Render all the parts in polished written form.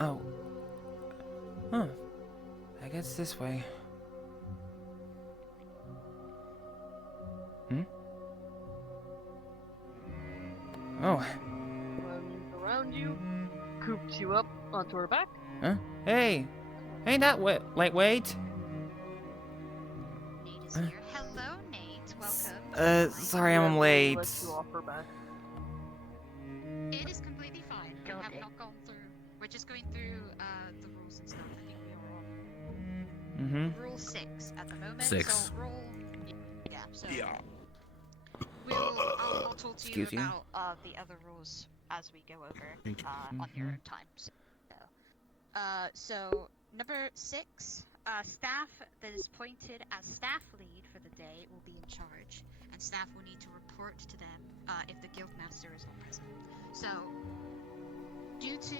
Oh. Huh. I guess this way. Hmm? Oh. Runs around you, coops you up onto her back. Huh? Hey! Ain't that lightweight? Nate is here. Hello, Nate. Welcome. Sorry I'm Gently late. lets you off her back. It is completely fine. We have Okay. not gone through. We're just going through the rules and stuff. I think we are on rule 6 at the moment. 6. So roll. Yeah. So Yeah. I'll talk to you Excuse you? about the other rules as we go over on your own time. So number 6, staff that is pointed as staff lead for the day will be in charge, and staff will need to report to them if the guildmaster is not present. So, due to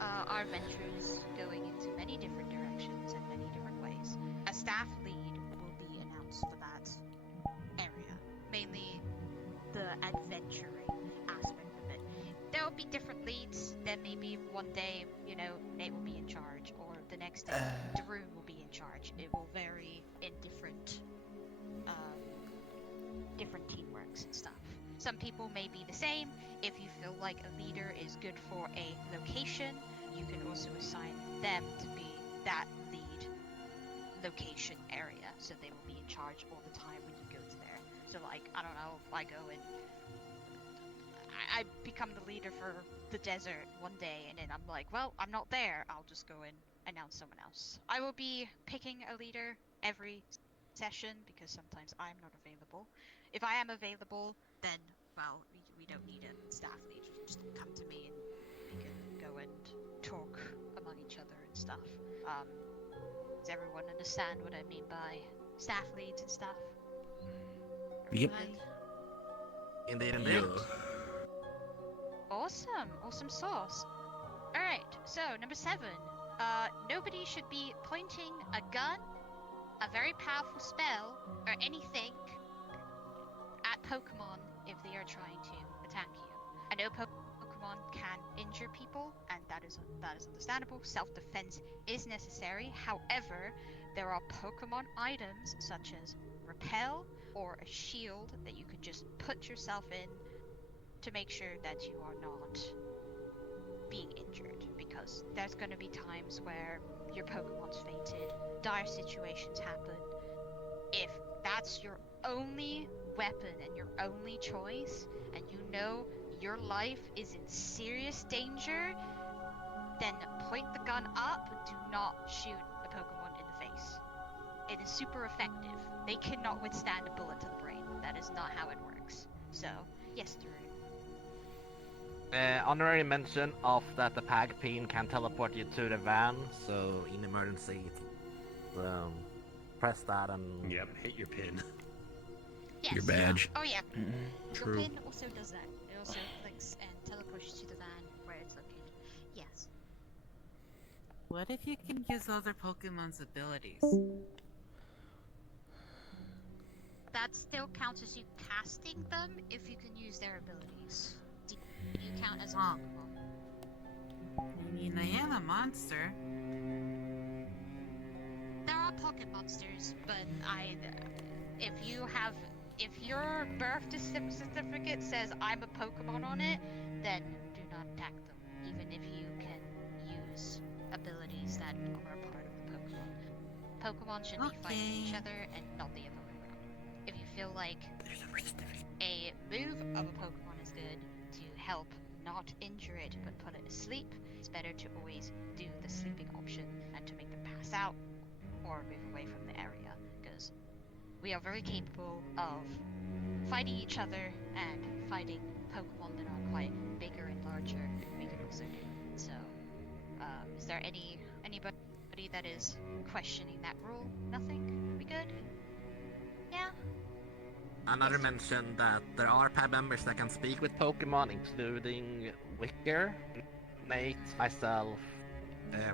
our ventures going into many different directions and many different ways, a staff lead will be announced for that area, mainly the adventuring aspect of it. There will be different leads. Then maybe one day, Nate will be in charge, or the next day, Daroon will be in charge. It will vary in different teamworks and stuff. Some people may be the same. If you feel like a leader is good for a location, you can also assign them to be that lead location area, so they will be in charge all the time when you go to there. So like, I don't know, I go and I become the leader for the desert one day, and then I'm like, well, I'm not there. I'll just go and announce someone else. I will be picking a leader every session because sometimes I'm not available. If I am available, then, well, we don't need a staff lead. Just come to me and we can go and talk among each other and stuff. Does everyone understand what I mean by staff leads and stuff? Yep. Everyone? Indeed. Awesome sauce. Alright, so number 7. Nobody should be pointing a gun, a very powerful spell, or anything at Pokemon if they are trying to attack you. I know Pokemon can injure people, and that is understandable. Self-defense is necessary. However, there are Pokemon items such as Repel or a shield that you can just put yourself in to make sure that you are not being injured, because there's going to be times where your Pokemon's fainted, dire situations happen. If that's your only weapon and your only choice, and you know your life is in serious danger, then point the gun up, do not shoot a Pokemon in the face. It is super effective. They cannot withstand a bullet to the brain. That is not how it works. So, yes, Drew. Honorary mention of that the Pag Pin can teleport you to the van, so in emergency, press that and... Yep, hit your pin. Yes. Your badge. Oh yeah. True. Your pin also does that. It also clicks and teleports to the van where it's located. Yes. What if you can use other Pokemon's abilities? That still counts as you casting them if you can use their abilities. Do you count as a Pokemon? I mean, I am a monster. There are pocket monsters, but if your birth certificate says I'm a Pokemon on it, then do not attack them, even if you can use abilities that are a part of the Pokemon. Pokemon should be fighting each other and not the other way around. If you feel like a move of a Pokemon is good to help not injure it but put it asleep, it's better to always do the sleeping option and to make them pass out or move away from the area, because we are very capable of fighting each other and fighting Pokemon that are quite bigger and larger. We can also do. So, is there anybody that is questioning that rule? Nothing? We good? Yeah? Another mention that there are PAB members that can speak with Pokemon, including Wicker, Nate, myself,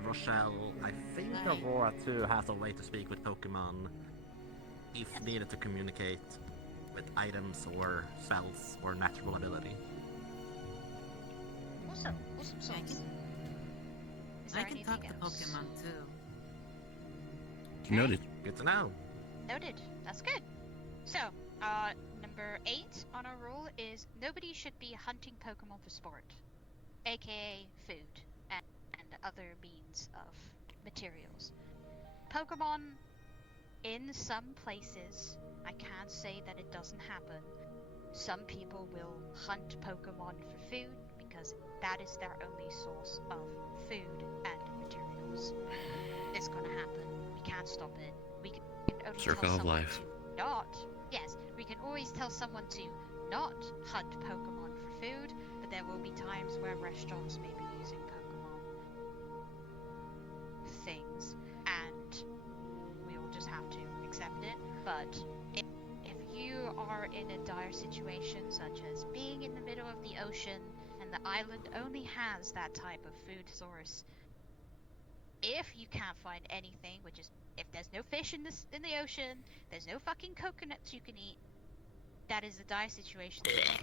Rochelle. I think Aurora too has a way to speak with Pokemon if needed to communicate with items or spells or natural ability. Awesome sauce. Is there I can anything talk to else? Pokemon too. Noted. Good to know. Noted. That's good. So, number 8 on our rule is nobody should be hunting Pokemon for sport, aka food and other means of materials. Pokemon, in some places, I can't say that it doesn't happen. Some people will hunt Pokemon for food because that is their only source of food and materials. It's gonna happen. We can't stop it. We can only Circle tell of someone life. to not. Yes, we can always tell someone to not hunt Pokemon for food, but there will be times where restaurants may be using Pokemon things, and we will just have to accept it. But if you are in a dire situation, such as being in the middle of the ocean and the island only has that type of food source, if you can't find anything, which is if there's no fish in the ocean, there's no fucking coconuts you can eat, that is a dire situation that you can't.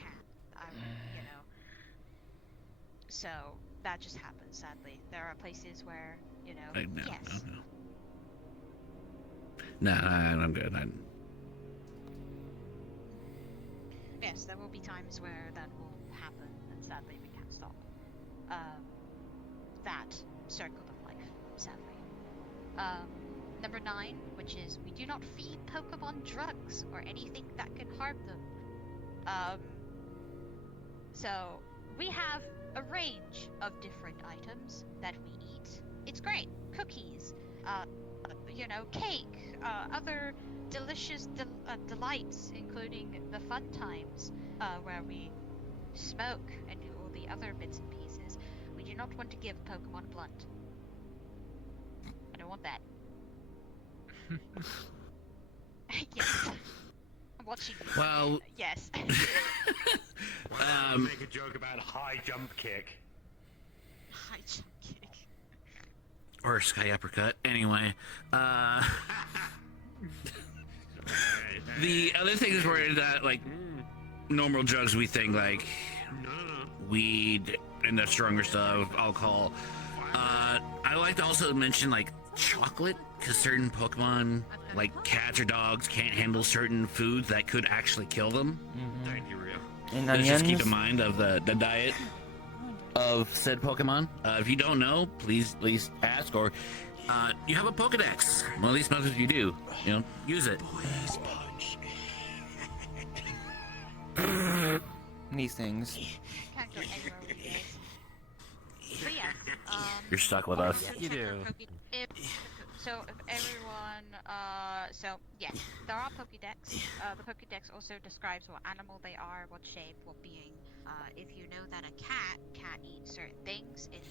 You know. So that just happens, sadly. There are places where, you know, yes. No. Nah, I'm good. Yes, there will be times where that will happen, and sadly we can't stop. That circle of life, sadly. Number 9, which is we do not feed Pokemon drugs or anything that can harm them. So we have a range of different items that we eat. It's great. Cookies, you know, cake, other delicious delights, including the fun times where we smoke and do all the other bits and pieces. We do not want to give Pokemon a blunt. I don't want that. Yes. I'm watching you. Well, Yes. Make a joke about high jump kick. High jump kick. or sky uppercut. Anyway, the other things were that like normal drugs we think like weed and the stronger stuff, alcohol. I like to also mention like chocolate, because certain Pokemon, like cats or dogs, can't handle certain foods that could actually kill them. Thank you, Rio. And So just keep onions. in mind of the diet of said Pokemon. If you don't know, please ask, or you have a Pokedex. Well, at least most of you do. You know, use it. These things. Can't go anywhere with you guys. But yeah, You're stuck with us. so You check our do. So if everyone, so yes, there are Pokédex. The Pokédex also describes what animal they are, what shape, what being. If you know that a cat can't eat certain things in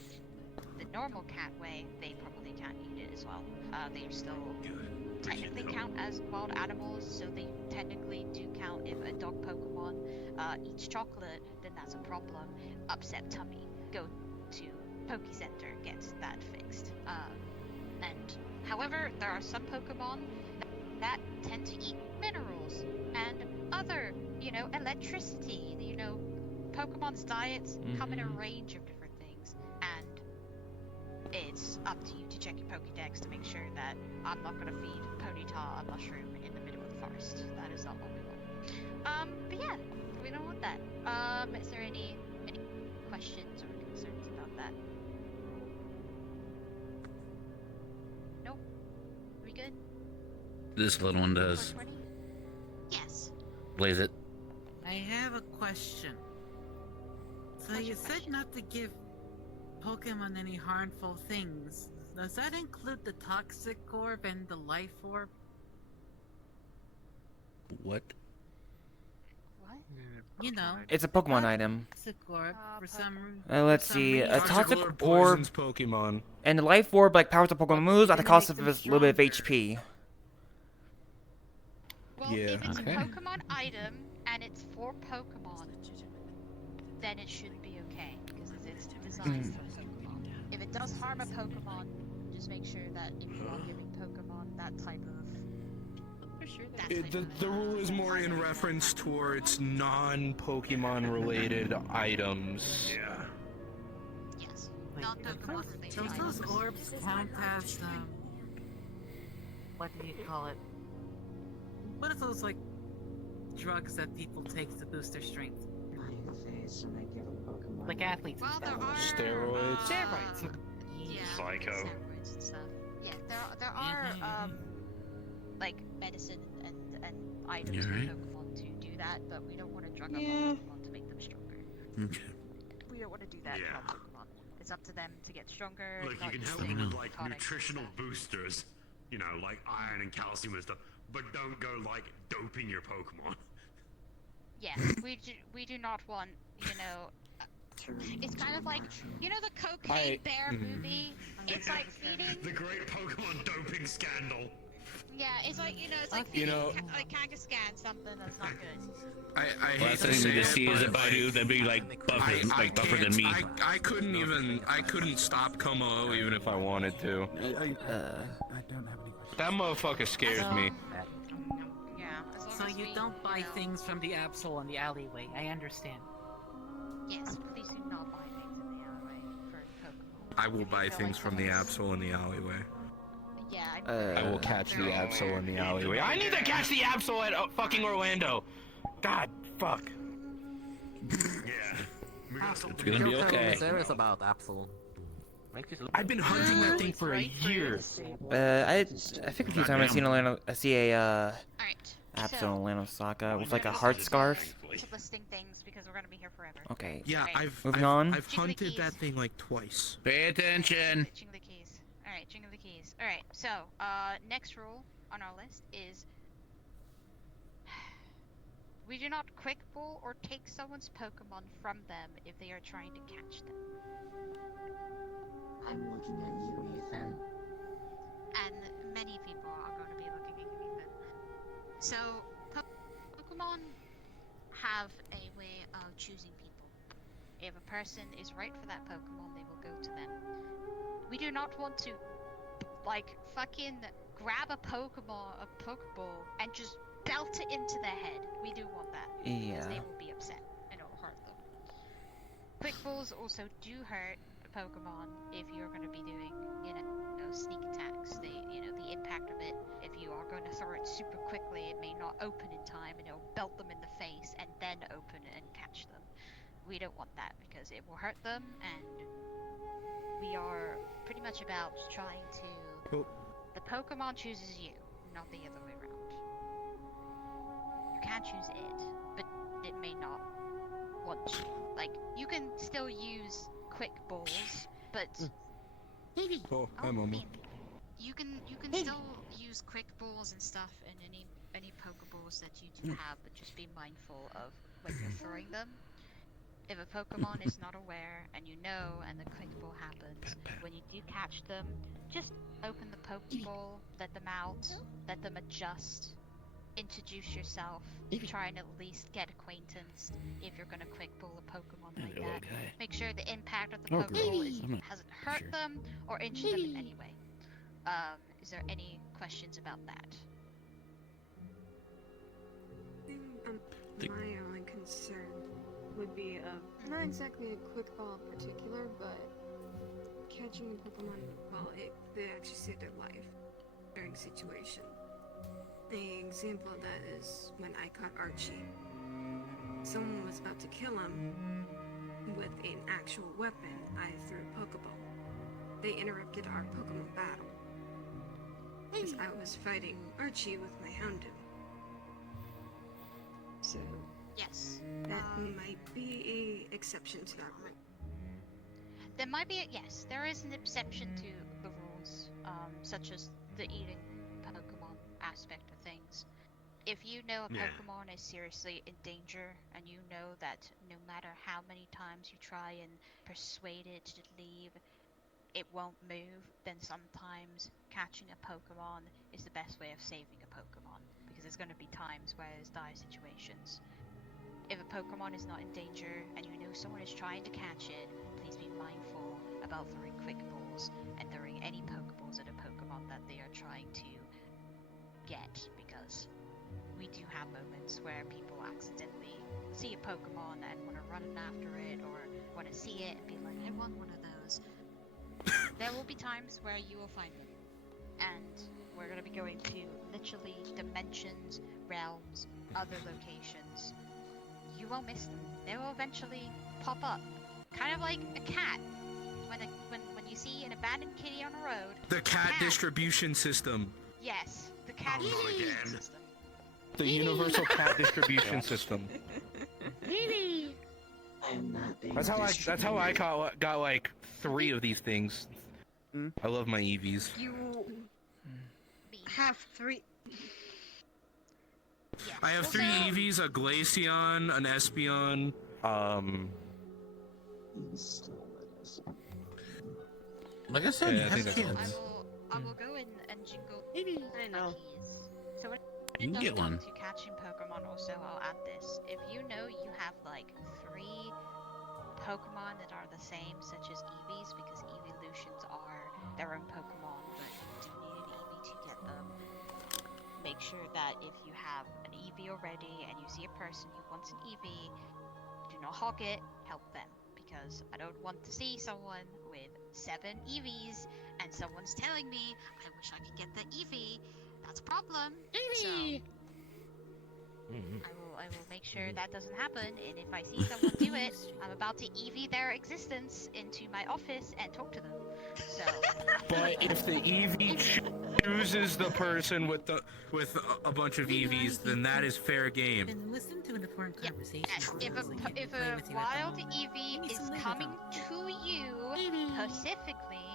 the normal cat way, they probably can't eat it as well. They still technically count as wild animals, so they technically do count. If a dog Pokemon eats chocolate, then that's a problem. Upset tummy, go to Poke Center, get that fixed. And however, there are some Pokemon that tend to eat minerals and other, electricity. Pokemon's diets come in a range of different things, and it's up to you to check your Pokédex to make sure that I'm not gonna feed Ponyta a mushroom in the middle of the forest. That is not what we want. But yeah, we don't want that. Is there any questions or concerns about that? Nope. We good? This little one does. 420? Yes. Blaze it. I have a question. So What's you your said question? not to give Pokemon any harmful things. Does that include the Toxic Orb and the Life Orb? What? What? You know, It's a Pokemon item. Toxic Orb for some reason. Let's for some see. A reason. toxic Orb orb poisons Pokemon. and the life orb like powers the Pokemon moves at the It cost makes of them a little bit of stronger. HP. Well, Yeah. if it's Okay. a Pokemon item and it's for Pokemon, then it should be okay because it's designed for Pokemon. If it does harm a Pokemon, just make sure that if you are giving Pokemon that type of The rule is more in reference towards non-Pokemon related items. Yeah. Yes. not Pokemon related Does those items. orbs count as what do you call it? What are those like drugs that people take to boost their strength? Like athletes and Well, there stuff. are Steroids. Steroids. yeah, Psycho. steroids and stuff. Yeah, there are like medicine and items You're for right. Pokemon to do that, but we don't want to drug up Yeah. on Pokemon to make them stronger. Okay. We don't want to do that to Yeah. our Pokemon. It's up to them to get stronger. Look, you not can help using them with know. like narcotics and nutritional stuff. boosters, you know, like iron and calcium and stuff, but don't go like doping your Pokemon. Yeah, we do not want, you know, it's kind of like, you know, the Cocaine Bear movie? It's like feeding, The great Pokemon doping scandal. yeah, it's like, you know, it's like You feeding know- like Kangaskhan something that's not good. I hate Last to thing say we it, see is but, a Baidu that be like buffer than me. I couldn't stop Como even if I wanted to. I don't have any questions. That motherfucker scares me. Yeah, as long So as you we, don't buy know, things from the Absol in the alleyway. I understand. Yes, please do not buy things in the alleyway for Pokemon. I will If you buy feel things like from the someone's- Absol in the alleyway. Yeah, I will catch the Absol in the alleyway. I need to catch the Absol at fucking Orlando. God, fuck. Yeah. It's gonna be okay. Serious about Absol. Makes you look. I've been hunting that thing for a year. I think a few times I've seen I see a Alright, Absol so, Atlanta Osaka with like a heart scarf. to listing things because we're gonna be here forever. Okay. Yeah, Alright. Moving on. I've hunted that thing like twice. Pay attention. Jingle the keys. Alright, jingle the keys. Alright, so, next rule on our list is we do not quick pull or take someone's Pokemon from them if they are trying to catch them. I'm looking at you, Ethan. And many people are going to be looking at you, Ethan. So, Pokemon have a way of choosing people. If a person is right for that Pokemon, they will go to them. We do not want to, like, fucking grab a Pokeball, and just belt it into their head. We do want that. Because Yeah. they will be upset, and it will hurt them. Quick balls also do hurt a Pokemon if you're going to be doing, you know, sneak attacks. The impact of it, if you are going to throw it super quickly, it may not open in time, and it'll belt them in the face, and then open and catch them. We don't want that, because it will hurt them, and we are pretty much about trying to... Oh. The Pokemon chooses you, not the other way around. You can choose it, but it may not want you. Like, you can still use quick balls, but... Oh, hi, Mama. You can still use quick balls and stuff in any Pokeballs that you do have, but just be mindful of when you're throwing them. If a Pokemon is not aware, and you know, and the quick ball happens, when you do catch them, just open the Pokeball, let them out, let them adjust, introduce yourself, try and at least get acquaintance if you're gonna quick ball a Pokemon like that. Okay. Make sure the impact of the Oh, Pokeball I'm not hasn't hurt sure. them or injured them in any way. Is there any questions about that? My only concern would be not exactly a quick ball in particular, but catching a Pokemon while they actually save their life during a situation. The example of that is when I caught Archie. Someone was about to kill him with an actual weapon. I threw a Pokeball. They interrupted our Pokemon battle. Because I was fighting Archie with my Houndoom. So Yes. that might be a exception to that rule. There might be yes, there is an exception to the rules, such as the eating Pokemon aspect of things. If you know a Yeah. Pokemon is seriously in danger, and you know that no matter how many times you try and persuade it to leave, it won't move, then sometimes catching a Pokemon is the best way of saving a Pokemon, because there's going to be times where there's dire situations. If a Pokemon is not in danger, and you know someone is trying to catch it, please be mindful about throwing quick balls and throwing any Pokeballs at a Pokemon that they are trying to get, because we do have moments where people accidentally see a Pokemon and want to run after it, or want to see it and be like, I want one of those. there will be times where you will find them. And we're going to be going to literally dimensions, realms, other locations. You won't miss them. They will eventually pop up. Kind of like a cat. When you see an abandoned kitty on a road. The cat distribution system. Yes, the cat Oh, distribution again. system. The universal cat distribution system. I'm not being That's how I got like 3 of these things. I love my EVs. You Me. have 3. Yes. I have 3 Also- EVs, a Glaceon, an Espeon, Like I said, Yeah, I you think have that's all. kids. I will go in and jingle I know. my keys. So when You it can does get come one. to catching Pokemon also, I'll add this. If you know you have like 3 Pokemon that are the same, such as Eevees, because Eeveelutions are their own Pokemon, but you do need an Eevee to get them. Make sure that if you have an Eevee already and you see a person who wants an Eevee, do not hog it, help them. Because I don't want to see someone with 7 EVs and someone's telling me, I wish I could get the EV. That's a problem. So I will make sure that doesn't happen, and if I see someone do it, I'm about to EV their existence into my office and talk to them. So But if the EV chooses the person with a bunch of EVs, then that is fair game. Been listening to an important Yeah, conversation. yes, if honestly, a and if play a with you at the wild moment. EV Maybe is some later coming talk. to you specifically,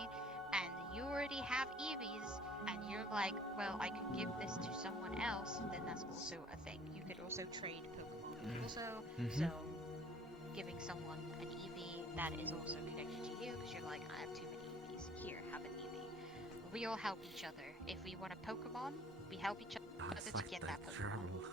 and you already have EVs, and you're like, well, I can give this to someone else, then that's also a thing. You could also trade Pokemon. Also, so giving someone an EV that is also connected to you, because you're like, I have too many EVs. Here, have an EV. We all help each other. If we want a Pokemon, we help each other It's to like get the that Pokemon. gerbil.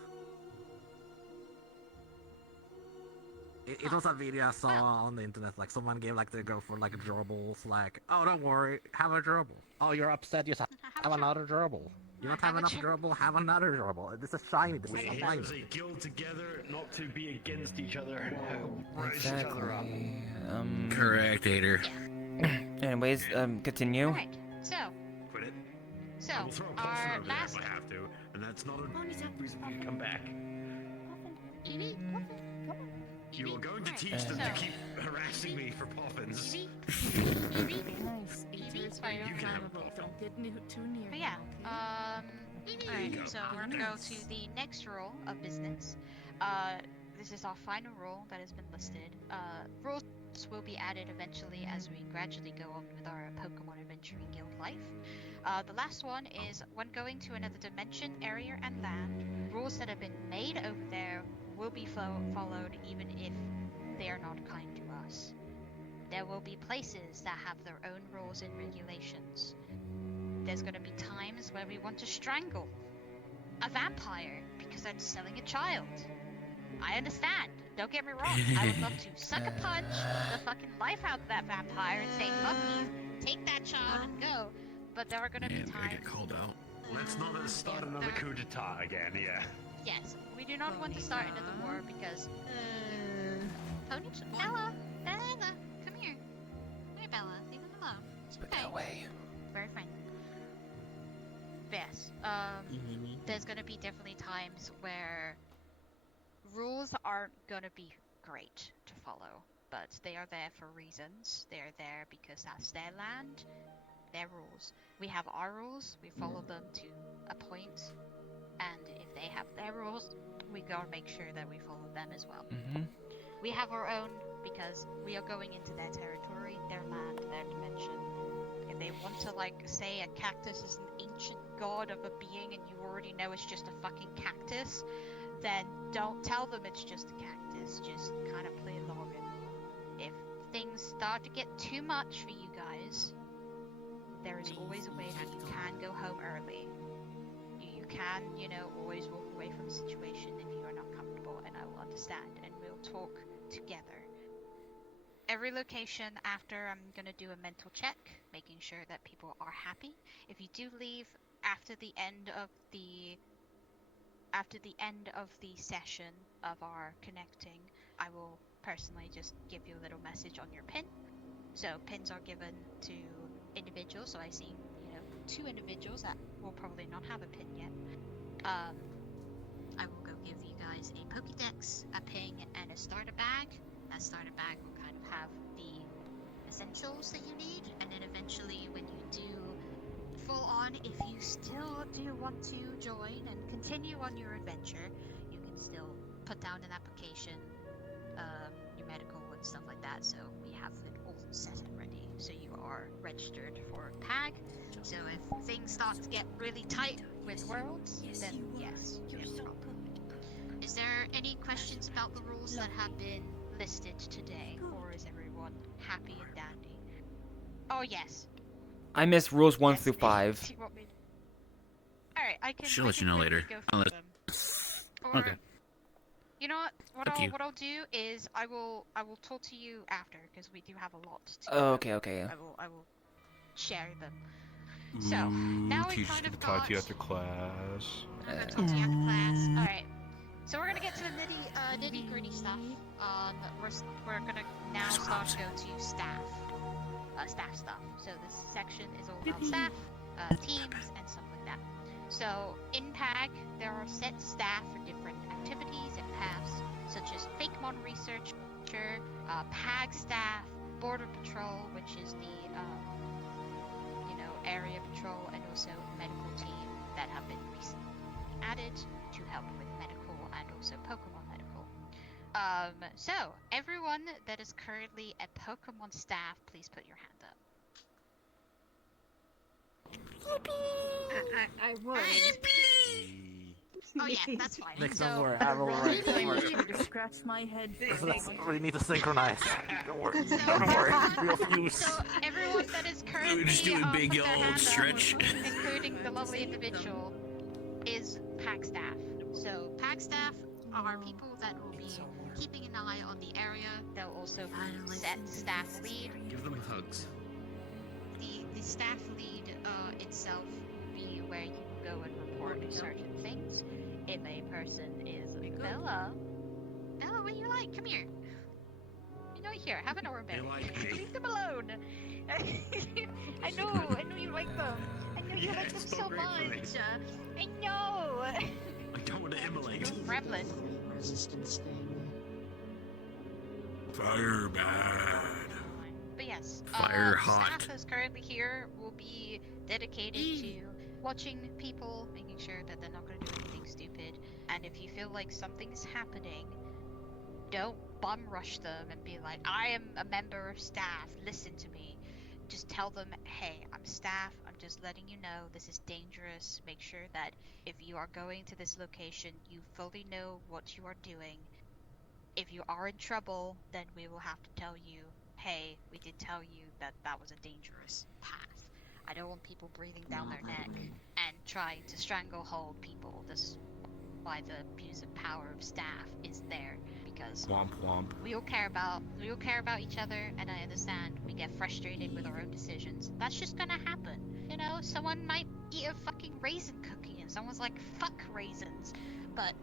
It was a video I saw Well. on the internet, like someone gave like the girlfriend like gerbils, like, oh don't worry, have a gerbil. Oh you're upset, you have another gerbil. You don't have Have a enough gerbil, have another gerbil. This is shiny, this is We're shiny. here as a guild together, not to be against each other and raise each other up. Exactly. Correct, Hater. Anyways, continue. Alright, so, Quit it. so, I will throw a our potion over there last... if I have to, and that's not a reason for you to come back. Eevee, come on. You are going to Right, teach them so- to keep harassing me for poffins. Eevee's fire. You can have a Flammable. poffin. Don't get too near. But yeah, him, alright, so we're gonna go to the next rule of business. This is our final rule that has been listed. Rules will be added eventually as we gradually go on with our Pokemon Adventuring Guild life. The last one is when going to another dimension, area, and land, rules that have been made over there will be followed even if they are not kind to us. There will be places that have their own rules and regulations. There's gonna be times where we want to strangle a vampire because I'm selling a child. I understand. Don't get me wrong. I would love to suck a punch the fucking life out of that vampire and say, fuck you, take that child and go. But there are gonna be Yeah, I times. get called out. Let's not start another coup d'etat again, yeah. Yes, we do not want to start another war because. Pony. Bella! Bella! Come here. Hey, Bella. Leave him alone. It's okay. Get away. Very friendly. But yes, there's gonna be definitely times where rules aren't gonna be great to follow, but they are there for reasons. They are there because that's their land, their rules. We have our rules, we follow them to a point, and if they have their rules, we gotta make sure that we follow them as well. We have our own because we are going into their territory, their land, their dimension. If they want to, like, say a cactus is an ancient god of a being and you already know it's just a fucking cactus, then don't tell them it's just a cactus. Just kind of play along. And if things start to get too much for you guys, there is always a way that you can go home early. You can, you know, always walk away from a situation if you are not comfortable, and I will understand, and we'll talk together. Every location after, I'm gonna do a mental check, making sure that people are happy. If you do leave after the end of the session of our connecting, I will personally just give you a little message on your pin. So pins are given to individuals. So I see, 2 individuals that will probably not have a pin yet. I will go give you guys a Pokédex, a ping, and a starter bag. That starter bag will kind of have the essentials that you need, and then eventually when you do full on, if you still do want to join and continue on your adventure, you can still put down an application, your medical and stuff like that, so we have it all set and ready, so you are registered for PAG. So if things start to get really tight with worlds, then yes, no problem. Is there any questions about the rules that have been listed today, or is everyone happy and dandy? Oh yes. I missed rules 1 Yes, through 5. do you want me to- Alright, I can. She'll I let you can know quickly later. Go through Unless... them. Or, Okay. you know what? Up to you. What I'll do is I will talk to you after because we do have a lot to. Oh, okay. Yeah. I will share them. So now we teacher's kind gonna of talk got. to you after class. I'm gonna talk to you after class. All right. So we're gonna get to the nitty gritty stuff. We're gonna now start to go to staff stuff. So this section is all about staff, teams, and stuff like that. So in PAG, there are set staff for different activities and paths, such as Fakemon researcher, PAG staff, border patrol, which is the area patrol, and also medical team that have been recently added to help with medical and also Pokemon medical. So everyone that is currently a Pokemon staff, please put your hand up. I was. Oh yeah, that's fine. Nick, So don't worry, I will write. Don't worry. Scratch my head. We need to synchronize. Don't worry. So, Don't worry. We'll fuse. so everyone that is currently just do a big put their old hand up, stretch. including the lovely individual, is PAC staff. So PAC staff are people that will be keeping an eye on the area. They'll also set staff lead. Give them hugs. The staff lead itself will be where you go and report certain things. If a person is Bella, what do you like? Come here. Here, have an orbit. They like me. Leave them alone. I know you like them. I know you like them so much. I know. I don't want to immolate. Revlin. Resistance thing. Fire bad. But yes, Fire hot. staff that's currently here will be dedicated to watching people, making sure that they're not going to do anything stupid. And if you feel like something's happening, don't bum rush them and be like, I am a member of staff, listen to me. Just tell them, hey, I'm staff, I'm just letting you know this is dangerous. Make sure that if you are going to this location, you fully know what you are doing. If you are in trouble, then we will have to tell you, hey, we did tell you that that was a dangerous path. I don't want people breathing down their neck and trying to stranglehold people. This is why the abuse of power of staff is there, because Womp womp. we all care about each other, and I understand we get frustrated with our own decisions. That's just gonna happen. Someone might eat a fucking raisin cookie and someone's like, fuck raisins. But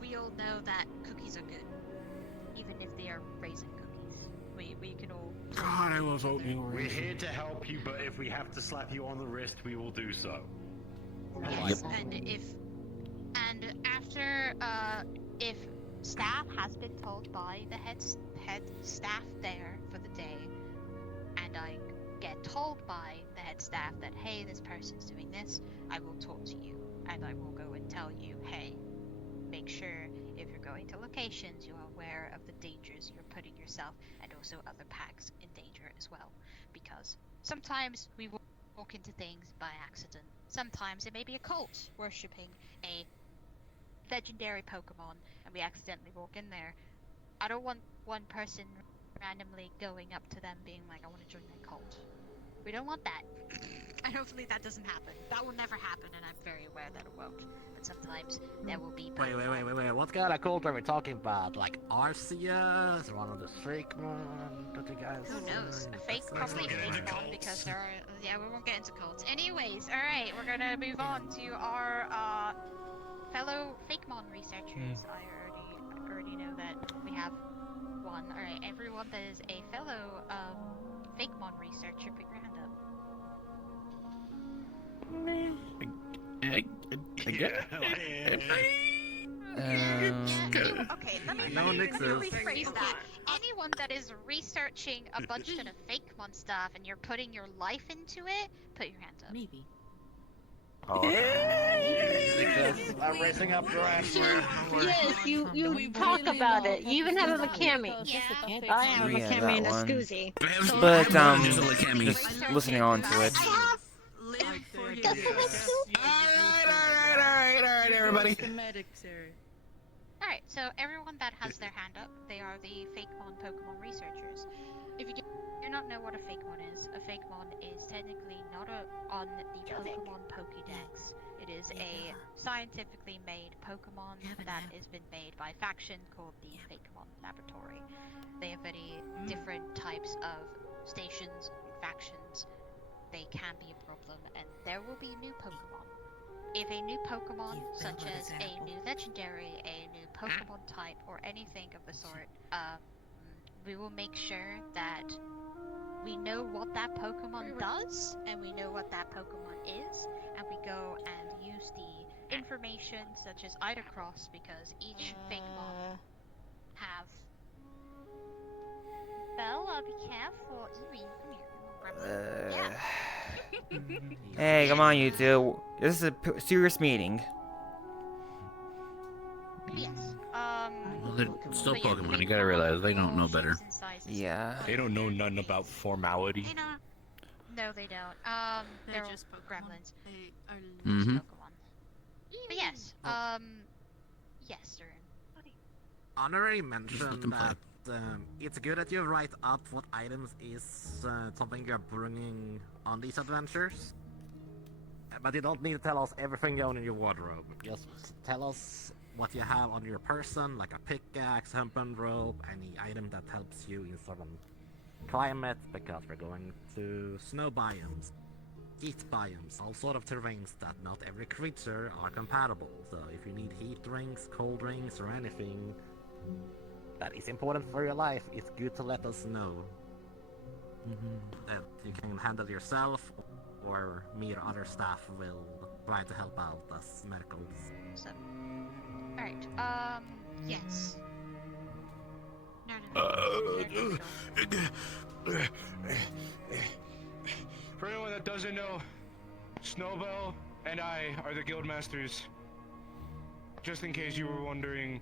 we all know that cookies are good, even if they are raisin cookies. We can all. God, I love oatmeal We're raisin. here to help you, but if we have to slap you on the wrist, we will do so. Yes, and after if staff has been told by the head staff there for the day, and I get told by the head staff that, hey, this person's doing this, I will talk to you, and I will go and tell you, hey, make sure if you're going to locations, you are aware of the dangers you're putting yourself and also other packs in danger as well, because sometimes we will walk into things by accident. Sometimes it may be a cult worshipping a legendary Pokemon and we accidentally walk in there. I don't want one person randomly going up to them being like, I want to join their cult. We don't want that. And hopefully that doesn't happen. That will never happen, and I'm very aware that it won't. But sometimes there will be Pokemon. Wait. What kind of cult are we talking about? Like Arceus? One of the fake ones that you guys... Who knows? A fake, probably a fake one, because there are... Yeah, we won't get into cults. Anyways, alright, we're gonna move on to our fellow Fakemon researchers. I already know that we have one. Alright, everyone that is a fellow Fakemon researcher, put your hand up. I get Okay, let me No, Nix is. rephrase that. Anyone that is researching a bunch of Fakemon stuff and you're putting your life into it, put your hands up. Maybe. Because I'm raising up your ass. Yes, you talk about it. You even have a Makami. Yeah. I have a Yeah, Makami that and a one. Scoozy. But just a Lakemi. just listening on to it. Live for your Alright, everybody. Alright, so everyone that has their hand up, they are the Fakemon Pokemon researchers. If you do not know what a Fakemon is, a Fakemon is technically not on the Pokemon Pokédex. It is a scientifically made Pokemon that has been made by a faction called the Fakemon Laboratory. They have many different types of stations and factions. They can be a problem, and there will be new Pokemon. If a new Pokemon, such as a new legendary, a new Pokemon type, or anything of the sort, we will make sure that we know what that Pokemon does, and we know what that Pokemon is, and we go and use the information such as Idacross, because each Fakemon have... Bella, be careful. Erie, come here. Yeah. Hey, come on, you two. This is a serious meeting. Yes. Well, they're still Pokemon. You gotta realize they don't know better. Yeah. They don't know nothing about formality. No, they don't. They're just gremlins. They are Mm-hmm. Pokemon. But yes, yes, sir. Honorary let mentioned them play. that it's good that you write up what items is something you're bringing on these adventures. But you don't need to tell us everything you own in your wardrobe. Just tell us what you have on your person, like a pickaxe, hemp and rope, any item that helps you in certain climate, because we're going to snow biomes, heat biomes, all sort of terrains that not every creature are compatible. So if you need heat rings, cold rings, or anything that is important for your life, it's good to let us know. That you can handle yourself, or me or other staff will try to help out as medicals. So, alright, yes. No. For anyone that doesn't know, Snowbell and I are the guild masters. Just in case you were wondering,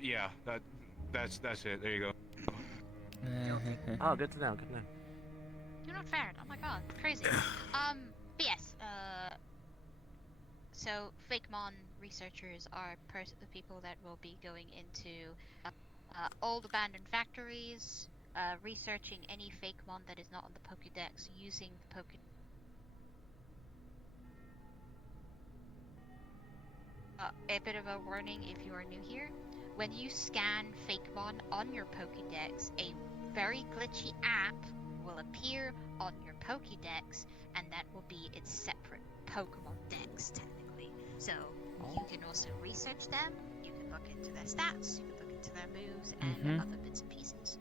yeah, that's it. There you go. Oh, good to know, good to know. You're not fair. Oh my god, crazy. But yes, so Fakemon researchers are the people that will be going into old abandoned factories, researching any Fakemon that is not on the Pokédex, using the a bit of a warning if you are new here. When you scan Fakemon on your Pokédex, a very glitchy app will appear on your Pokédex, and that will be its separate Pokemon Dex, technically. So, you can also research them, you can look into their stats, you can look into their moves, and other bits and pieces.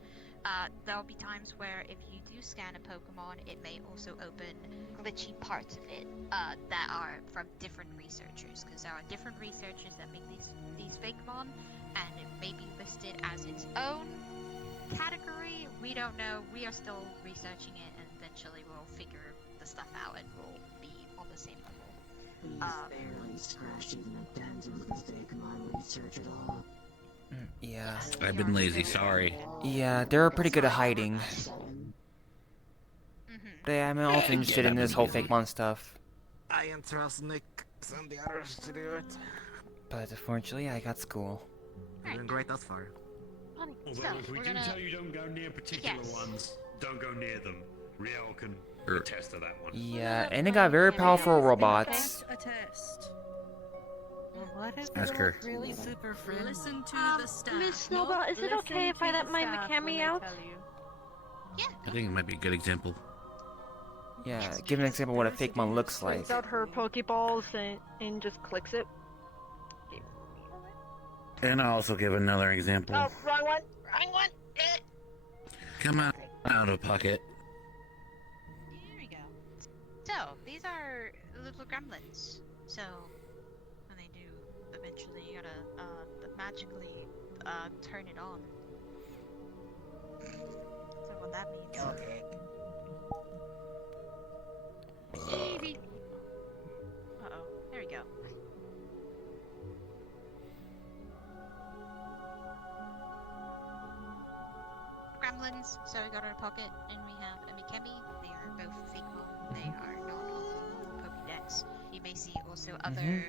There will be times where if you do scan a Pokemon, it may also open glitchy parts of it that are from different researchers, because there are different researchers that make these Fakemon, and it may be listed as its own category. We don't know. We are still researching it, and eventually we'll figure the stuff out and we'll be on the same level. Barely scratched even a dent into the Fakemon research at all. Yeah. I've been lazy, sorry. Yeah, they're pretty good at hiding. I'm also interested in this whole Fakemon stuff. I entrust Nick and the others to do it. But unfortunately, I got school. You're doing great thus far. Although if we do tell you don't go near particular ones, don't go near them. Riel can attest to that one. Yeah, and they got very powerful robots. A test. What if Ask her. really super friendly. Listen to the staff. Miss Snowball, is it okay if I let my Makami out? Yeah. I think it might be a good example. Yeah, give an example of what a Fakemon looks like. Takes out her Pokeballs and just clicks it. And I'll also give another example. Oh, wrong one! Wrong one! Come out of pocket. There we go. So, So, these are little gremlins. So, when they do, eventually you gotta magically turn it on. So what that means. Maybe. Uh-oh, there we go. Gremlins, so we got our pocket, and we have a Mikemi. They are both fake mom. They are not on the Pokédex. You may see also other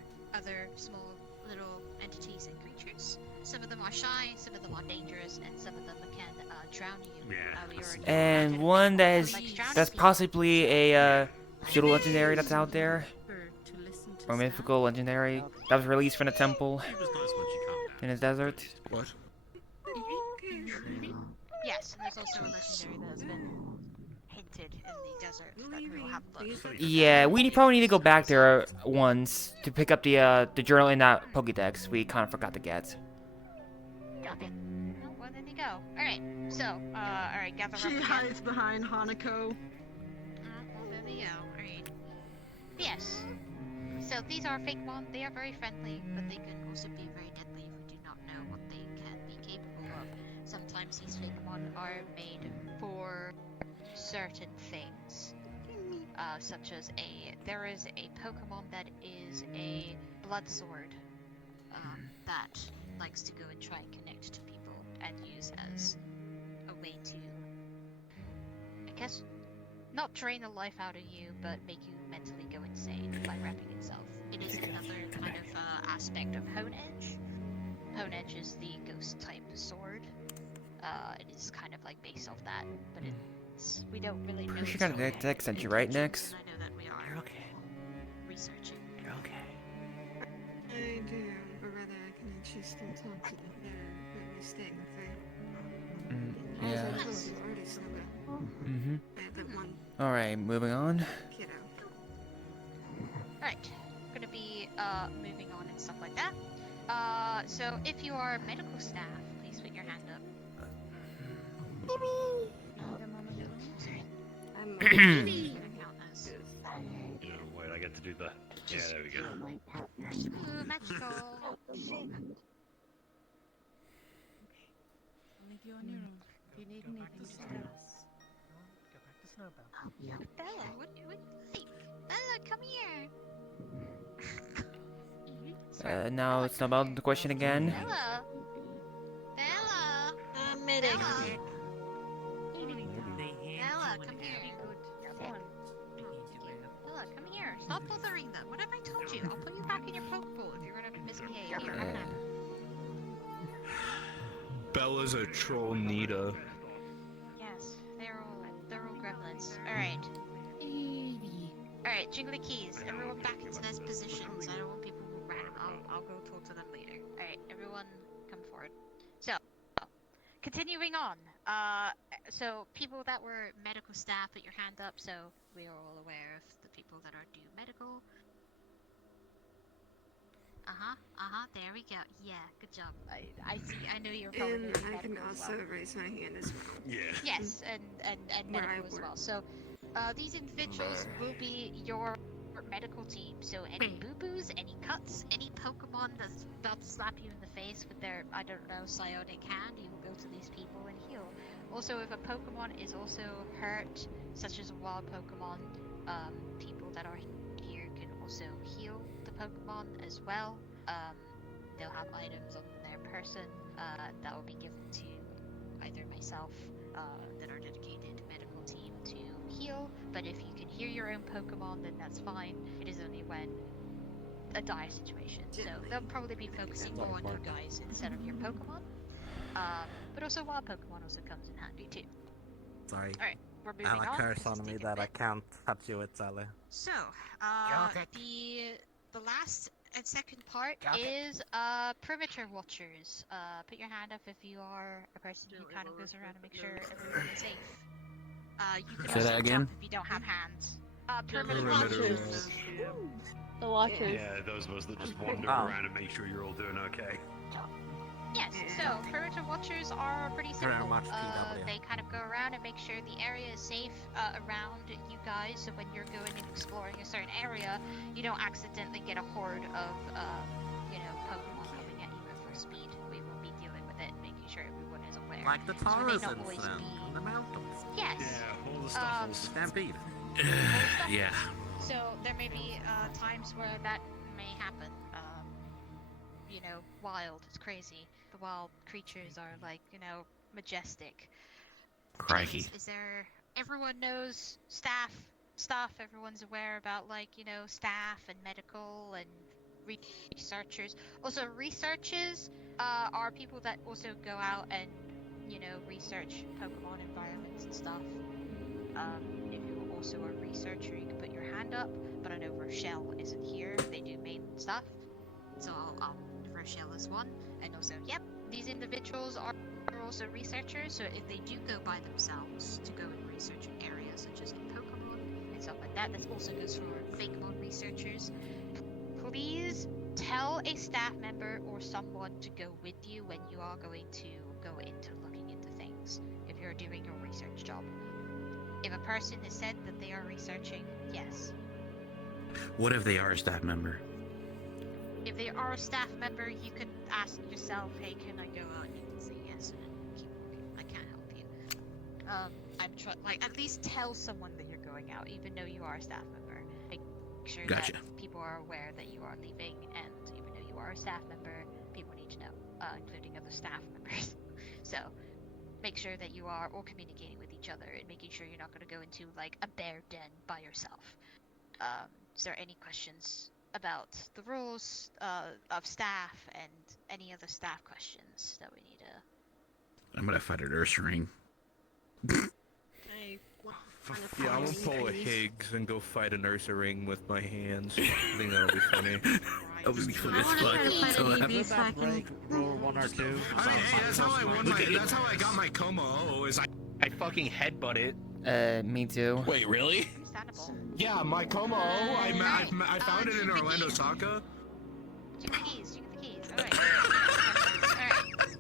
small little entities and creatures. Some of them are shy, some of them are dangerous, and some of them can drown you. Yeah. And one that's possibly a pseudo legendary that's out there, or mythical legendary that was released from the temple in the desert. What? Yes, and there's also a legendary that has been hinted in the desert that we will have a look. Yeah, we probably need to go back there once to pick up the journal in that Pokédex we kind of forgot to get. Okay. Oh, well, there you go. Alright, so, alright, gather up She again. hides behind Hanako. Well, there we go. Alright. Yes. So these are fake mon. They are very friendly, but they can also be very deadly if we do not know what they can be capable of. Sometimes these fake mon are made for certain things, such as there is a Pokemon that is a blood sword that likes to go and try and connect to people and use as a way to, I guess, not drain the life out of you, but make you mentally go insane by wrapping itself. It is another kind of aspect of Hone Edge. Hone Edge is the ghost type sword. It is kind of like based off that, but it's we don't really know. She got a text sent you right next. I know that we are researching. You're okay. I do, or rather I can actually still talk to them. They're staying with me. Yeah. As I told you already, Snowbell. Mm-hmm. I have that one Alright, moving on. kiddo. Alright, gonna be moving on and stuff like that. So if you are medical staff, please put your hand up. I'm gonna count as Wait, I get to do the. Yeah, there we go. ooh, magical. Leave you on your own. If you need anything, just ask. Go back to Snowbell. Bella, what do you think? Bella, come here. Now it's about the question again. Bella. Bella. Medic. Bella, come here. Bella, come here. Stop bothering them. What have I told you? I'll put you back in your Pokeball if you're gonna misbehave. Here, have that. Bella's a troll Nita. Yes, they're all gremlins. Alright. Alright, Jiggly Keys. Everyone back into their positions. I don't want people who ran. I'll go talk to them later. Alright, everyone come forward. So, continuing on. So people that were medical staff, put your hand up so we are all aware of the people that are due medical. There we go. Yeah, good job. I see. I know you're probably And doing I can medical as also well. raise my hand as well. Yeah. Yes, and Where I medical as work. well. So, these individuals will be your medical team. So any boo-boos, any cuts, any Pokemon that's about to slap you in the face with their, I don't know, psionic hand, you will go to these people and heal. Also, if a Pokemon is also hurt, such as a wild Pokemon, people that are here can also heal the Pokemon as well. They'll have items on their person that will be given to either myself that are dedicated medical team to heal. But if you can hear your own Pokemon, then that's fine. It is only when a dire situation. So they'll probably be focusing more on you guys instead of your Pokemon. But also wild Pokemon also comes in handy too. Sorry. Alright, we're moving I have a on. curse This is on me taking a that I bit. can't touch you with, Sally. So, Got it. the last and second part Got it. is perimeter watchers. Put your hand up if you are a person who kind of goes around and makes sure everyone is safe. You can Say also that again? jump if you don't have hands. Perimeter Watchers. watchers. The Watchers. Yeah, those of us that just wander Oh. around and make sure you're all doing okay. Yes, so perimeter watchers are pretty Very simple. much PW. They kind of go around and make sure the area is safe around you guys, so when you're going and exploring a certain area, you don't accidentally get a horde of, Pokemon coming at you at full speed. We will be dealing with it, making sure everyone is aware. Like the So they Taurus don't always incident be- in the mountains. Yes. Yeah, all the stuff. Stampede. Yeah. So there may be times where that may happen. Wild. It's crazy. The wild creatures are like, majestic. Crikey. Is there? Everyone knows staff stuff. Everyone's aware about staff and medical and researchers. Also, researchers are people that also go out and research Pokemon environments and stuff. If you also are a researcher, you can put your hand up. But I know Rochelle isn't here. They do main stuff. So Rochelle is one. And also, yep, these individuals are also researchers. So if they do go by themselves to go and research an area such as Pokemon and stuff like that, that also goes for Fakemon researchers. Please tell a staff member or someone to go with you when you are going to go into looking into things. If you're doing your research job. If a person has said that they are researching, yes. What if they are a staff member? If they are a staff member, you can ask yourself, hey, can I go out? And you can say yes and keep walking. I can't help you. At least tell someone that you're going out, even though you are a staff member. Make sure Gotcha. that people are aware that you are leaving, and even though you are a staff member, people need to know, including other staff members. So, make sure that you are all communicating with each other and making sure you're not going to go into like a bear den by yourself. Is there any questions about the rules of staff and any other staff questions that we need to? I'm gonna fight an Ursaring. Hey, what Yeah, I'm gonna pull a Higgs and go fight a Ursaring with my hands. I think that'll be funny. That would be funny as I wanna try to fuck. fight So an that- EV so I can... Roll 1 or 2. I mean, hey, that's how I won my. That's how I got my Como. Is I fucking headbutt it. Me too. Wait, really? Understandable. yeah, my Como. I found it in Orlando Saka. Do the keys. Alright. Alright.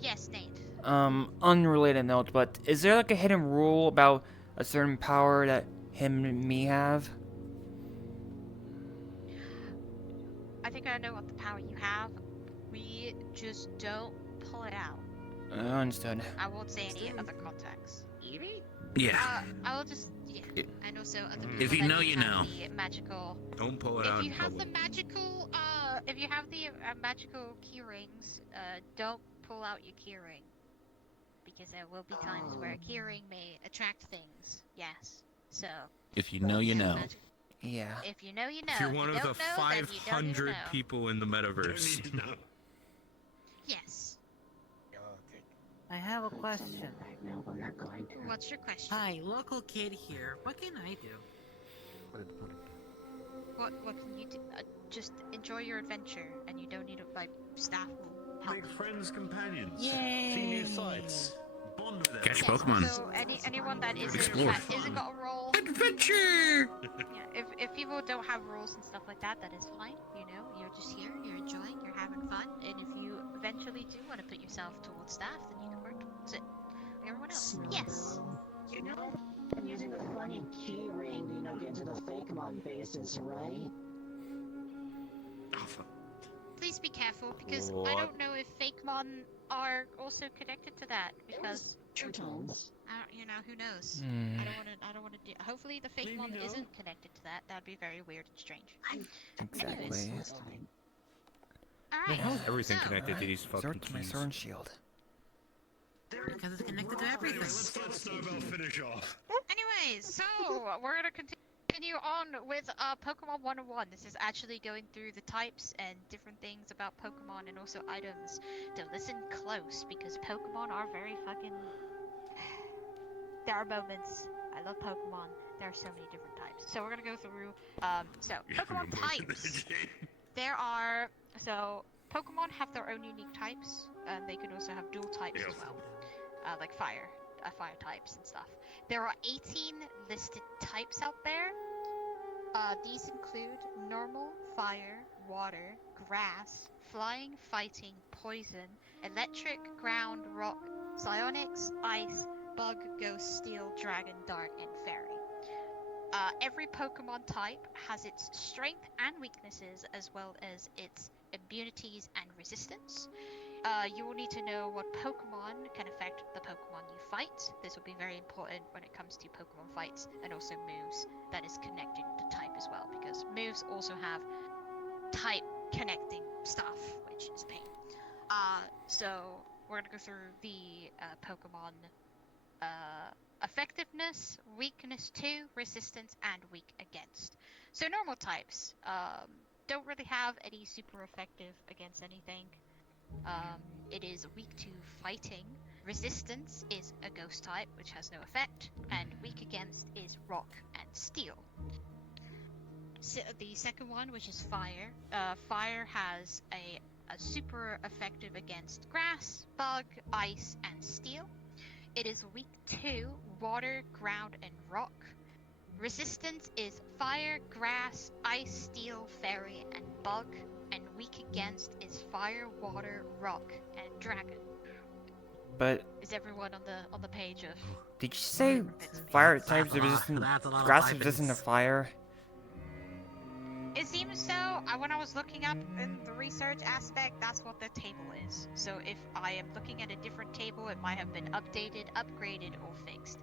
Yes, Nate. Unrelated note, but is there like a hidden rule about a certain power that him and me have? I think I know what the power you have. We just don't pull it out. Understood. I won't say any other contacts. Yeah. I will just and also other people If you that know, you have know. the magical. Don't pull it out If in you have the public. magical, if you have the magical key rings, don't pull out your key ring, because there will be times where a key ring may attract things. Yes. So. If you know, you know. Yeah. If you know, you know. If you're one of the don't know, then you don't need to 500 know. people in the metaverse. Yes. I have a question. What's your question? Hi, local kid here. What can I do? What can you do? Just enjoy your adventure, and you don't need staff will help. Make friends, companions. Yay. See new sights. Bond with them. Catch Yes, Pokemon. So anyone that isn't Explore. got a role. Adventure! Yeah, if people don't have roles and stuff like that, that is fine. You're just here, you're enjoying, you're having fun, and if you eventually do want to put yourself towards staff, then you can work towards it. Like everyone else. Yes. I'm using a funny key ring to get to the Fakemon bases, right? Please be careful, because I don't know if Fakemon are also connected to that, because Two times. who knows? Hmm. I don't want to do. Hopefully, the Fakemon isn't connected to that. That'd be very weird and strange. Exactly. Alright. How is everything so, connected to these fucking Resort to my keys? sword and shield. Because it's connected to everything. Let's let Snowbell finish off. Anyways, so we're gonna continue on with Pokemon 101. This is actually going through the types and different things about Pokemon and also items to listen close, because Pokemon are very fucking. There are moments. I love Pokemon. There are so many different types. So we're gonna go through. Pokemon types. There are Pokemon have their own unique types. They can also have dual types as well, like fire types and stuff. There are 18 listed types out there. These include normal, fire, water, grass, flying, fighting, poison, electric, ground, rock, psionics, ice, bug, ghost, steel, dragon, dart, and fairy. Every Pokemon type has its strength and weaknesses, as well as its immunities and resistance. You will need to know what Pokemon can affect the Pokemon you fight. This will be very important when it comes to Pokemon fights, and also moves that is connected to type as well, because moves also have type connecting stuff, which is a pain. So we're gonna go through the Pokemon effectiveness, weakness to, resistance, and weak against. So normal types don't really have any super effective against anything. It is weak to fighting. Resistance is a ghost type, which has no effect, and weak against is rock and steel. So the second one, which is fire. Fire has a super effective against grass, bug, ice, and steel. It is weak to water, ground, and rock. Resistance is fire, grass, ice, steel, fairy, and bug. And weak against is fire, water, rock, and dragon. But is everyone on the page of? Did you say fire types are resistant? That's a lot of Grass is typings. resistant to fire. It seems so. When I was looking up in the research aspect, that's what the table is. So if I am looking at a different table, it might have been updated, upgraded, or fixed.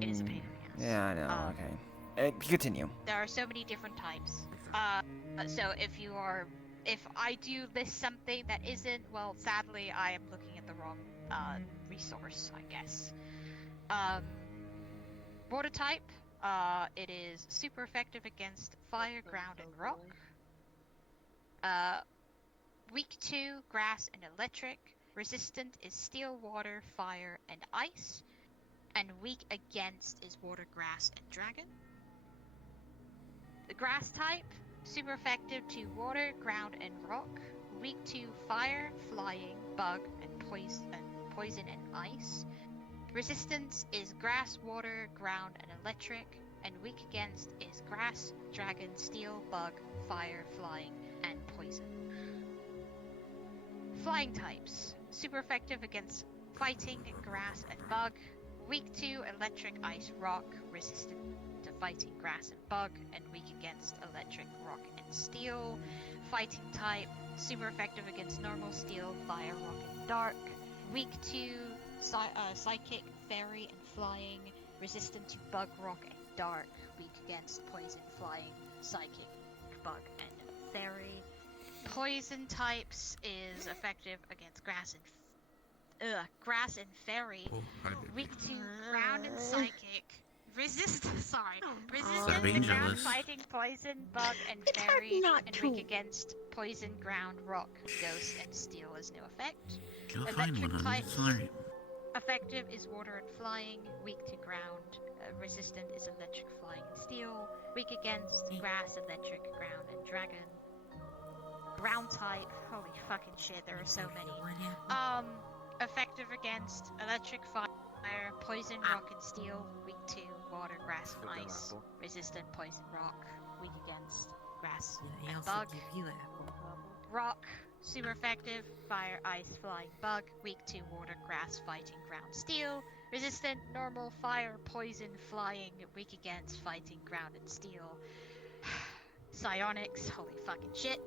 It is a pain in the ass. Yeah, I know. Okay. Continue. There are so many different types. So if I do list something that isn't, well, sadly, I am looking at the wrong resource, I guess. Water type. It is super effective against fire, ground, and rock. Weak to grass and electric. Resistant is steel, water, fire, and ice. And weak against is water, grass, and dragon. The grass type, super effective to water, ground, and rock. Weak to fire, flying, bug, and poison and ice. Resistance is grass, water, ground, and electric. And weak against is grass, dragon, steel, bug, fire, flying, and poison. Flying types, super effective against fighting, grass, and bug. Weak to electric, ice, rock. Resistant to fighting, grass, and bug. And weak against electric, rock, and steel. Fighting type, super effective against normal, steel, fire, rock, and dark. Weak to psychic, fairy, and flying. Resistant to bug, rock, and dark. Weak against poison, flying, psychic, bug, and fairy. Poison types is effective against grass and fairy. Weak to ground and psychic. Resistant to ground, fighting, poison, bug, and fairy. And weak against poison, ground, rock, ghost, and steel is no effect. Electric types. Effective is water and flying. Weak to ground. Resistant is electric, flying, and steel. Weak against grass, electric, ground, and dragon. Ground type. Holy fucking shit, there are so many. Effective against electric, fire, poison, rock, and steel. Weak to water, grass, and ice. Resistant, poison, rock. Weak against grass and bug. Rock. Super effective. Fire, ice, flying, bug. Weak to water, grass, fighting, ground, steel. Resistant, normal, fire, poison, flying. Weak against fighting, ground, and steel. Psionics. Holy fucking shit.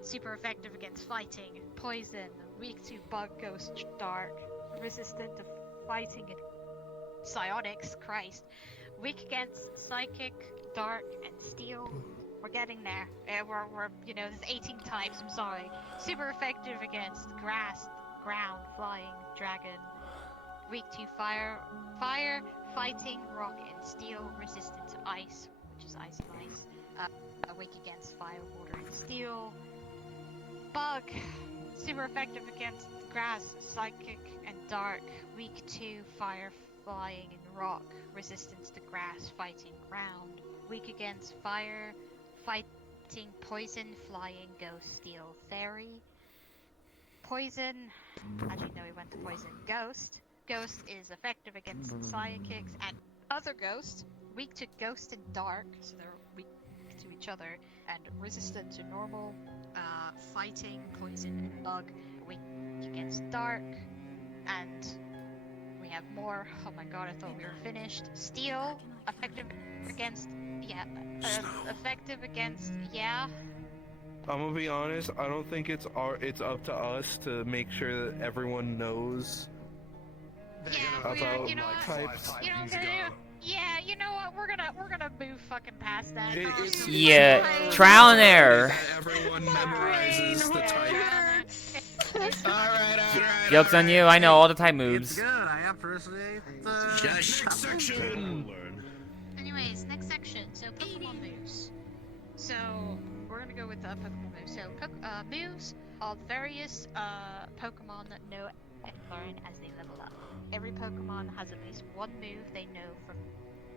Super effective against fighting, poison, weak to bug, ghost, dark, resistant to fighting and psionics, Christ. Weak against psychic, dark, and steel. We're getting there. We're there's 18 types, I'm sorry. Super effective against grass, ground, flying, dragon. Weak to fire, fighting, rock, and steel. Resistant to ice, which is ice and ice. Weak against fire, water, and steel. Bug, super effective against grass, psychic, and dark. Weak to fire, flying, and rock. Resistance to grass, fighting, ground. Weak against fire, fighting, poison, flying, ghost, steel, fairy. Poison, actually no, we went to poison. Ghost. Ghost is effective against psychics and other ghosts. Weak to ghost and dark, so they're weak to each other. And resistant to normal, fighting, poison, and bug. weak against dark, and we have more. Oh my god, I thought we were finished. Steel, effective against effective against I'm gonna be honest. I don't think it's up to us to make sure that everyone knows about types. Yeah, you know what? We're gonna move fucking past that. Yeah, trial and error. Everyone memorizes the type. Alright. Joke's on you, I know all the type moves. It's good, I appreciate Next section! Anyways, next section. So Pokemon moves. So we're gonna go with Pokemon moves. So moves are the various Pokemon that know and learn as they level up. Every Pokemon has at least one move they know from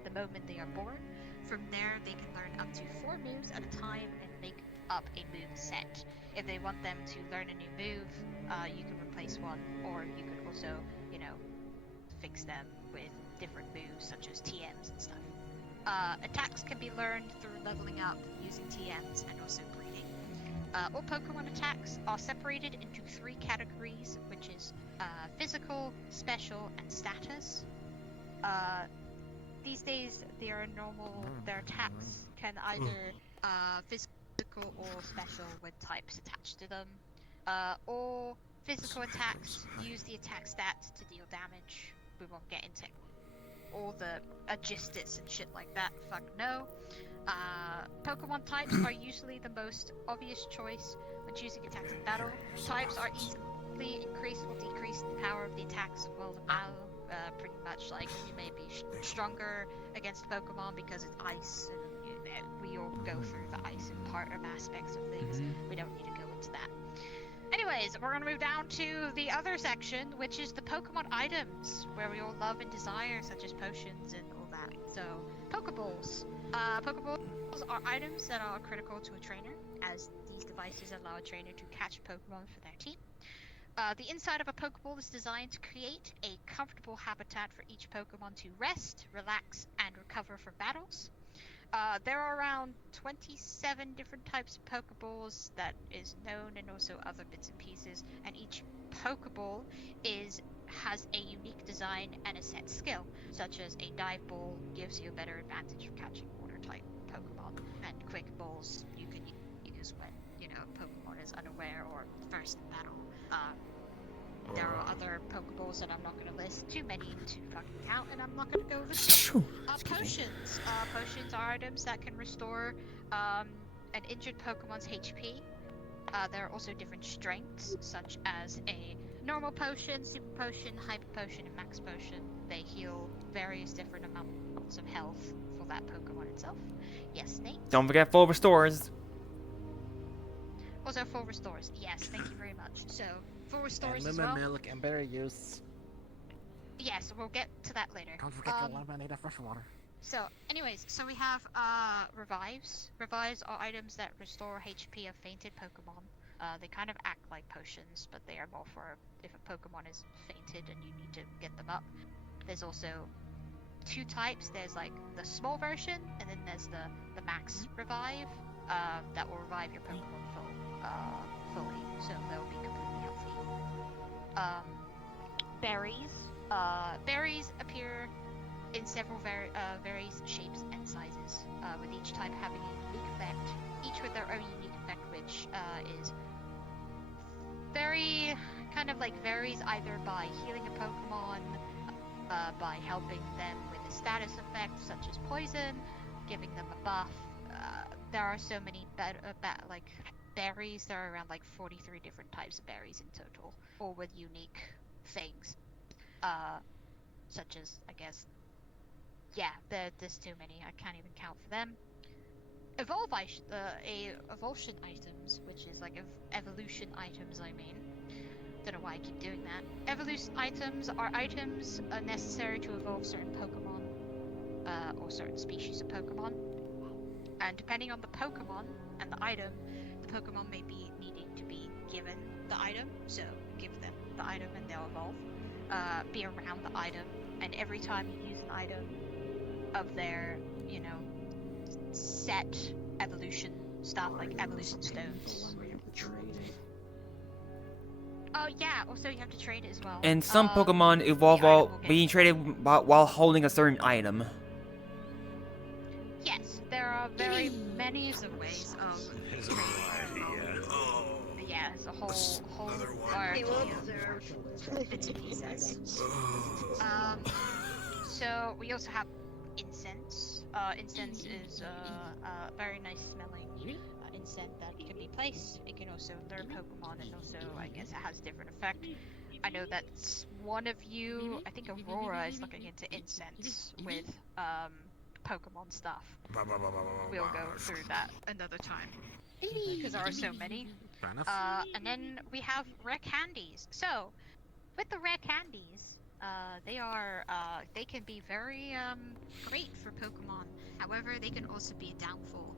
the moment they are born. From there, they can learn up to 4 moves at a time and make up a move set. If they want them to learn a new move, you can replace one, or you could also, fix them with different moves such as TMs and stuff. Attacks can be learned through leveling up using TMs and also breeding. All Pokemon attacks are separated into 3 categories, which is physical, special, and status. These days, their attacks can either physical or special with types attached to them. All physical attacks use the attack stat to deal damage. We won't get into all the agistits and shit like that. Fuck no. Pokemon types are usually the most obvious choice when choosing attacks in battle. Types are easily increased or decreased in the power of the attacks while the battle. Pretty much like you may be stronger against Pokemon because it's ice, and we all go through the ice and part of aspects of things. We don't need to go into that. Anyways, we're gonna move down to the other section, which is the Pokemon items, where we all love and desire, such as potions and all that. So, Pokeballs. Pokeballs are items that are critical to a trainer, as these devices allow a trainer to catch Pokemon for their team. The inside of a Pokeball is designed to create a comfortable habitat for each Pokemon to rest, relax, and recover from battles. There are around 27 different types of Pokeballs that is known, and also other bits and pieces, and each Pokeball has a unique design and a set skill, such as a dive ball gives you a better advantage for catching water type Pokemon, and quick balls you can use when Pokemon is unaware or first in battle. There are other Pokeballs that I'm not going to list, too many to fucking count, and I'm not going to go over them. Potions. Potions are items that can restore an injured Pokemon's HP. There are also different strengths, such as a normal potion, super potion, hyper potion, and max potion. They heal various different amounts of health for that Pokemon itself. Yes, Nate? Don't forget full restores. Also full restores. Yes, thank you very much. So, full restores as well. Milk and berry use. Yes, we'll get to that later. Don't forget to eliminate fresh water. So, anyways, so we have revives. Revives are items that restore HP of fainted Pokemon. They kind of act like potions, but they are more for if a Pokemon is fainted and you need to get them up. There's also 2 types. There's like the small version, and then there's the max revive that will revive your Pokemon fully, so they'll be completely healthy. Berries. Berries appear in several various shapes and sizes, with each type having a unique effect, each with their own unique effect, which is very kind of like varies either by healing a Pokemon, by helping them with a status effect such as poison, giving them a buff. There are so many berries. There are around like 43 different types of berries in total, all with unique things, such as there's too many. I can't even count for them. Evolution items, which is like evolution items. I mean, don't know why I keep doing that. Evolution items are items necessary to evolve certain Pokemon, or certain species of Pokemon. And depending on the Pokemon and the item, the Pokemon may be needing to be given the item. So give them the item and they'll evolve. Be around the item, and every time you use an item of their, set evolution stuff, like evolution stones. Oh yeah. Also, you have to trade as well. And some Pokemon evolve while being traded while holding a certain item. Yes, there are very many of ways of There's a variety, yeah. Oh. Yeah, it's a whole variety of bits and pieces. So we also have incense. Incense is a very nice smelling incense that can be placed. It can also lure Pokemon, and also I guess it has different effect. I know that one of you, I think Aurora, is looking into incense with Pokemon stuff. We'll go through that another time because there are so many. And then we have rare candies. So with the rare candies, they can be very great for Pokemon. However, they can also be a downfall.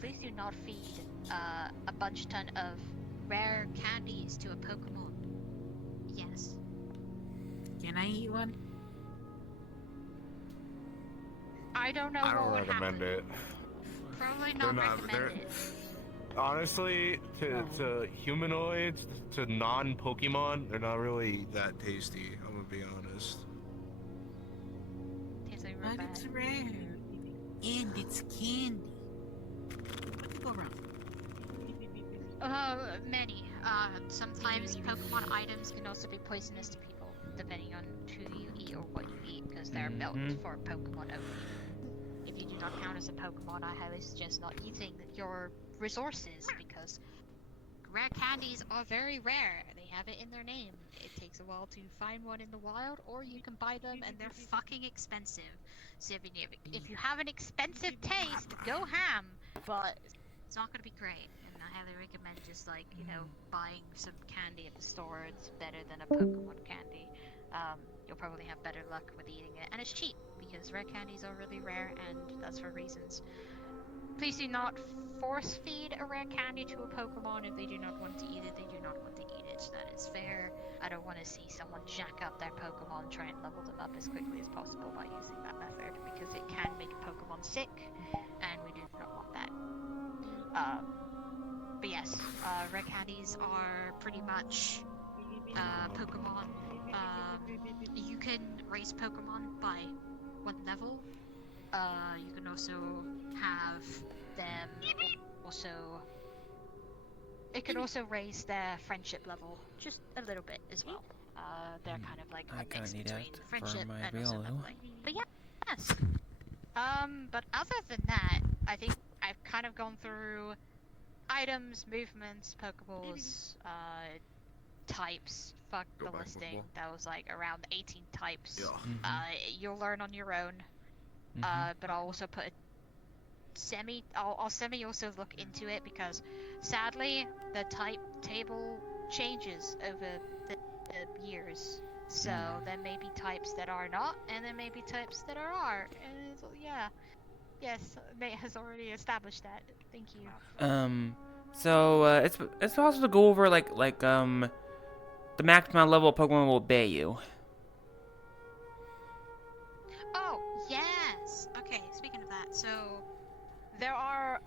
Please do not feed a bunch ton of rare candies to a Pokemon. Yes. Can I eat one? I don't know I don't what would recommend happen. it. Probably They're not recommend it. Honestly, to humanoids, to non-Pokemon, they're not really that tasty. I'm gonna be honest. Tastes like But it's rare. And it's candy. What could go wrong? Many. Sometimes Pokemon items can also be poisonous to people, depending on who you eat or what you eat, because they're built for Pokemon only. If you do not count as a Pokemon, I highly suggest not eating your resources, because rare candies are very rare. They have it in their name. It takes a while to find one in the wild, or you can buy them, and they're fucking expensive. So if you have an expensive taste, go ham, but it's not gonna be great. And I highly recommend just like, buying some candy at the store. It's better than a Pokemon candy. You'll probably have better luck with eating it, and it's cheap because rare candies are really rare, and that's for reasons. Please do not force feed a rare candy to a Pokemon. If they do not want to eat it, they do not want to eat it. That is fair. I don't want to see someone jack up their Pokemon, try and level them up as quickly as possible by using that method, because it can make a Pokemon sick, and we do not want that. But yes, rare candies are pretty much Pokemon. You can raise Pokemon by 1 level. You can also have them it can also raise their friendship level just a little bit as well. They're kind of like a mix between friendship and also leveling. But yeah, yes. But other than that, I think I've kind of gone through items, movements, Pokeballs, types. Fuck the listing. That was like around 18 types. You'll learn on your own. But I'll also put I'll semi also look into it, because sadly the type table changes over the years. So there may be types that are not, and there may be types that are. And yeah. Yes, Nate has already established that. Thank you. So it's possible to go over the max amount of level of Pokemon will obey you. Oh, yes! Okay, speaking of that, so there are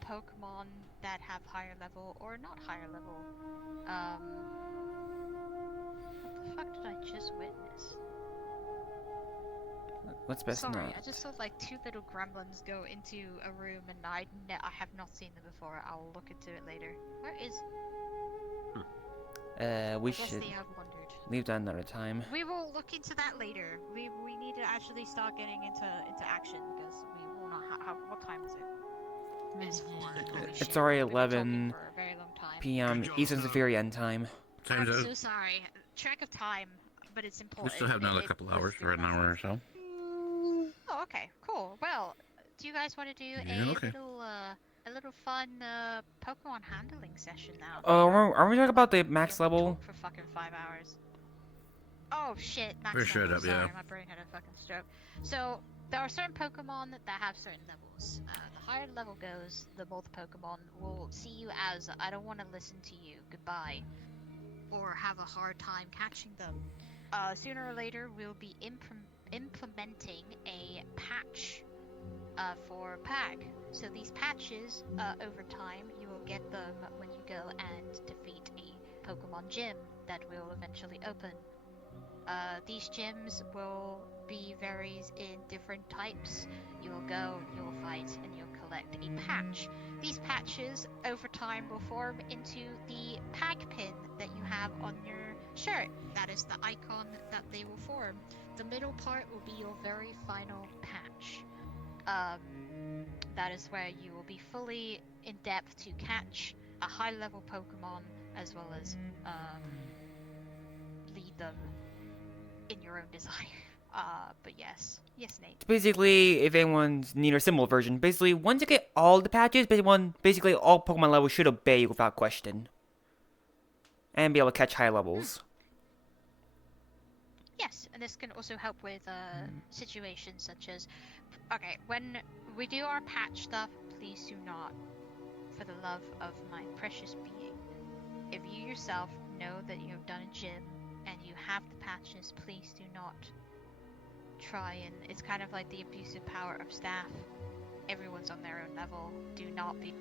Pokemon that have higher level or not higher level. What the fuck did I just witness? What's best Sorry, not? I just saw like 2 little gremlins go into a room, and I have not seen them before. I'll look into it later. Where is? We should leave that another time. We will look into that later. We need to actually start getting into action, because we will not have. What time is it? It's 4. It's already 11 p.m. Eastern Siberian time. I'm so sorry. Track of time, but it's We important. still have another couple hours, or an hour or so. Oh, okay, cool. Well, do you guys want to do a little fun Pokemon handling session now? Are we talking about the max level? For fucking 5 hours. Oh shit, max We're straight level. up, Sorry, yeah. my brain had a fucking stroke. So there are certain Pokemon that have certain levels. The higher the level goes, the more the Pokemon will see you as I don't want to listen to you. Goodbye. Or have a hard time catching them. Sooner or later, we'll be implementing a patch for PAG. So these patches, over time, you will get them when you go and defeat a Pokemon gym that will eventually open. These gyms will be varies in different types. You'll go, you'll fight, and you'll collect a patch. These patches, over time, will form into the tag pin that you have on your shirt. That is the icon that they will form. The middle part will be your very final patch. That is where you will be fully in depth to catch a high-level Pokemon, as well as lead them in your own design. But yes, Nate. Basically, if anyone's need a similar version, basically once you get all the patches, basically all Pokemon levels should obey you without question, and be able to catch high levels. Yes, and this can also help with situations such as, okay, when we do our patch stuff, please do not, for the love of my precious being, if you yourself know that you have done a gym and you have the patches, please do not try and, it's kind of like the abusive power of staff. Everyone's on their own level. Do not be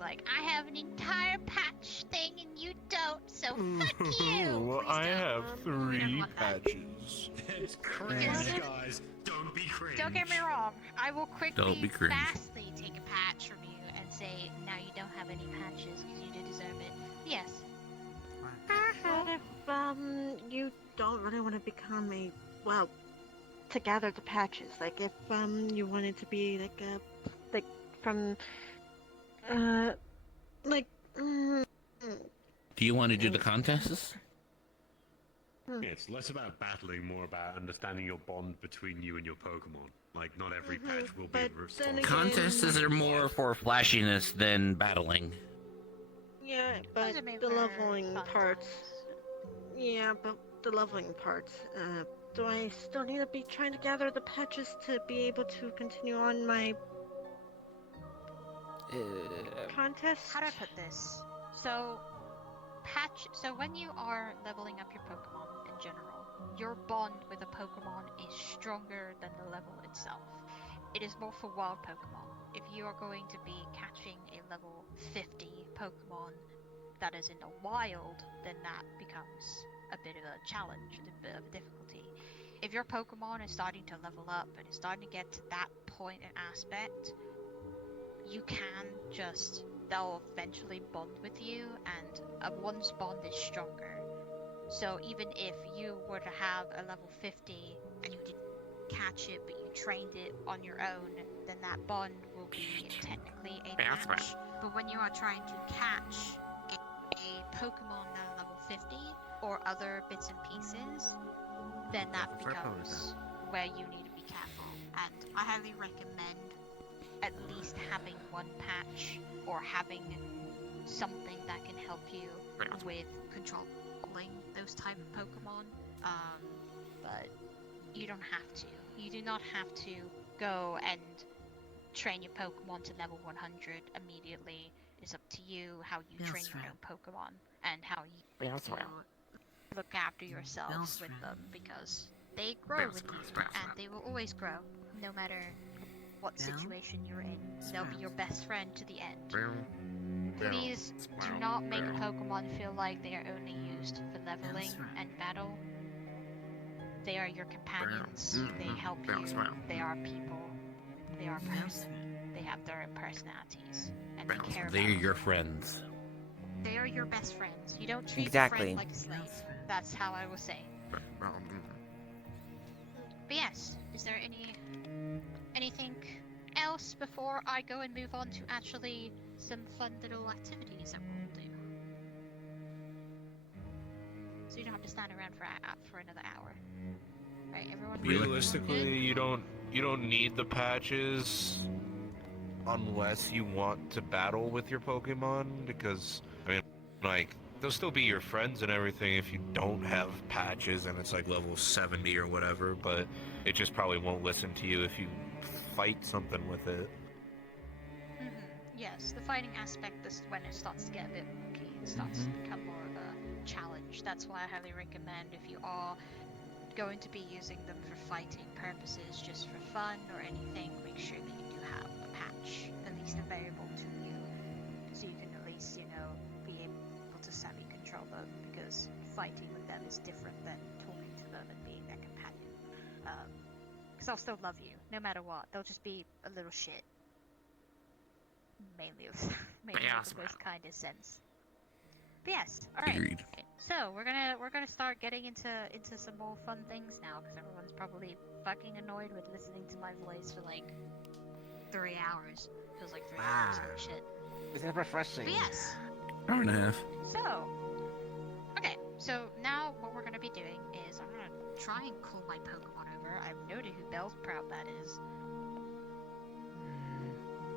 like, I have an entire patch thing and you don't, so fuck you! Well, I have 3 patches. It's cringe, guys. Don't be cringe. Don't get me wrong. I will Don't be quickly, cringe. fastly take a patch from you and say, now you don't have any patches because you do deserve it. Yes. What if you don't really want to become a, well, to gather the patches? Like if you wanted to be like a, like from like Do you want to do the contests? Yeah, it's less about battling, more about understanding your bond between you and your Pokemon. Like, not every patch will be responsible. Contests are more for flashiness than battling. yeah, but the leveling parts. Yeah, but the leveling parts. Do I still need to be trying to gather the patches to be able to continue on my contest? How do I put this? So, so when you are leveling up your Pokemon in general, your bond with a Pokemon is stronger than the level itself. It is more for wild Pokemon. If you are going to be catching a level 50 Pokemon that is in the wild, then that becomes a bit of a challenge, a bit of a difficulty. If your Pokemon is starting to level up and is starting to get to that point and aspect, you can just, they'll eventually bond with you, and one's bond is stronger. So even if you were to have a level 50 and you didn't catch it but you trained it on your own, then that bond will be technically a match. But when you are trying to catch a Pokemon that is level 50 or other bits and pieces, then that becomes where you need to be careful. And I highly recommend at least having one patch or having something that can help you with controlling those type of Pokemon. But you don't have to. You do not have to go and train your Pokemon to level 100 immediately. It's up to you how you train your own Pokemon and how you look after yourself with them, because they grow with you and they will always grow no matter what situation you're in. They'll be your best friend to the end. Please do not make Pokemon feel like they are only used for leveling and battle. They are your companions, they help you, they are people, they are a person, they have their own personalities, and they care about They're you. your friends. They are your best friends. You don't treat Exactly. a friend like a slave. That's how I will say. But yes, is there anything else before I go and move on to actually some fun little activities that we'll do? So you don't have to stand around for another hour. Right, everyone? Realistically, you don't need the patches unless you want to battle with your Pokemon, because I mean, like, they'll still be your friends and everything if you don't have patches and it's like level 70 or whatever, but it just probably won't listen to you if you fight something with it. Yes, the fighting aspect is when it starts to get a bit wonky. It starts to become more of a challenge. That's why I highly recommend, if you are going to be using them for fighting purposes, just for fun or anything, make sure that you do have a patch at least available to you, so you can at least, be able to semi-control them, because fighting with them is different than talking to them and being their companion. Because I'll still love you, no matter what. They'll just be a little shit. Mainly of the most kindest sense. But yes, alright. Agreed. So we're gonna start getting into some more fun things now, because everyone's probably fucking annoyed with listening to my voice for like 3 hours. Feels like 3 hours and shit. Is it refreshing? But yes. Hour and a half. So, okay. So now what we're gonna be doing is I'm gonna try and call my Pokemon over. I have no idea who Bellsprout that is.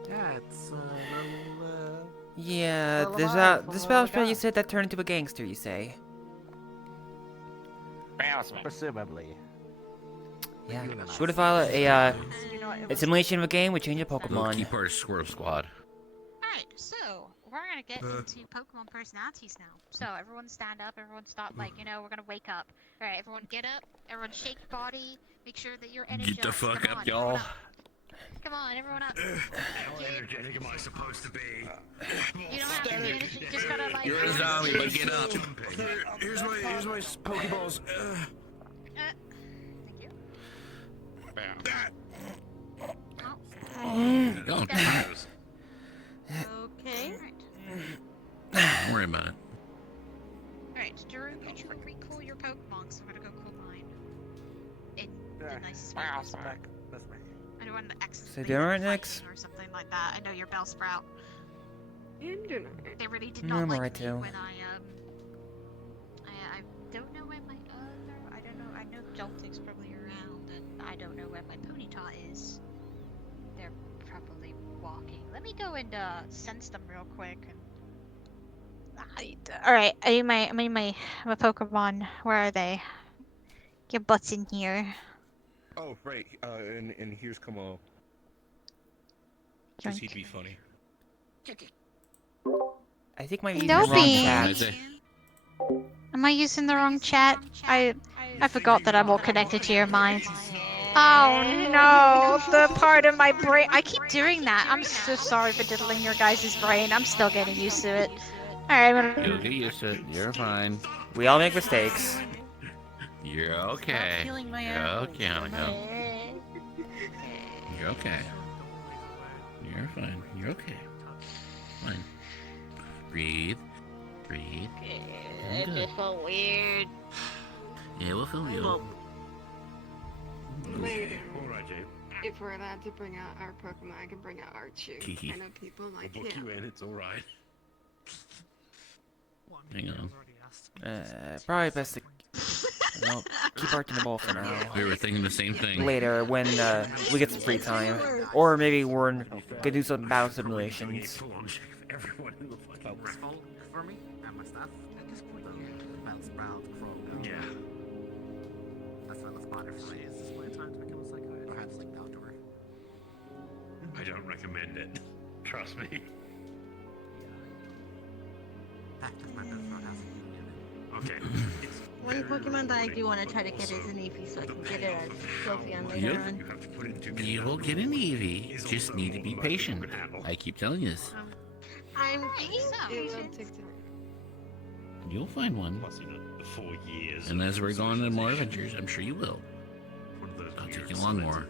Yeah, it's Yeah, Well, there's alive, this well, Bellsprout you God. said that turned into a gangster, you say? presumably. Yeah. What if a simulation of a game would change a Low Pokemon? key part of Squirrel Squad. Alright, so we're gonna get into Pokemon personalities now. So everyone stand up, everyone stop, like, we're gonna wake up. Alright, everyone get up, everyone shake your body, make sure that you're energized. Get the fuck Come up, on, y'all. everyone up. Come on, everyone up. How energetic am I supposed to be? You don't have to be energy, you just gotta like... You're a zombie, but get up. Here's my Pokeballs. Thank you. Oh, Okay. don't worry about it. Alright, Drew, could you recall your Pokemon? Because I'm gonna go call mine. In the nicest way possible. I don't want to accidentally Darren next? or something like that. I know you're Bellsprout. And They really did No, not I'm like alright me too. when I don't know where my other... I don't know. I know Joltik's probably around, and I don't know where my Ponyta is. They're probably walking. Let me go and sense them real quick. Alright, I mean my Pokemon. Where are they? Your butt's in here. Oh, right. And here's Kamal. Because he'd be funny. I think my using the wrong chat. Am I using the wrong chat? I forgot that I'm all connected to your mind. Oh no, the part of my brain. I keep doing that. I'm so sorry for diddling your guys' brain. I'm still getting used to it. Alright, You'll get used to it. You're fine. We all make mistakes. You're okay. Feeling my You're okay, Hanukkah. You're okay. You're fine. You're okay. Fine. Breathe. Breathe. It just felt weird. Yeah, we'll feel you. later, Alright, Jay. if we're allowed to bring out our Pokemon, I can bring out Archie. I know people like We'll book him. you in, it's alright. Hang on. Probably best to keep arching the ball for now. We were thinking the same thing. Later, when we get some free time, or maybe we're gonna do some battle simulations. Everyone in the fucking Raffle for me and my stuff. I just put the Bellsprout Crow. Yeah. That's not the spotter for me. Is this my time to become a psychiatrist? Perhaps like doctor. I don't recommend it. Trust me. That is my Bellsprout has Okay. One Pokemon that I do want to try to get is an Eevee, so I can get it as trophy on later on. You have to put it into You'll get an Eevee. Just need to be patient. I keep telling you this. I'm It will take time. You'll find one. Plus, you know, the 4 years. And as we're going on more adventures, I'm sure you will. One of those I'll take weird you along slides. more.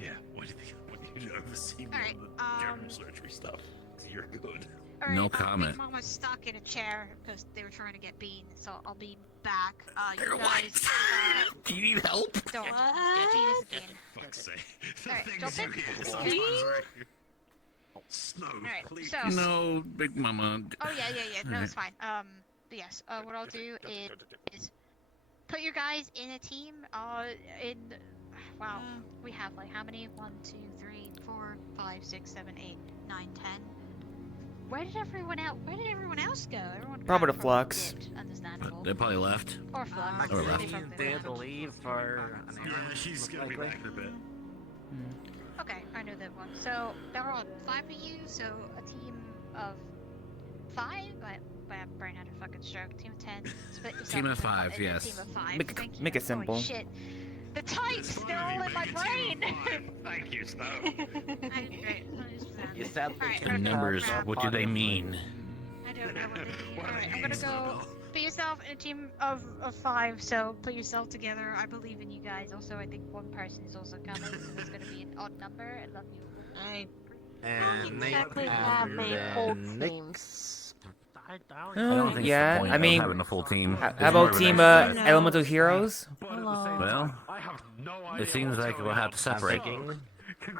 Yeah, what do you oversee all Alright, the general surgery stuff? 'Cause you're good. No comment. Mom was stuck in a chair because they were trying to get Bean, so I'll be back. You What? guys, Do you need help? don't. Bean is Bean. Fuck's sake. The Alright, thing jump is, in. you hear Okay. something. Snow, Alright, please. so- No, Big Mama. Oh yeah. No, it's fine. But yes. What I'll do is put you guys in a team. Wow, we have like how many? 1, 2, 3, 4, 5, 6, 7, 8, 9, 10. Where did everyone else go? Everyone Probably kinda to Flux. dipped, understandable. They probably left. Or Flux. Or They left. probably Did left. leave for an Yeah, errand, she's most gonna be likely. back in a bit. Okay, I know that one. So there are 5 of you, so a team of 5. My brain had a fucking stroke. Team of 10. Split yourself Team of into 5, into yes. Team of 5. Make Thank you. it Holy simple. shit. The types, they're all in my brain. Thank you, Snow. You said Alright, The numbers, what do they mean? I don't know what they mean. Alright, I'm gonna go put yourself in a team of 5, so put yourself together. I believe in you guys. Also, I think one person is also coming, so there's gonna be an odd number. I love you. And Nate exactly and have a whole then team. Nix. Oh, I don't think yeah, it's the point I mean, of having a full team. how It's about more of a Team nice try. Elemental Heroes? Well, it seems like we'll have to separate.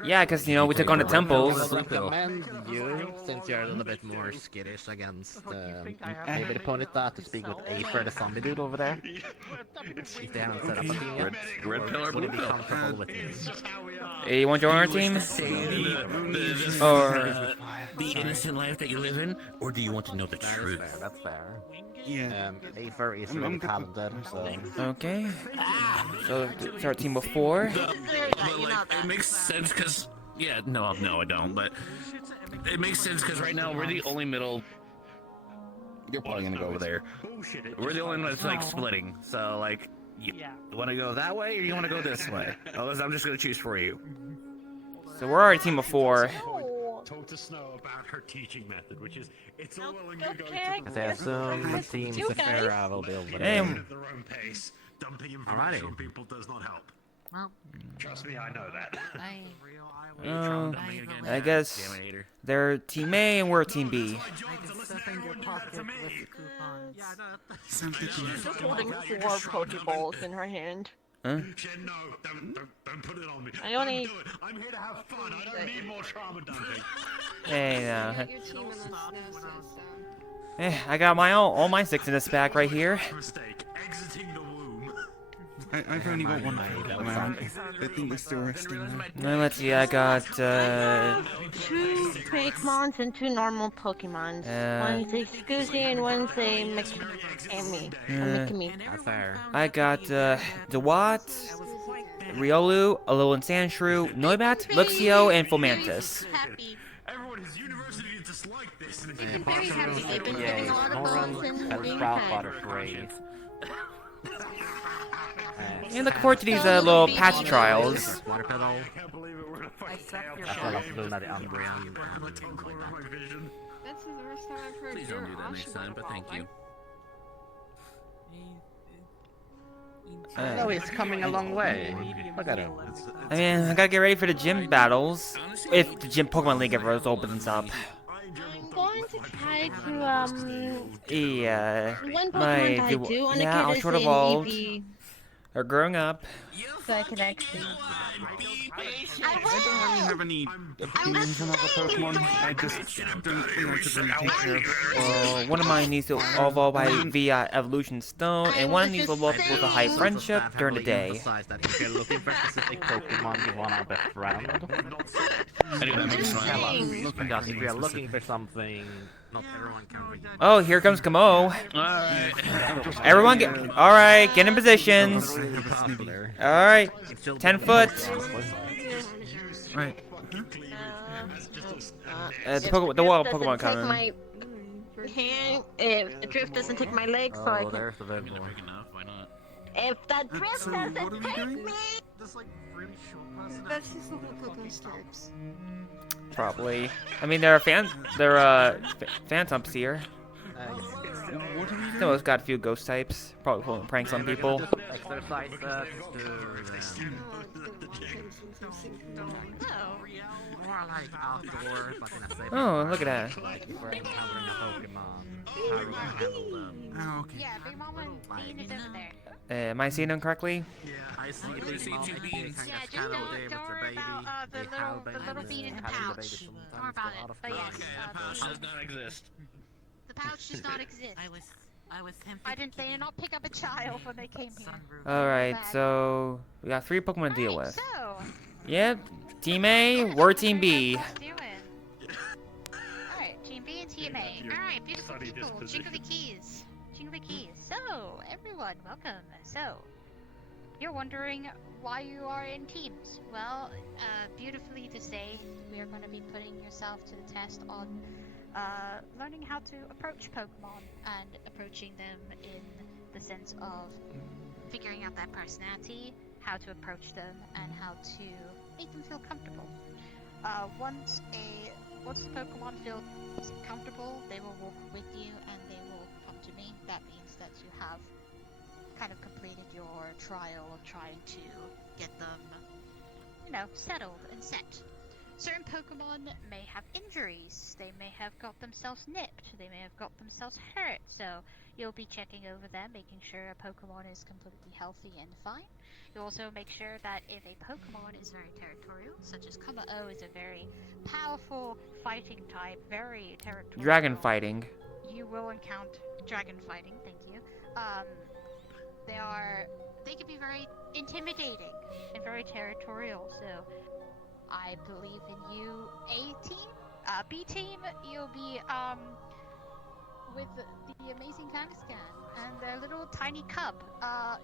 Yeah, because, you know, we took on the I temples. would recommend you, since you're a little bit more skittish against maybe the Ponyta, to speak with Aether, the zombie dude over there. If they haven't set up a team yet. Red pill or Would blue you be pill? comfortable with me? Hey, you want to join our team? Or the innocent life that you live in, or do you want to know the That is truth? fair, that's fair. Yeah. Aether is really talented, so... okay. So it's our team of 4. But like, it makes sense because no, I don't. But it makes sense because right now we're the only middle. You're probably gonna go over there. We're the only one that's like splitting. So like, you want to go that way or you want to go this way? Otherwise, I'm just gonna choose for you. So we're already a team of 4. Talk to Snow about her teaching method, which is it's all well and good Okay. going I assume the team Sephira will be over there. Hey, at their own pace. Dumping information on people does not help. Well, Trust me, I know that. I guess they're Team A and we're Team B. I can stuff in your pocket with coupons. She's holding 4 Pokeballs in her hand. Huh? Jen, no, don't put it on me. I only- Don't do it. I'm here to have fun. I don't need more trauma dumping. Hey, Your team unless Snow says so. I got my all my 6 in this pack right here. Mistake. Exiting the womb. I've only got one Pokemon. I think they're still resting now. Now let's see, I got 2 Fakemons and 2 normal Pokemons. One's a Scoozy and one's a Mikami. That's fair. I got Dewat, Riolu, a little Sandshrew, Noibat, Luxio, and Fomantis. Everyone is university dislike this. And I'm very happy. They've been giving a lot of bones and being kind. And looking forward to these little patch trials. Water pedal. I can't believe it. We're in a fucking I fell off Luna the Umbreon. That's the first time I've heard Please your don't do that next time, but thank you. No, he's coming a long way. Look at him. I mean, I gotta get ready for the gym battles. If the gym Pokemon League ever opens up. I'm going to try to, Yeah. one My, Pokemon I do want to yeah, I'll get is short an evolved. EV, Or growing up. so I can actually... I don't really have any opinions on other Pokemon. I just don't think I could really take care of. Well, one of mine needs to evolve via Evolution Stone, and one needs to evolve with a high friendship during the day. Emphasize that if you're looking for specific Pokemon you want to befriend, tell us. Because if you're looking for something, not everyone can read. Oh, here comes Kamo. Everyone get... Alright, get in positions. Alright, 10 foot. Right. The wild Pokemon coming. My hand, if the drift doesn't take my legs, so I Oh, can... there's the big boy. If the drift So, doesn't what are we take doing? me... That's just little Pokemon types. Probably. I mean, there are Phantoms here. What are we doing? Noah's got a few ghost types. Probably pulling pranks on people. Exercise more like outdoor, but in a safe Oh, look at that. Like if we're encountering a Pokemon, how are we gonna handle them? Oh, okay. Yeah, Big Mama and Bean is over there. Am I seeing them correctly? Yeah, I see Big Mom and Yeah, Bean just kind of don't there with their worry baby. about They have the little bean in the having the pouch. baby Don't worry sometimes about a lot it. of But yes, Pouch does not exist. the pouch does not exist. I was tempted. I didn't. They did not pick up a child when they came here. Alright, so we got 3 Pokemon to deal with. So, Yep, Team A, we're Team B. Alright, Team B and Team A. Alright, beautiful people. Jingle the keys. Jingle the keys. So, everyone, welcome. So, you're wondering why you are in teams. Well, beautifully to say, we are going to be putting yourself to the test on learning how to approach Pokemon and approaching them in the sense of figuring out their personality, how to approach them, and how to make them feel comfortable. Once the Pokemon feels comfortable, they will walk with you and they will come to me. That means that you have kind of completed your trial of trying to get them, settled and set. Certain Pokemon may have injuries. They may have got themselves nipped. They may have got themselves hurt. So you'll be checking over them, making sure a Pokemon is completely healthy and fine. You'll also make sure that if a Pokemon is very territorial, such as Kuma-O is a very powerful fighting type, very territorial. Dragon fighting. You will encounter dragon fighting. Thank you. They can be very intimidating and very territorial. So I believe in you, A team. B team, you'll be with the amazing Kangaskhan and their little tiny cub.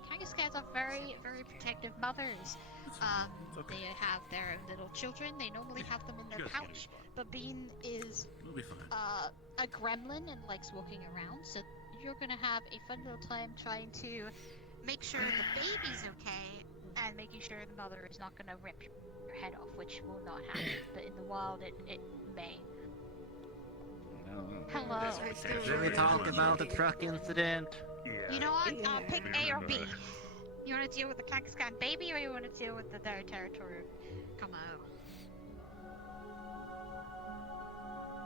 Kangaskhan's are very, very protective mothers. They have their little children. They normally have them in their pouch. But Bean is a gremlin and likes walking around. So you're gonna have a fun little time trying to make sure the baby's okay and making sure the mother is not gonna rip your head off, which will not happen. But in the wild, it may. Hello. Should we talk about the truck incident? You know what? Pick A or B. You want to deal with the Kangaskhan baby, or you want to deal with the territory? Come on.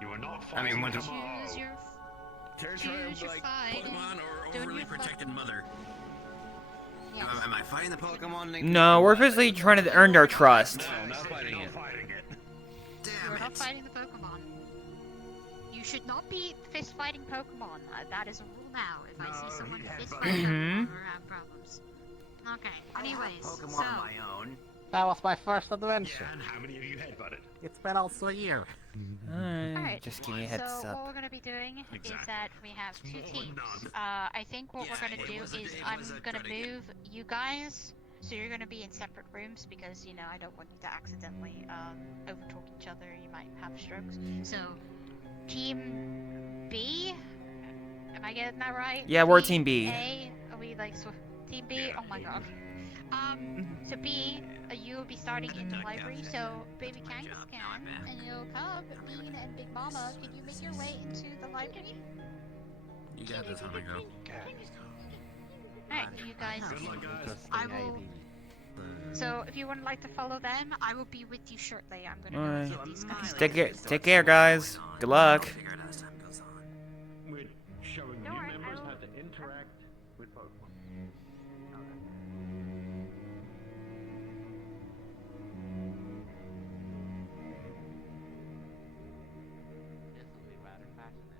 You are not I mean, what Choose your fight. Pokemon or overly protected mother? Yes. Am I fighting the Pokemon? No, we're officially trying to earn their trust. No, not fighting it. You're not fighting the Pokemon. You should not be fist fighting Pokemon. That is a rule now. If I see someone fist fighting Pokemon, we're having problems. Okay. Anyways, Pokemon so of my own. That was my first adventure. And how many of you headbutted? It's been also a year. Alright, Just give me a heads so up. what we're going to be doing is that we have two More teams. none. I think what we're going to do is I'm going to try to get- move you guys, so you're going to be in separate rooms because, I don't want you to accidentally overtalk each other. You might have strokes. So, Team B? Am I getting that right? Yeah, we're Team B. A? Are we like Team B? Oh my god. So B, you will be starting in the library, so Baby Kangaskhan and your cub, Bean and Big Mama, can you make your way into the library? You got this, Hanago. Alright, you guys. Good luck, guys. I will. So if you would like to follow them, I will be with you shortly. I'm gonna Alright. go get these guys. Take care, guys. Good luck. We're showing Don't new worry, members I how will- to interact with Pokemon. This will be rather fascinating.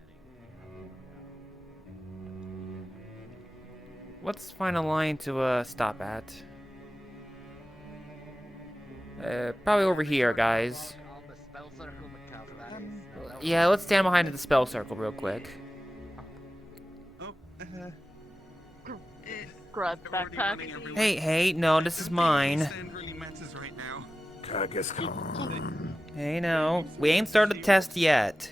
Let's find a line to stop at. Probably over here, guys. On the spell circle because that is Yeah, let's stand behind the spell circle real quick. Grab backpack. Hey, no, this is mine. Really matters right now. Hey, no, we ain't started the test yet.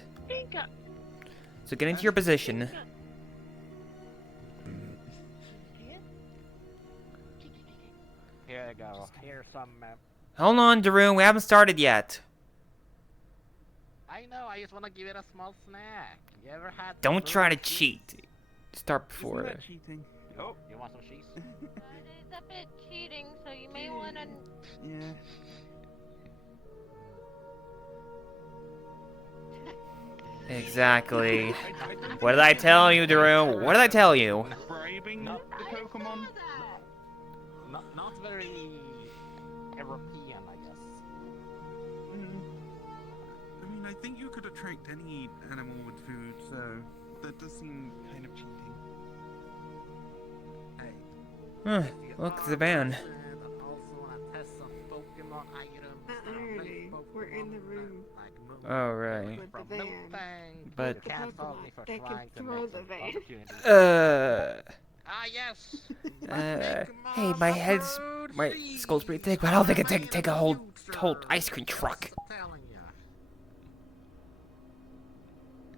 So get into your position. Here you go. Here's some. Hold on, Darun, we haven't started yet. I know. I just want to give it a small snack. You ever had? Don't try to cheese? cheat. Start before. Isn't that cheating? Oh, You want some cheese? It's a bit cheating, so you may want to. yeah. Exactly. What did I tell you, Darun? What did I tell you? Bribing the Pokemon? Not very European, I guess. I mean, I think you could attract any animal with food, so that does seem kind of cheating. Huh, look, the van. We're in the room. Oh, right. With the van. But, The Pokemon. They can throw the van. Ah, yes. Hey, my skull's pretty thick, but I don't think I can take a whole ice cream truck.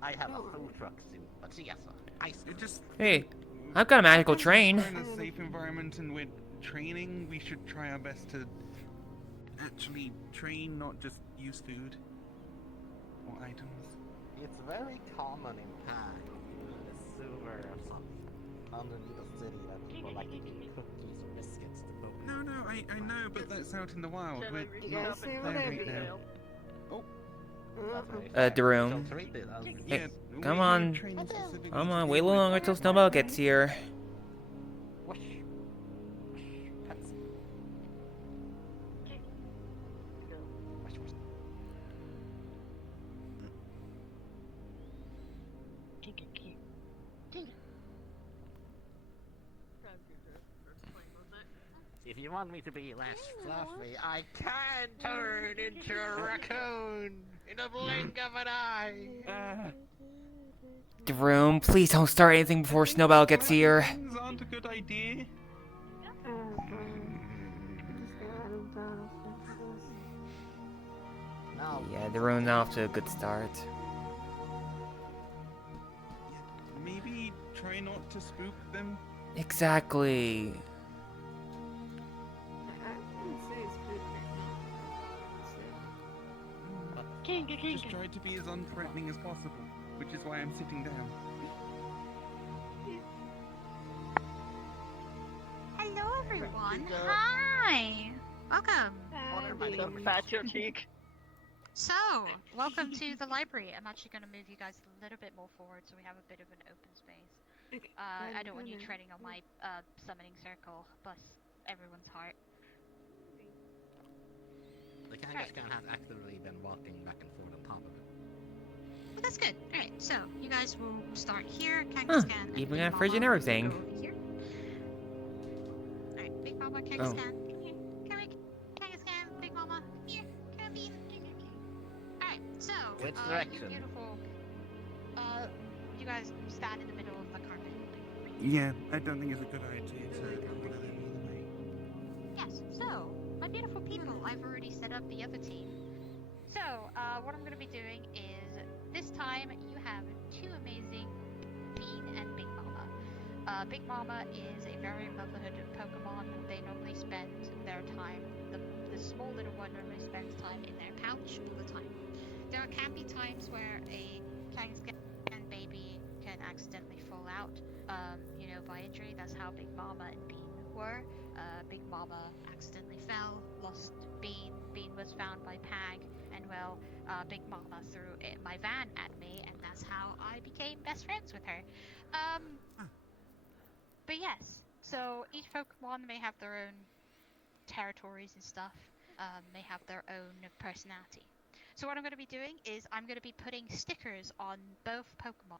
I I have a food truck soon, but she has ice cream. Just Hey, I've got a magical we're train. in a safe environment and we're training. We should try our best to actually train, not just use food or items. It's very common in Pag, in the sewer or something, underneath the city, that people like to give cookies or biscuits to Pokemon. No, I know, but that's out in the wild. Shall I We're reach not up and there touch right the now. tail? Oh, Daroon. yeah. Come we're on. training specifically Come to on, deal wait a little with- longer till Snowball gets here. If you want me to be less fluffy, I can turn into a raccoon in a blink of an eye. Daroon, please don't start anything before Snowball gets here. Things aren't a good idea. Yeah, Daroon's off to a good start. Maybe try not to spook them. Exactly. Just try to be as unthreatening as possible, which is why I'm sitting down. Hello, everyone. Hi. Welcome. Pat your cheek. So, welcome to the library. I'm actually going to move you guys a little bit more forward so we have a bit of an open space. I don't want you treading on my summoning circle, plus everyone's heart. The Kangaskhan has actively been walking back and forth on top of it. Well, that's good. Alright, so you guys will start here. Kangaskhan. Even got fridge and everything. Alright, Big Mama, Kangaskhan. Come here. Come here. Kangaskhan, Big Mama. Here. Come here. Alright, so. Which You direction? beautiful. You guys stand in the middle of the carpet. Yeah, I don't think it's a good idea to go with them either way. Yes, so, my beautiful people, I've already set up the other team. So, what I'm going to be doing is, this time you have two amazing Bean and Big Mama. Big Mama is a very motherhood Pokemon. They normally spend their time, the small little one normally spends time in their pouch all the time. There can be times where a Kangaskhan baby can accidentally fall out, by injury. That's how Big Mama and Bean were. Big Mama accidentally fell, lost Bean. Bean was found by Pag, and Big Mama threw my van at me, and that's how I became best friends with her. But yes, so each Pokemon may have their own territories and stuff, may have their own personality. So what I'm going to be doing is I'm going to be putting stickers on both Pokemon.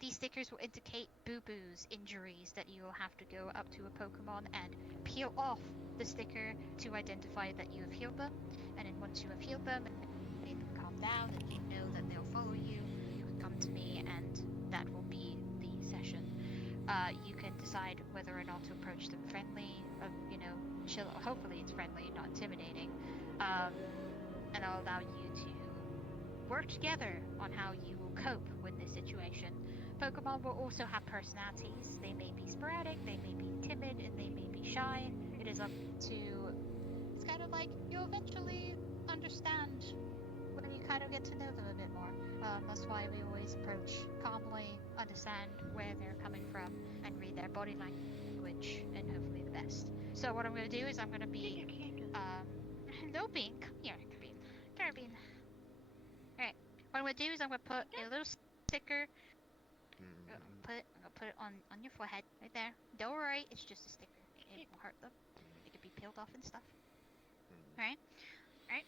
These stickers will indicate boo-boos, injuries that you will have to go up to a Pokemon and peel off the sticker to identify that you have healed them. And then once you have healed them and made them calm down and you know that they'll follow you, you can come to me and that will be the session. You can decide whether or not to approach them friendly, chill. Hopefully it's friendly, not intimidating. And I'll allow you to work together on how you will cope with this situation. Pokemon will also have personalities. They may be sporadic, they may be timid, and they may be shy. It is up to... It's kind of like you'll eventually understand when you kind of get to know them a bit more. That's why we always approach calmly, understand where they're coming from, and read their body language, and hopefully the best. So what I'm going to do is I'm going to be... Hello, Bean. Come here, Bean. Come here, Bean. Alright. What I'm going to do is I'm going to put a little sticker... I'm gonna put it on your forehead, right there. Don't worry, it's just a sticker. It won't hurt them. It could be peeled off and stuff. Alright? Alright.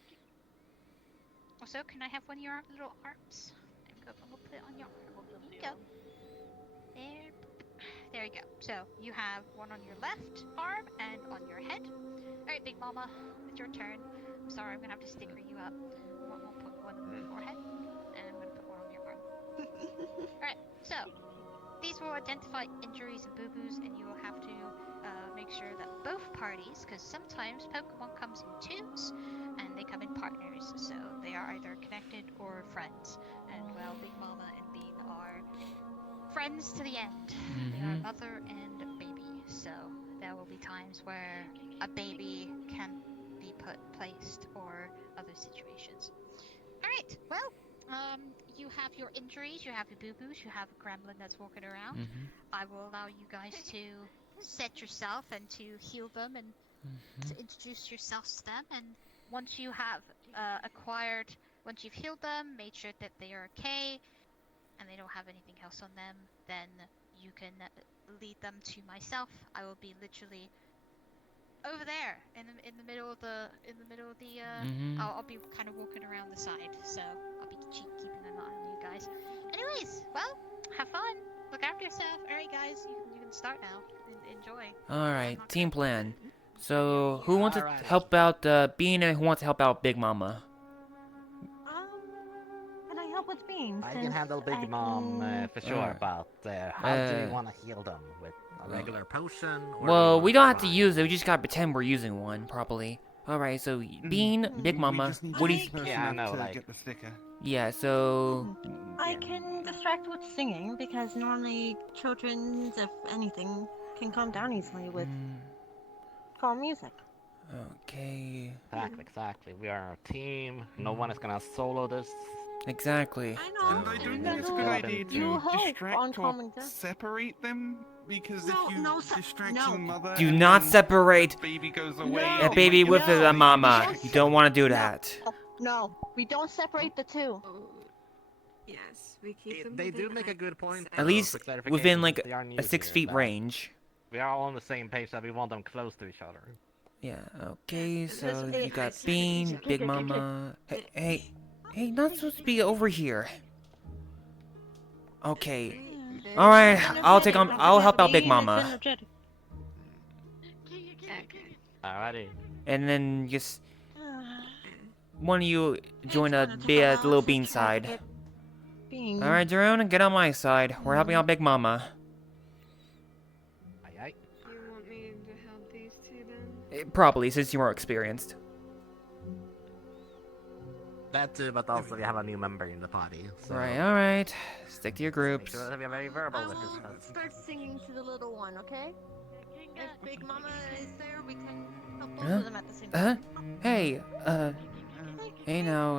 Also, can I have one of your little arms? I'm gonna put it on your arm. There you go. There you go. So, you have one on your left arm and on your head. Alright, Big Mama, it's your turn. I'm sorry, I'm gonna have to sticker you up. We'll put one on your forehead, and I'm gonna put one on your arm. Alright, so, these will identify injuries and boo-boos, and you will have to make sure that both parties, because sometimes Pokemon comes in twos, and they come in partners, so they are either connected or friends. And Big Mama and Bean are friends to the end. They are mother and baby. So there will be times where a baby can be placed or other situations. All right. Well, you have your injuries, you have your boo-boos, you have a gremlin that's walking around. I will allow you guys to set yourself and to heal them and to introduce yourselves to them. And once you have once you've healed them, made sure that they are okay, and they don't have anything else on them, then you can lead them to myself. I will be literally over there in the middle of the I'll be kind of walking around the side, so I'll be keeping an eye on you guys. Anyways, well, have fun, look after yourself. All right, guys, you can start now. Enjoy. All right, team plan. So who wants to Alrighty. help out Bean, and who wants to help out Big Mama? Can I help with beans? I can handle Big Mom for sure, but how do you want to heal them? With a regular potion? Or Well, we don't have to use it. We just gotta pretend we're using one properly. All right, so Bean, Big Mama, what do you? Yeah, I know, like. Get the sticker. Yeah, so. I can distract with singing because normally children, if anything, can calm down easily with calm music. Okay. Exactly. We are a team. No one is gonna solo this. Exactly. I know. And I don't think it's a good idea to distract or separate them, because if you distract the mother, Do and not then separate the baby goes away. a baby with a mama. You don't want to do that. No, we don't separate the two. Yes, we keep them. They do make a good point. At least within like They are new a 6 here, feet but range. We are all on the same page that we want them close to each other. Yeah. Okay. So you got Bean, Big Mama. Hey, not supposed to be over here. Okay. All right. I'll help out Big Mama. Alrighty. And then just one of you join the little Bean side. All right, Jerome, get on my side. We're helping out Big Mama. Aye. You want me to help these two then? Probably, since you're more experienced. That too, but also we have a new member in the party. So All right. Stick to your groups. make sure that we are very verbal with this. Start singing to the little one, okay? If Big Mama is there, we can help both Huh? of them at the same time. Hey, hey now,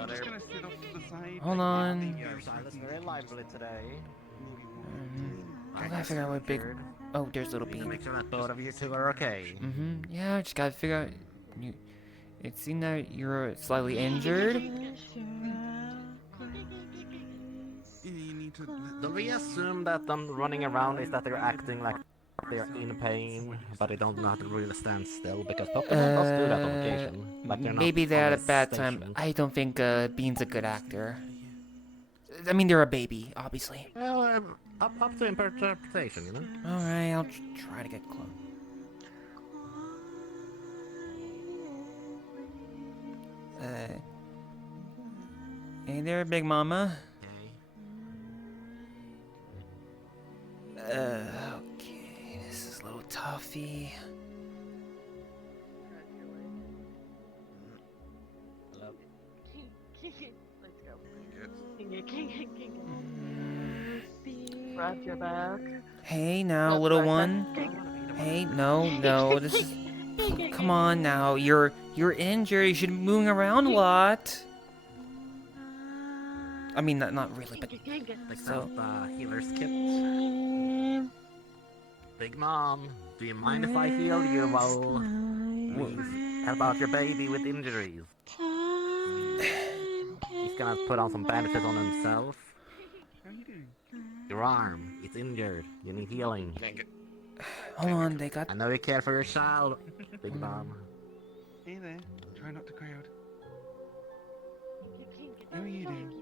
I'm just gonna sit off to the side. hold on. Silas very lively today. I gotta figure out what Big. Oh, there's little Bean. Make sure that both of you two are okay. Yeah, I just gotta figure out. It seemed that you're slightly injured. Do we assume that them running around is that they're acting like they're in pain, but they don't know how to really stand still? Because Pokemon does do that on occasion. Like they're not Maybe they're at a always bad time. stationed. I don't think Bean's a good actor. I mean, they're a baby, obviously. Well, up to interpretation, you know? Alright, I'll try to get close. Hey there, Big Mama. Okay, this is a little toughy. Let's go. Wrap your back. Hey now, little one. Hey, no, this is. Come on now, you're injured. You should be moving around a lot. I mean, not really, but So the healer's kit. Big Mom, do you mind if I heal you while we help out your baby with injuries? He's gonna put on some bandages on himself. How are you doing? Your arm, it's injured. You need healing. hold on, they got. I know you care for your child, Big Mom. Hey there. Try not to cry out. How are you doing?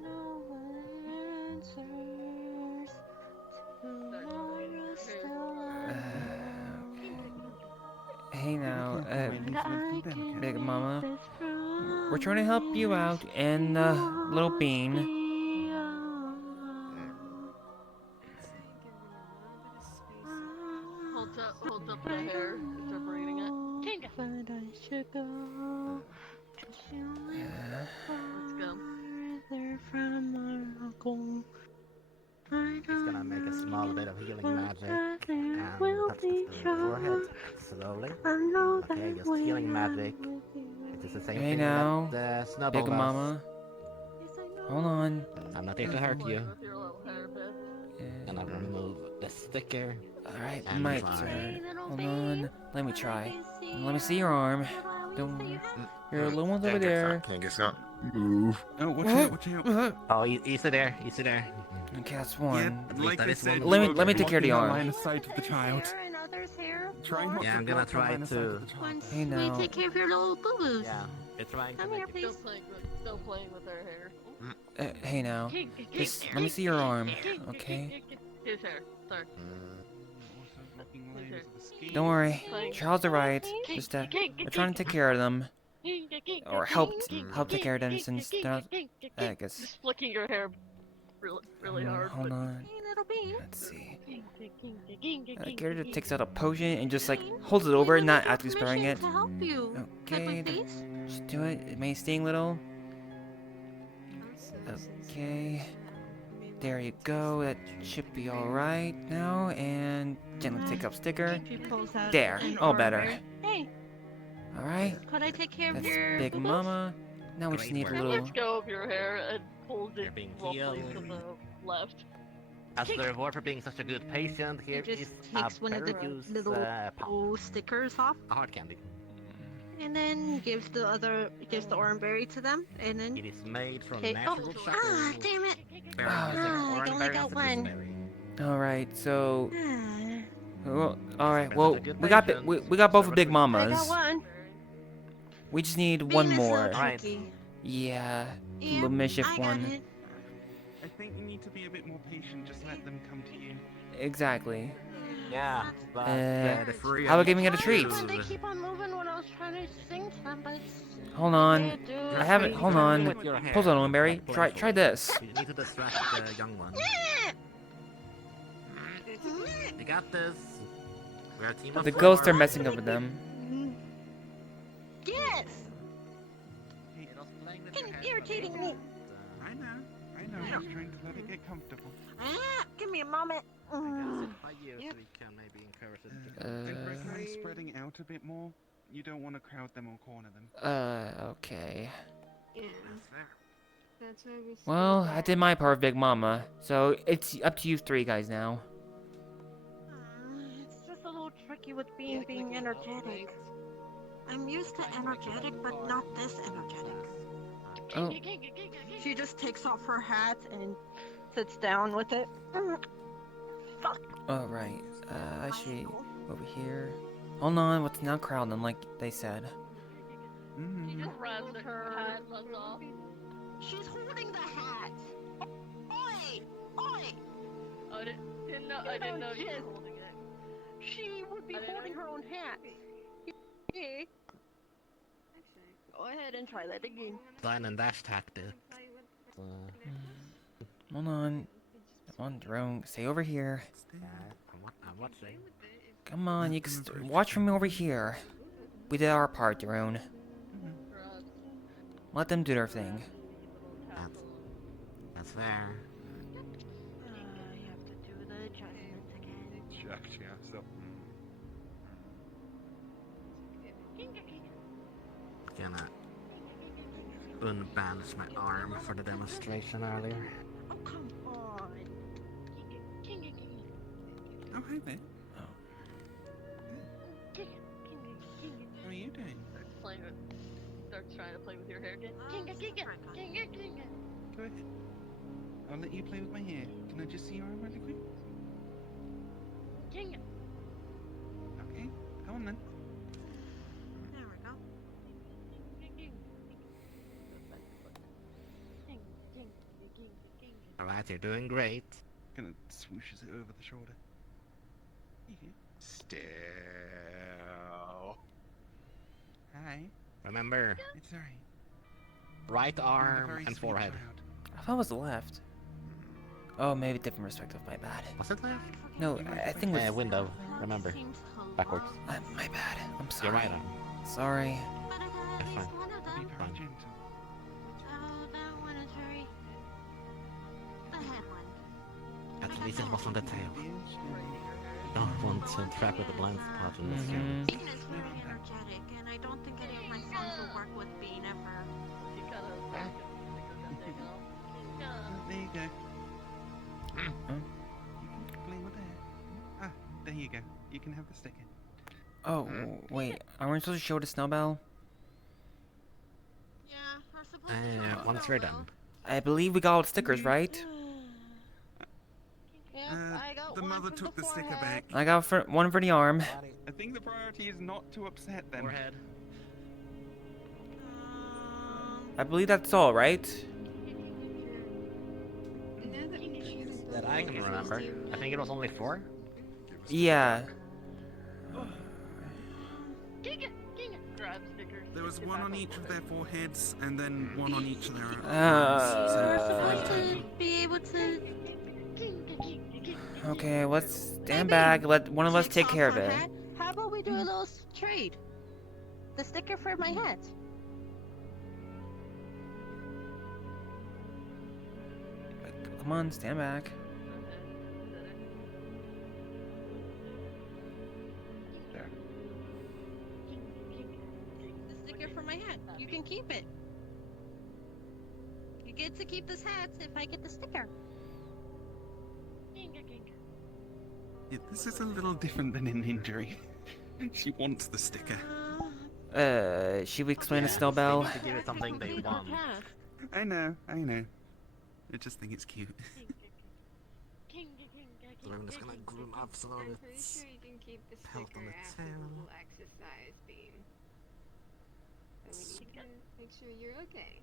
Hey now, Big Mama. We're trying to help you out, and little Bean. Holds up the hair. Start braiding it. Let's go. small bit of healing magic and touch the forehead slowly. Okay, just healing magic. It is the same Hey thing now, that Snowball Big does. Mama. Hold on. I'm not here to hurt you. With your little hairband. And I'll remove the sticker. Alright, and my try. turn. Hold on. Let me try. Let me see your arm. Don't. Your little one's over there. Can't get out. Move. Oh, watch out, watch out. Oh, easy there, easy there. Okay, that's one. Yeah, like I said, Let me take care of the blocking arm. line of sight of the child. Try not Yeah, to I'm gonna block the try line of sight to. of the child. Hey now. Take care of your little boo-boos. Yeah, it's trying to Come make here, it. please. Still playing with her hair. Hey now. Just let me see your arm, okay? His hair. Sorry. Don't worry. Charles are right. Just we're trying to take care of them, or help take care of them since they're not. I guess. Just flicking your hair really hard. Hold but... on. Let's see. Garrett takes out a potion and just like holds it over, not actually sparing it. Okay, just do it. It may sting little. Okay. There you go. That should be alright now. And gently take up sticker. There. All better. Hey. Alright. Could I take care of That's your Big boo-boos? Mama. Now we just need a little. Let's go of your hair and pulls it being roughly healed. to the left. As the reward for being such a good patient, here He is just a takes one of the very used, little pop. stickers off, A hard candy. and then gives the orangeberry to them, and then. It is made from Okay. natural Oh, chocolate. damn it! Berry I music, only orangeberry got and one. gooseberry. Alright, so. Ah. Well, alright, well, we got both of Big I got Mamas. one. We just need one Being a more. little tricky. Yeah. Yeah, Little mischief I got one. it. I think you need to be a bit more patient. Just let them come to you. Exactly. Yeah, but the free. How about giving it a treat? They keep on moving when I was trying to sing to them, but it's... Hold on. Dude. I haven't. Hold on. Hold on, Owenberry. Try this. You need to distract the young one. You got this. We're a team of The four. ghosts are messing up with them. Yes! Irritating me. I know. I was trying to let it get comfortable. Ah, give me a moment. By you, so we can maybe encourage it. And recommend spreading out a bit more. You don't want to crowd them or corner them. Okay. Yeah. That's why we Well, I did my part of Big Mama, so it's up to you three guys now. It's just a little tricky with being energetic. I'm used to energetic, but not this energetic. Oh. She just takes off her hat and sits down with it. Fuck. Alright. Actually, over here. Hold on, what's now crowding like they said? She just grabs her hat, runs off. She's holding the hat. Oi! Oi! I didn't know you were holding it. She would be holding her own hat. Yeah. Go ahead and try that again. Line and dash tactic. Hold on. Come on, drone. Stay over here. I'm watching. Come on, you can watch from over here. We did our part, drone. Let them do their thing. That's fair. You have to do the adjustments again. Yeah, stop. Gonna unbandage my arm for the demonstration earlier. Oh, come on. Oh, hi there. How are you doing? Starts trying to play with your hair again. Go ahead. I'll let you play with my hair. Can I just see your arm really quick? Okay, go on then. There we go. Alright, you're doing great. Gonna swooshes it over the shoulder. Still. Hi. Remember, It's alright. right I'm a arm very and sweet forehead. child. I thought it was the left. Oh, maybe different perspective. My bad. Was it left? No, I think it was. Window. Remember, backwards. My bad. I'm sorry. You're right arm. Sorry. That's fine. Be very Fine. gentle. Oh, that one is very... The head one. That's least it wasn't a tail. Don't want to interact with the blind spot in this game. Bean is very energetic, and I don't think any of my songs will work with Bean ever. There you go. You can play with that. Ah, there you go. You can have the sticker. Oh, wait. Are we supposed to show the Snowbell? Yeah, we're supposed to show Once we're done. I believe we got all the stickers, right? The mother took the sticker back. I got one for the arm. I think the priority is not to upset them. Forehead. I believe that's all, right? That I can remember. I think it was only 4. Yeah. Grab stickers. There was one on each of their foreheads, and then one on each of their We're arms. supposed to be able to. Okay, let's stand back. Let one of us take care of it. How about we do a little trade? The sticker for my hat. Come on, stand back. There. The sticker for my hat. You can keep it. You get to keep this hat if I get the sticker. Yeah, this is a little different than an injury. She wants the sticker. Should we explain to Snowbell? To give it something they want. I know. I just think it's cute. So I'm just gonna groom up some of I'm pretty its sure you can keep the pelt on sticker its after the tail. little exercise beam. So we need to make sure you're okay.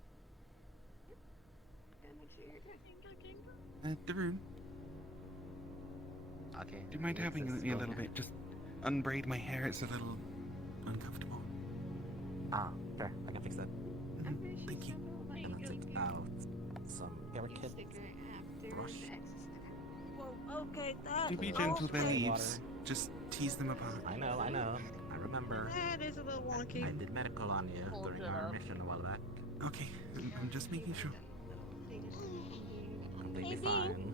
Gotta make sure you're good. Daroon, Okay. do you mind helping me a little bit? Just unbraid my hair, it's a little uncomfortable. Ah, sure. I can fix that. Thank you. Gonna take out some ear kit. Brush. Whoa, okay, that. Do be gentle with their okay. leaves. Just tease them apart. I know. I remember. That is a little wonky. I did medical on you during our mission a while back. Okay, I'm just making sure. Completely Maybe. fine.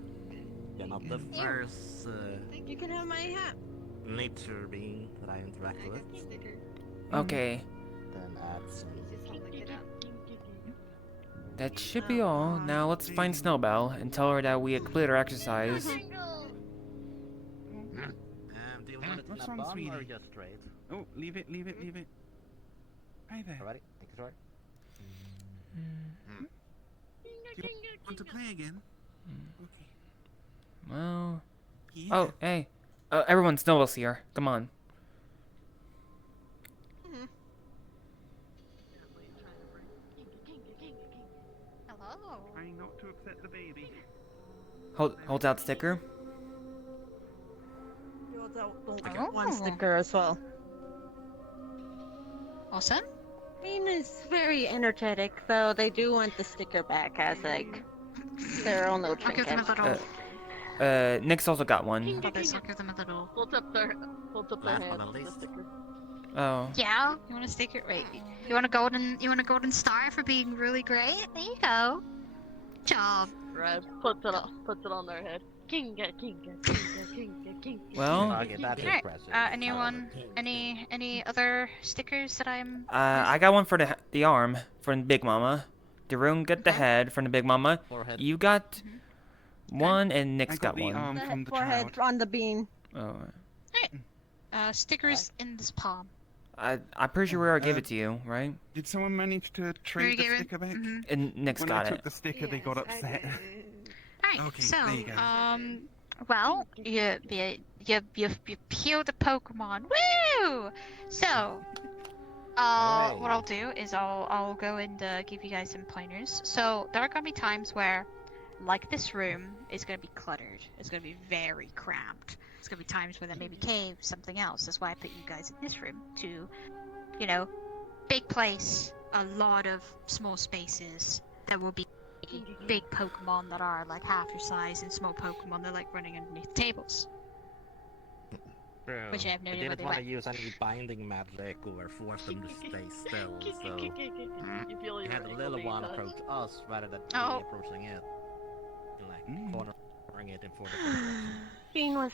You're not the Here. first You can have my hat. nature being that I interact with. Okay, Then add some. that should be all. Now let's find Snowbell and tell her that we completed our exercise. Do you want it in What's a wrong, bun or sweetie? just straight? Oh, leave it. Hi there. Alrighty, thank you, sorry. Do you want to play again? Okay. Well... Yeah. Oh, hey. Everyone, Snowbell's here. Come on. Hello. Trying not to upset the baby. Hold out sticker. I got one sticker as well. Awesome. Bean is very energetic, though they do want the sticker back as like their own little I'll give them a trinket. little. Nick's also got one. I'll give them a little. Hold up their Last hand but not with the least. sticker. Oh. Yeah. You want to stick it right? You want a golden star for being really great? There you go. Job. Red puts it on their head. Kinga. Well, Okay, that's Alright. impressive. Anyone? Any other stickers that I'm? I got one for the arm from Big Mama. Daroon got the head from the Big Mama. Forehead. You got one, and I Nick's got got the one. arm from the Forehead child. on the bean. Oh. Stickers in this palm. I'm pretty sure we already gave it to you, right? Did someone manage to trade the sticker back? And Nick's When got I took it. the sticker, they got upset. Alright, Okay, so, there you go. well, you peeled the Pokemon. Woo! So, what I'll do is I'll go and give you guys some pointers. So, there are gonna be times where, like this room, is gonna be cluttered. It's gonna be very cramped. It's gonna be times where there may be caves, something else. That's why I put you guys in this room to, big place, a lot of small spaces. There will be big Pokemon that are like half your size and small Pokemon that are like running underneath tables. True. Which I have no We idea didn't what want they to use any binding magic or force them to stay still, so we had the little one approach us rather than Oh. approaching it. In like corner bring it in 4 different directions. Bean was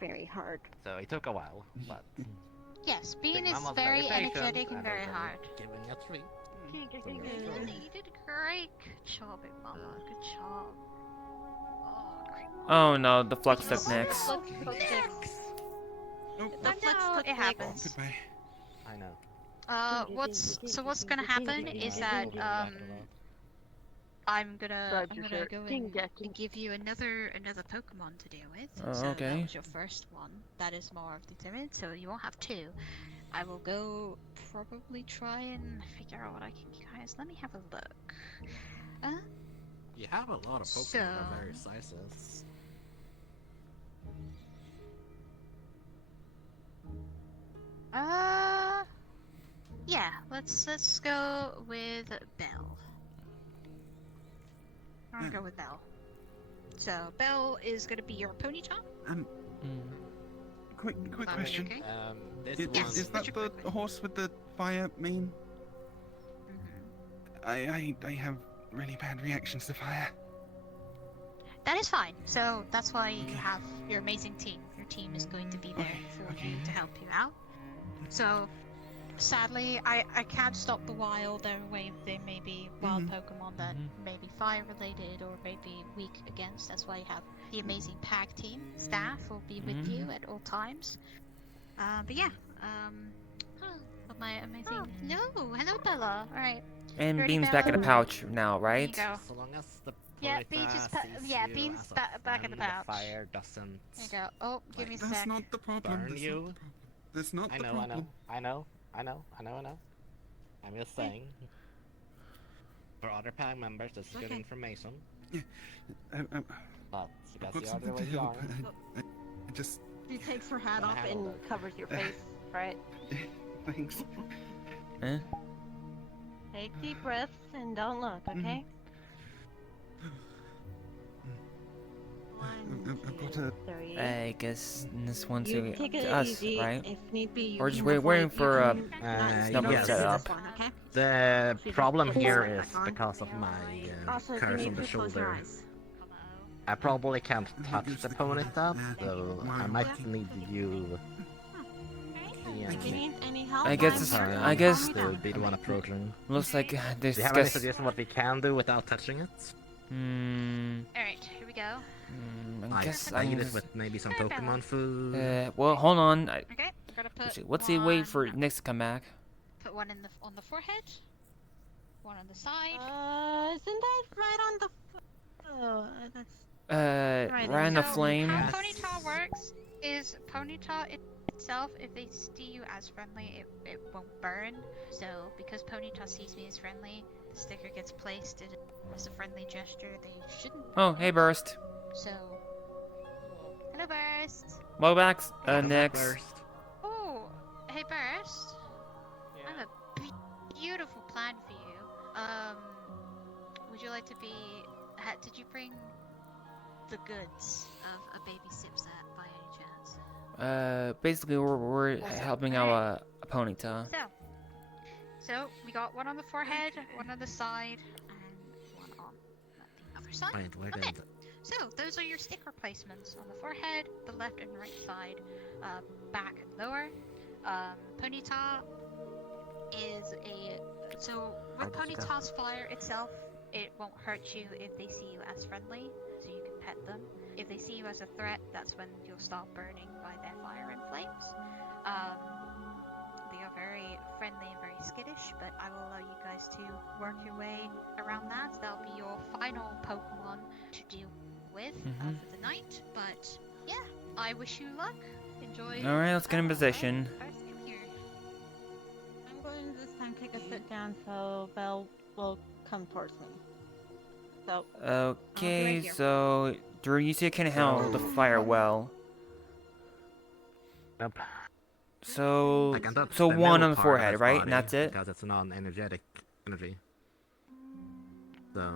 very hard. So it took a while, but Yes, Bean Big is Mom was very patient, energetic and very ended up hard. Giving a treat. You did a great. Good job, Big Mama. Good job. Oh no, the flux took next. Oh, no, it happens. Goodbye. I know. What's gonna happen is that I'm gonna go and give you another Pokemon to deal with. Oh, so okay. that was your first one. That is more of the timid, so you won't have 2. I will go probably try and figure out what I can guys. Let me have a look. You have a lot of Pokemon of various sizes. Yeah, let's go with Belle. I'm gonna go with Belle. So Belle is gonna be your Ponyta. Quick question. Okay. Is that the horse with the fire mane? I have really bad reactions to fire. That is fine. So that's why you have your amazing team. Your team is going to be there for you to help you out. So sadly, I can't stop the wild. There may be wild Pokemon that may be fire related or may be weak against. That's why you have the amazing pack team. Staff will be with you at all times. But yeah, my amazing. No, hello Bella. All right. And Ready, Bean's back in the Bella? pouch now, right? There you go. So long as the Yeah, Ponyta Bean just sees you Bean's as a back in the friend, pouch. fire doesn't There you go. Oh, give me a That's sec. not the problem. burn you. That's not I the know, problem. I know. I'm just saying. For other pack members, that's good information. Yeah. But I've got that's the other something way to help. going. I just. She takes her hat Gonna off handle and it. covers your face, right? Thanks. Take deep breaths and don't look, okay? I've got a. I guess this one's You to take it us, easy. right? If need be, you Or can just avoid- waiting you for can Snubble yes. set up. okay? The She's problem just here put it is back on. because of my Also, if you curse need on the to close your shoulder. eyes. I probably can't touch the Ponyta, so I might need you. If you need any help, I guess to be the one approaching. looks like this Do you have any guess. suggestion what we can do without touching it? Alright, here we go. I guess I I'm eat it just, with maybe some Pokemon food. well, hold on. Okay, we're gonna put Let's see. Wait for Nick to come back. Put one on the forehead, one on the side. Isn't that right on the? That's. Right in the flame. How Ponyta works is Ponyta itself, if they see you as friendly, it won't burn. So because Ponyta sees me as friendly, the sticker gets placed as a friendly gesture. They shouldn't. Oh, hey, Burst. So, hello, Burst. Well, back next. Oh, hey, Burst. I have a beautiful plan for you. Would you like to be? Did you bring the goods of a baby Sipsat by any chance? Basically, we're helping out a Ponyta. So we got one on the forehead, one on the side, and one on the other side. Wait, where Okay. did So those are your sticker placements on the forehead, the left and right side, back and lower. Ponyta is so with Ponyta's fire itself, it won't hurt you if they see you as friendly, so you can pet them. If they see you as a threat, that's when you'll start burning by their fire and flames. They are very friendly and very skittish, but I will allow you guys to work your way around that. That'll be your final Pokemon to deal with for the night. But yeah, I wish you luck. Enjoy. All right, let's get in position. First, come here. I'm going to this time take a sit down so Belle will come towards me. So. Okay, so Drew, you see, can handle the fire well. Nope. So, I can touch so the one middle on the part of forehead, his right? body And that's it. Because it's non-energetic energy. So.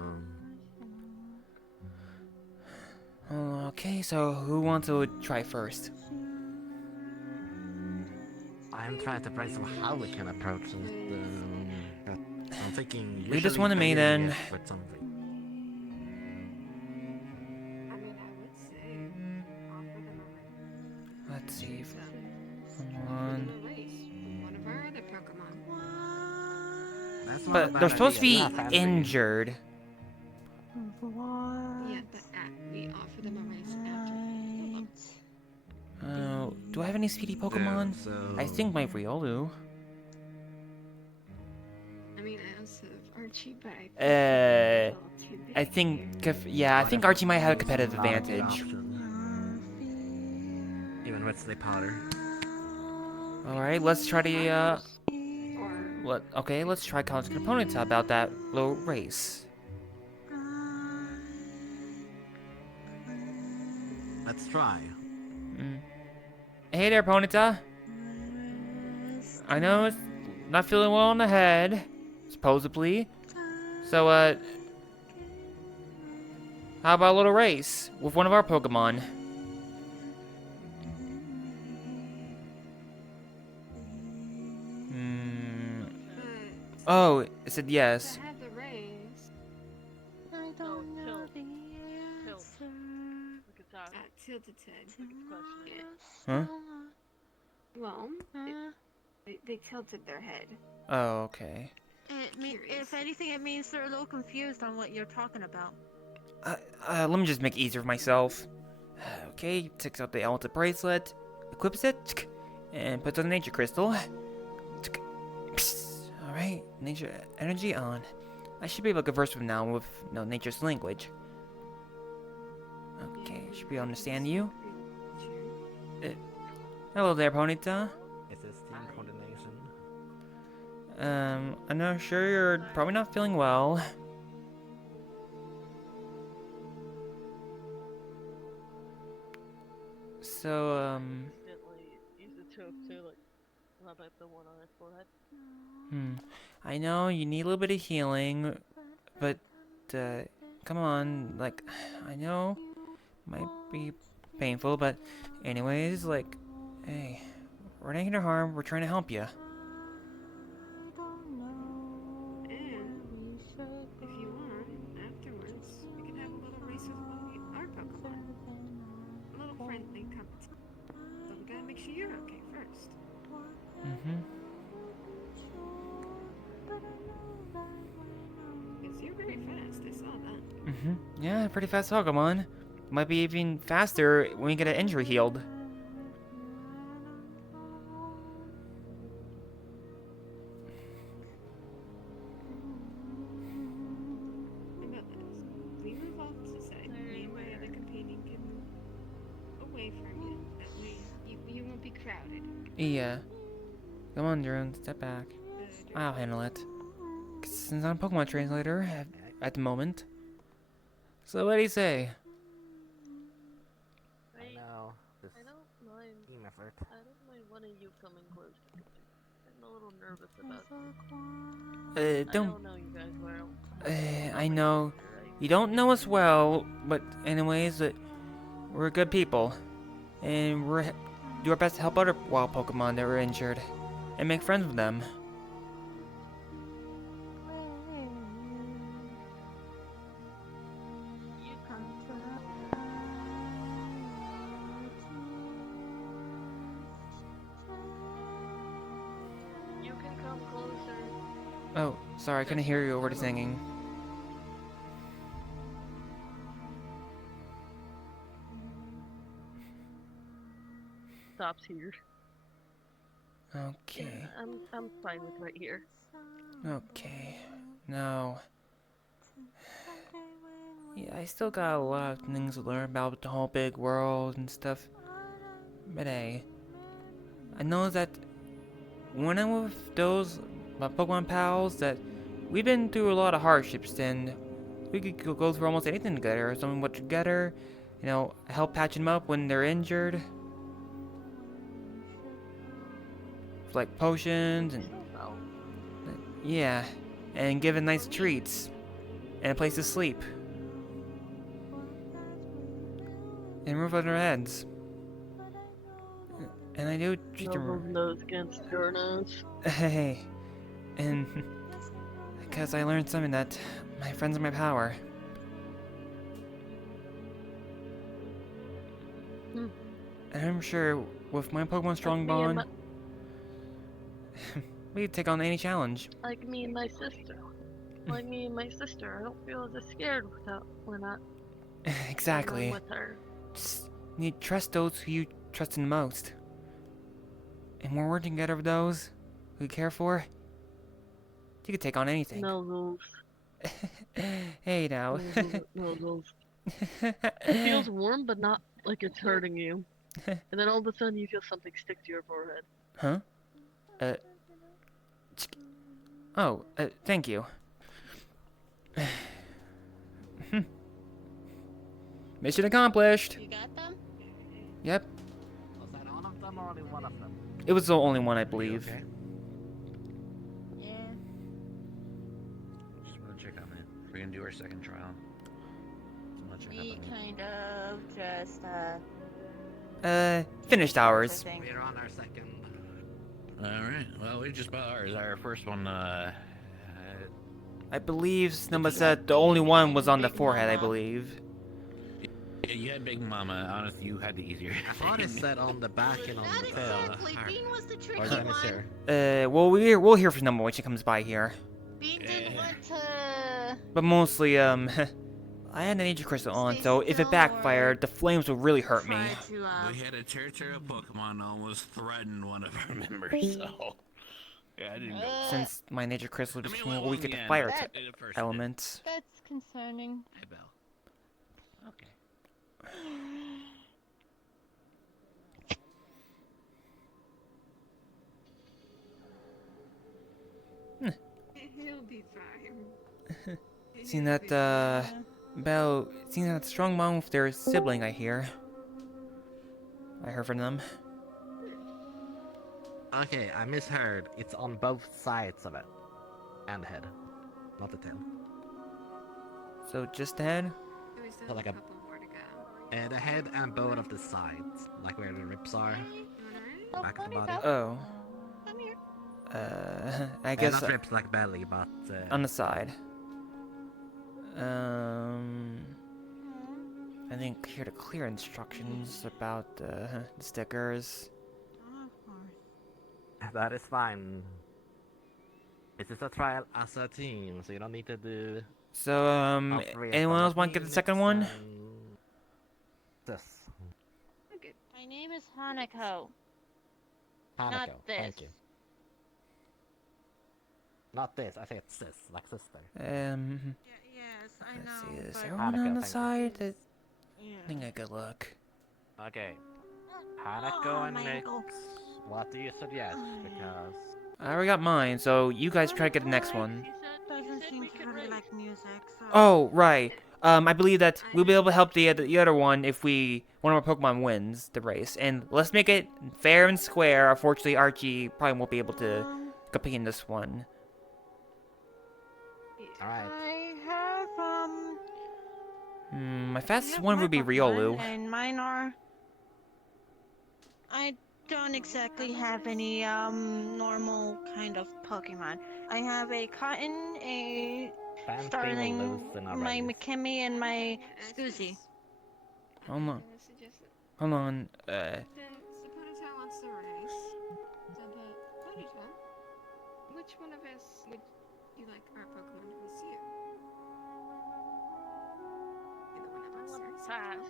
Okay, so who wants to try first? I'm trying to brainstorm how we can approach it. But I'm thinking. Leave this usually one to me burying then. it with something. I mean, I would That's not a But bad they're supposed to idea. be Yeah, injured. Yeah, but we offer them a race after we kill them. Do I have any speedy Pokemon? I think my Riolu. I mean, I also have Archie, but I think they're a little too big I think, here. yeah, I think Archie might have a competitive advantage. Even with sleep powder. Alright, let's try to, Or let's try counting opponents about that little race. Let's try. Hey there, Ponyta. I know it's not feeling well in the head, supposedly. So, how about a little race with one of our Pokemon? Oh, it said yes. To have the race. I don't know the Tilt. Look at that. Tilted said. Huh? Well, they tilted their head. Oh, okay. If anything, it means they're a little confused on what you're talking about. Let me just make it easier for myself. Okay, takes out the Element bracelet, equips it, and puts on the nature crystal. Alright, nature energy on. I should be able to converse with now with nature's language. Okay, should be able to understand you. Hello there, Ponyta. Is this team coordination? I'm not sure you're probably not feeling well. So, Use the choke to like rub out the one on his forehead. I know you need a little bit of healing, but, come on, like, I know, might be painful, but anyways, like, hey, we're not here to harm, we're trying to help you. And if you want, afterwards, we can have a little race with our Pokemon. A little friendly competition. But we gotta make sure you're okay first. Because you're very fast, I saw that. Yeah, pretty fast Pokemon. Might be even faster when we get an injury healed. About this, we move off to the side. Me and my other companion can move away from you. That way, you won't be crowded. Yeah. Come on, Drone, step back. I'll handle it. Since I'm a Pokemon translator at the moment. So what do you say? I know. This I don't mind. team effort. I don't mind one of you coming close to me. I'm a little nervous about it. I don't know you guys well. I know you don't know us well, but anyways, we're good people, and we're do our best to help other wild Pokemon that were injured, and make friends with them. You can come closer. Oh, sorry, I couldn't hear you over the singing. Stops here. Okay. Yeah, I'm fine with right here. Okay. Now, yeah, I still got a lot of things to learn about the whole big world and stuff. But hey, I know that when I'm with my Pokemon pals, that we've been through a lot of hardships, and we could go through almost anything together. Something what together, help patch them up when they're injured. Like potions and yeah, and giving nice treats and a place to sleep and roof over their heads. And I do treat them. Nose against your nose. Hey, and because I learned something that my friends are my power. And I'm sure with my Pokemon Strong Bond. We can take on any challenge. Like me and my sister. Like me and my sister. I don't feel as scared without when I'm Exactly. with her. Just need to trust those who you trust in the most. And when we're together with those who you care for, you can take on anything. No rules. Hey now. No rules. It feels warm, but not like it's hurting you. And then all of a sudden you feel something stick to your forehead. Huh? Oh, thank you. Mission accomplished. You got them? Yep. Was that all of them or only one of them? It was the only one, I believe. Okay. Yeah. Just wanna check on it. We're gonna do our second trial. Just wanna check We up on it. kind of just, Finished ours. We're on our second. Alright, well, we just bought ours. Our first one, I believe Snubba said the only one was on the forehead, I believe. yeah, you had Big Mama. Honestly, you had the easier. I thought it said on the back and on Not the tail. exactly. Bean was the tricky Or let me one. see. Well, we'll hear from Snubba when she comes by here. Bean didn't want to. But mostly, I had an nature crystal on, so if it backfired, the flames would really hurt me. We had a territorial Pokemon almost threaten one of our members, so... Yeah, I didn't go. Since my nature crystal I just mean, became well, weak at the yeah, fire that- it first did. elements. That's concerning. Hey, Belle. Okay. He'll be fine. Seeing that, Belle, seeing that strong bond with their sibling, I hear. I heard from them. Okay, I misheard. It's on both sides of it. And the head. Not the tail. So just the head? We still So have like a a- couple more to go. The head and both of the sides. Like where the ribs are. Back of the body. Oh. Come here. I guess not ribs like belly, but... on the side. I think here the clear instructions about the stickers. That is fine. This is a trial as a team, so you don't need to do... So, all three of anyone them. else want to get the second one? This. My name is Hanako. Hanako, Not this. thank you. Not this, I say it's sis, like sister. Yes, I Let's know. see, is but- there one on the thank you. side? I Yeah. think I could look. Okay. Hanako and my Nick, ankle. what do you suggest? Because... I already got mine, so you guys try to get the next one. Doesn't seem to really like music, so... Oh, right. I believe that we'll be able to help the other one if one of our Pokemon wins the race. And let's make it fair and square. Unfortunately, Archie probably won't be able to compete in this one. Alright. I have, My fastest have one my would be Pokemon, Riolu. And mine are... I don't exactly have any, normal kind of Pokemon. I have a Cotton, a Fancy Starling, will lose in a my race. McKimmy, and my Scoozy. Hold on. I suggest it. Hold on. Then Saponatel wants the race. Saponatel, which one of us would you like our Pokemon to pursue? Either one of us. or Fast.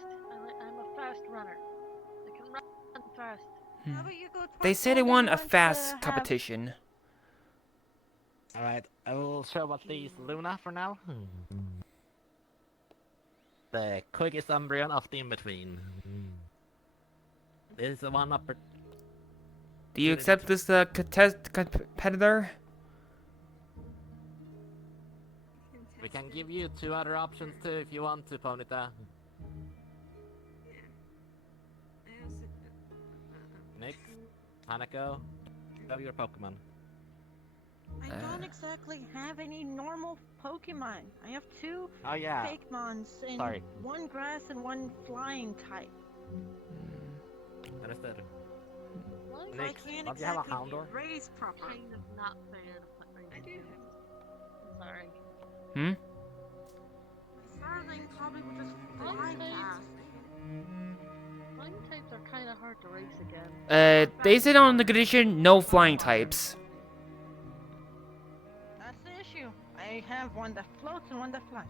I'm a fast runner. I can run fast. How about you go They towards say they one want that a wants to fast have- competition. Alright, I will show what these Luna for now. The quickest Umbreon of the in-between. This is the one upper... Do you accept this competitor? We can give you 2 other options too if you want to, Ponyta. I also, Nick, Hanako, show your Pokemon. I don't exactly have any normal Pokemon. I have 2 Oh yeah, Pokemons in sorry. one grass and one flying type. Understood. I Nick, can't don't you have a exactly Houndour? raise properly. Kind of not fair to put right I do. I'm sorry. Starling probably would just Flying fly types- fast. Flying types are kind of hard to race again. They said on the condition, no flying types. you. I have one that floats and one that flies.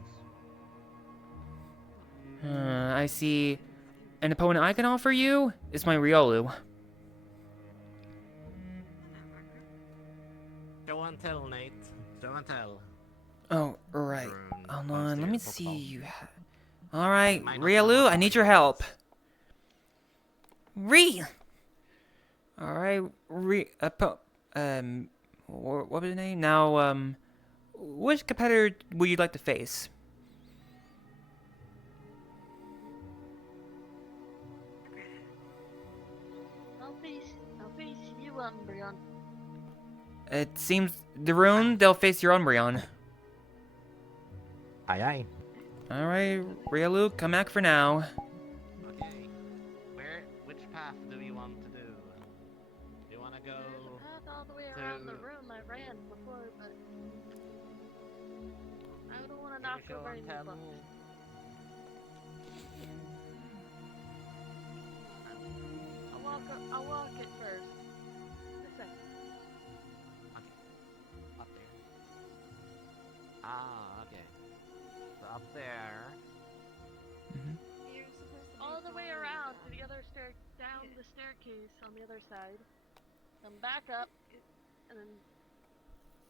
I see. An opponent I can offer you is my Riolu. Show and tell, Nate. Show and tell. Oh, right. Rune, Hold on, let me see Pokeball. you. Alright, Might not Riolu, work I for need you your guys. help. Alright, what was the name? Now, which competitor would you like to face? I'll face you, Umbreon. It seems the rune, they'll face your Umbreon. Aye aye. Alright, Riolu, come back for now. Okay. Which path do you want to do? Do you wanna go There's a path all the way around the room I ran before, but I don't want to knock show over and any tell? bucks. I'll walk it first. This way. Up there. Ah, okay. So up there. All the way around to the other down the staircase on the other side. Come back up, and then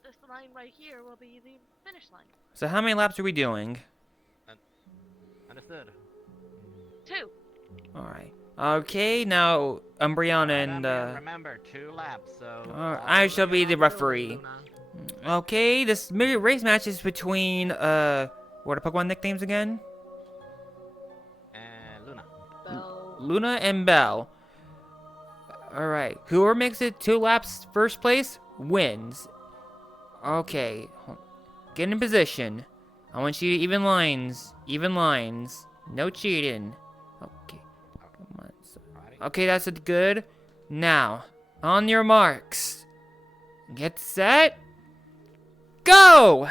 this line right here will be the finish line. So how many laps are we doing? Understood. 2. Alright. Okay, now Umbreon and remember 2 laps, so I shall be the referee. Okay, this race match is between what are Pokemon nicknames again? Luna. Luna and Belle. Alright, whoever makes it 2 laps first place wins. Okay, get in position. I want you to even lines. No cheating. Okay, come on. Okay, that's good. Now, on your marks. Get set. Go!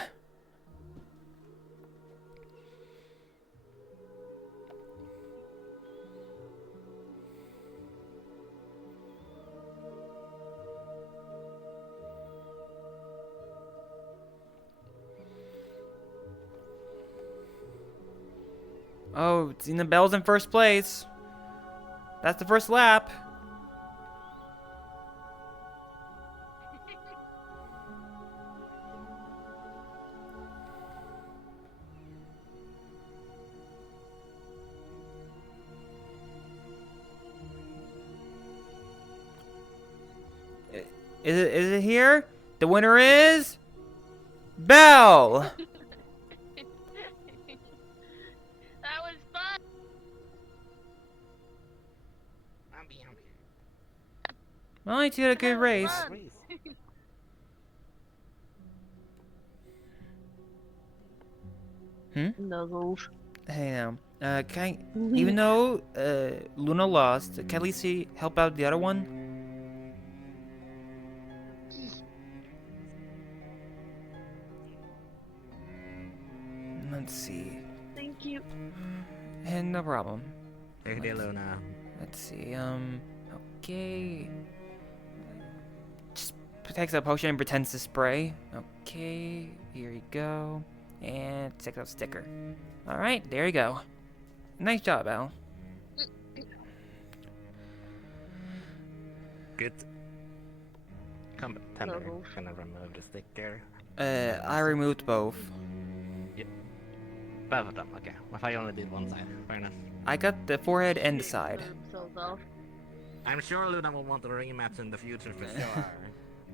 Oh, Tina Bell's in first place. That's the first lap. Is it here? The winner is Belle. That was fun. Well, you had a good race. Nuzzles. Hey now, even though Luna lost, can at least help out the other one? Let's see. Thank you. And no problem. Hey, Luna. Let's see. Okay. Just takes a potion and pretends to spray. Okay, here you go. And take out sticker. Alright, there you go. Nice job, Al. Good. Tender. Gonna remove the sticker. I removed both. Yep. Both of them, okay. If I only did one side, fair enough. I got the forehead and the side. I'm sure Luna will want a rematch in the future for sure.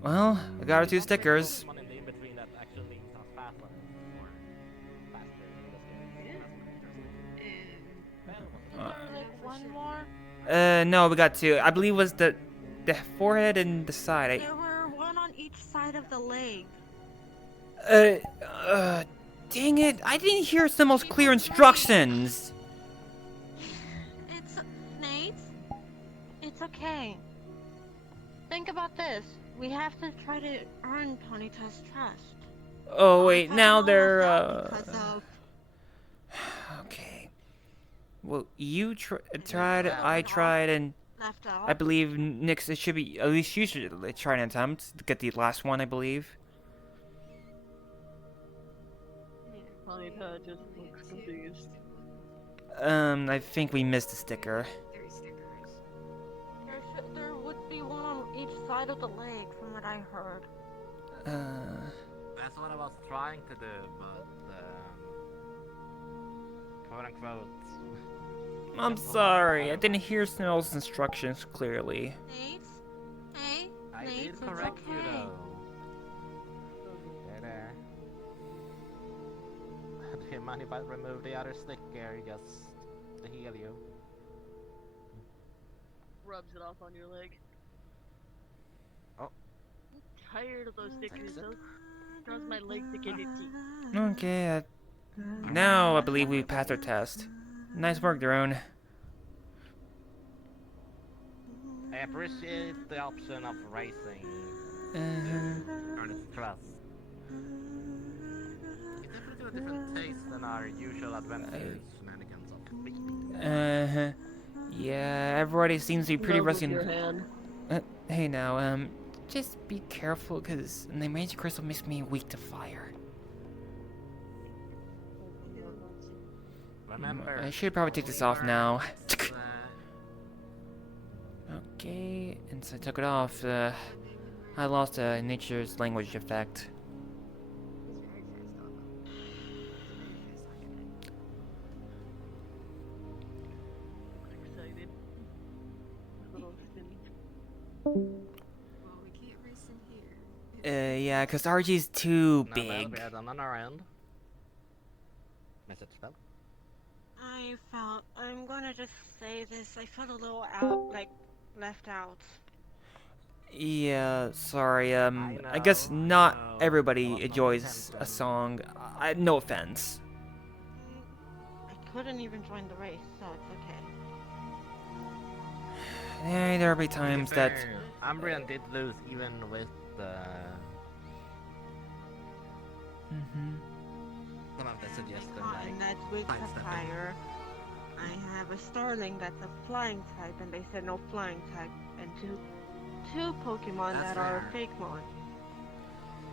Well, I got her 2 stickers. One more? No, we got 2. I believe it was the forehead and the side. There were one on each side of the leg. Dang it! I didn't hear the most clear instructions. It's Nate. It's okay. Think about this. We have to try to earn Ponyta's trust. Oh wait, now they're Because of... Okay. Well, you tried, I tried, and Left out. I believe Nyx. It should be at least you should try an attempt to get the last one. I believe. Funny Todd just looks confused. I think we missed a sticker. There would be one on each side of the leg, from what I heard. That's what I was trying to do, but quote unquote. I'm sorry, I didn't hear Snell's instructions clearly. Nate? Hey? I Nate, did correct it's you okay. though. There. Do you mind if I remove the other sticker just to heal you? Rubs it off on your leg. Oh. I'm tired of those stickers. Those cause my legs to get itchy. Okay, now I believe we passed our test. Nice work, Drone. I appreciate the option of racing. Earn stress. It definitely a different taste than our usual adventure shenanigans of speed. Yeah, everybody seems to be pretty Rub with rusty. your hand. Hey now, just be careful, cause the magic crystal makes me weak to fire. Remember, I should probably take this off now. Okay, and so I took it off. I lost nature's language effect. Excited. Little spin. Well, we can't race in here. Yeah, cause RG's too no, big. we are done on our end. Message spell. I'm gonna just say this, I felt a little out, left out. Yeah, sorry, I guess not everybody enjoys a song. No offense. I couldn't even join the race, so it's okay. Hey, there'll be times that... Umbrian did lose even with some of the suggested And that's with Sapphire. I have a Starling that's a flying type, and they said no flying type, and two Pokemon that are Fakemon.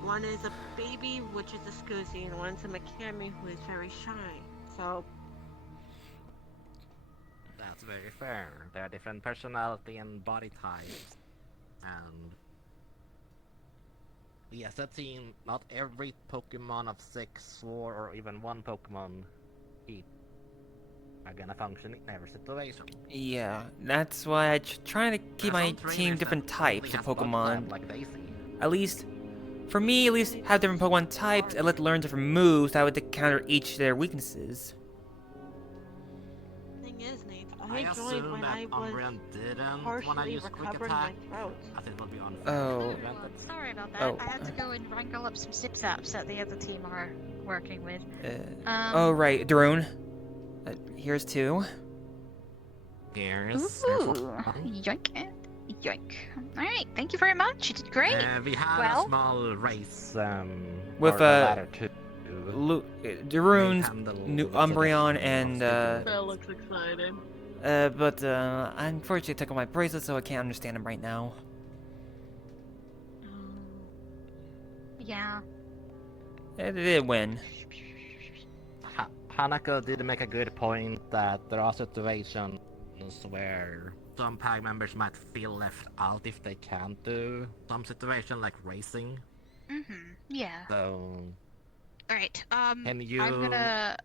One is a baby, which is a Scoozy, and one's a Makami, who is very shy. So that's very fair. There are different personality and body types, and yes, that team, not every Pokemon of 6, 4, or even 1 Pokemon each are gonna function in every situation. Yeah, that's why I try to keep my team different types of Pokemon. Like Daisy. At least, for me, at least have different Pokemon types and let them learn different moves that would counter each of their weaknesses. thing is, Nate, I joined when I was partially recovering my throat. As it will be on Sorry about that. I had to go and wrangle up some Sipsaps that the other team are working with. Oh, right, Darun. Here's 2. Here's. Yoink. Yoink. Alright, thank you very much. You did great. We had a small race with Darun's, Umbreon, and That looks exciting. but I unfortunately took off my bracelet, so I can't understand him right now. Yeah. It did win. Hanako did make a good point that there are situations where some pack members might feel left out if they can't do some situation like racing. Yeah. So Alright, can you, I'm gonna...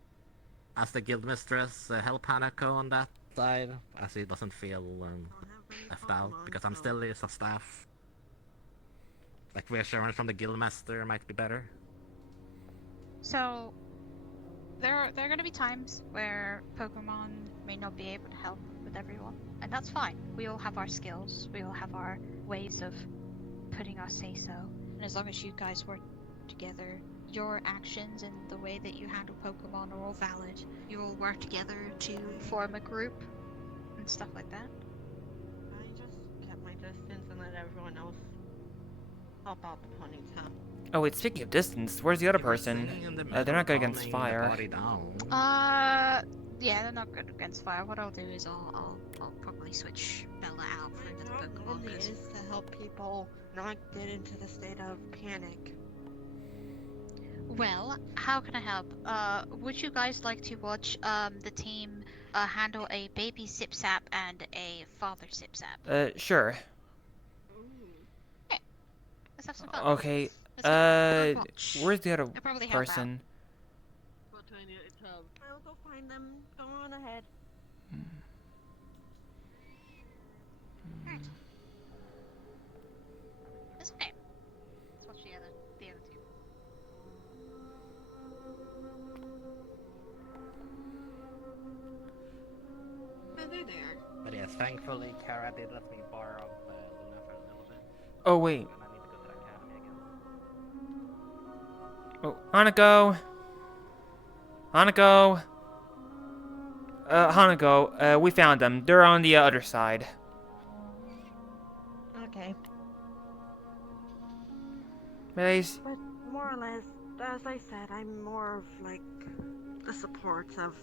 as the guild mistress, help Hanako on that side, as he doesn't feel left out, because I'm still his staff. Like reassurance from the guild master might be better. So, there are gonna be times where Pokemon may not be able to help with everyone, and that's fine. We all have our skills, we all have our ways of putting our say-so, and as long as you guys work together, your actions and the way that you handle Pokemon are all valid. You all work together to form a group and stuff like that. I just kept my distance and let everyone else help out the Ponyta. Oh wait, speaking of distance, where's the other person? They're not good against fire. Yeah, they're not good against fire. What I'll do is I'll probably switch Bella out for another Pokemon. It is to help people not get into the state of panic. Well, how can I help? Would you guys like to watch the team handle a baby Sip Sap and a father Sip Sap? Sure. Okay, let's have some fun. Okay. Let's have fun. Where's the other I'll probably help out. person? I'll go find them. Go on ahead. Alright. That's okay. Let's watch the other two. Oh, there they are. But yes, thankfully, Kara did let me borrow Luna for a little bit. Oh wait. And I need to go to the academy again. Oh, Hanako. Hanako. Hanako. We found them. They're on the other side. Okay. Guys. But more or less, as I said, I'm more of like the support of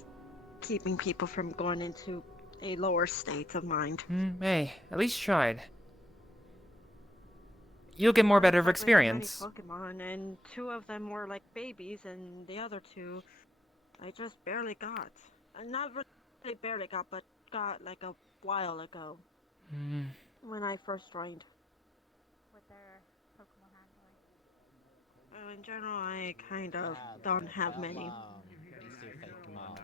keeping people from going into a lower state of mind. Hey, at least tried. You'll get more better of experience. Pokemon, and 2 of them were like babies, and the other 2, I just barely got. Not really barely got, but got like a while ago. When I first joined. With their Pokemon handling. In general, I kind of don't have many. These 2 fake moms. I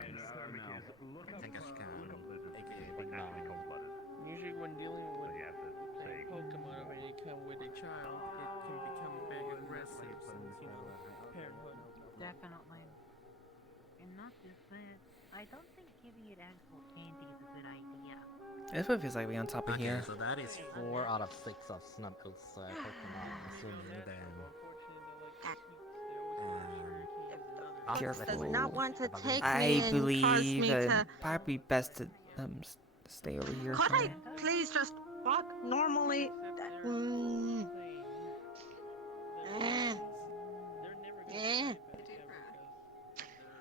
think I can aka Big Mom. Usually when dealing with Pokemon when they come with a child, it can become very aggressive since, parenthood. Definitely. And not just that, I don't think giving it actual candy is a good idea. That's what it feels like being on top of here. So that is 4 out of 6 of Snuggles Pokemon, assuming then. Does not want to take I me and cause believe me to... probably best to stay over here. Could I please just walk normally?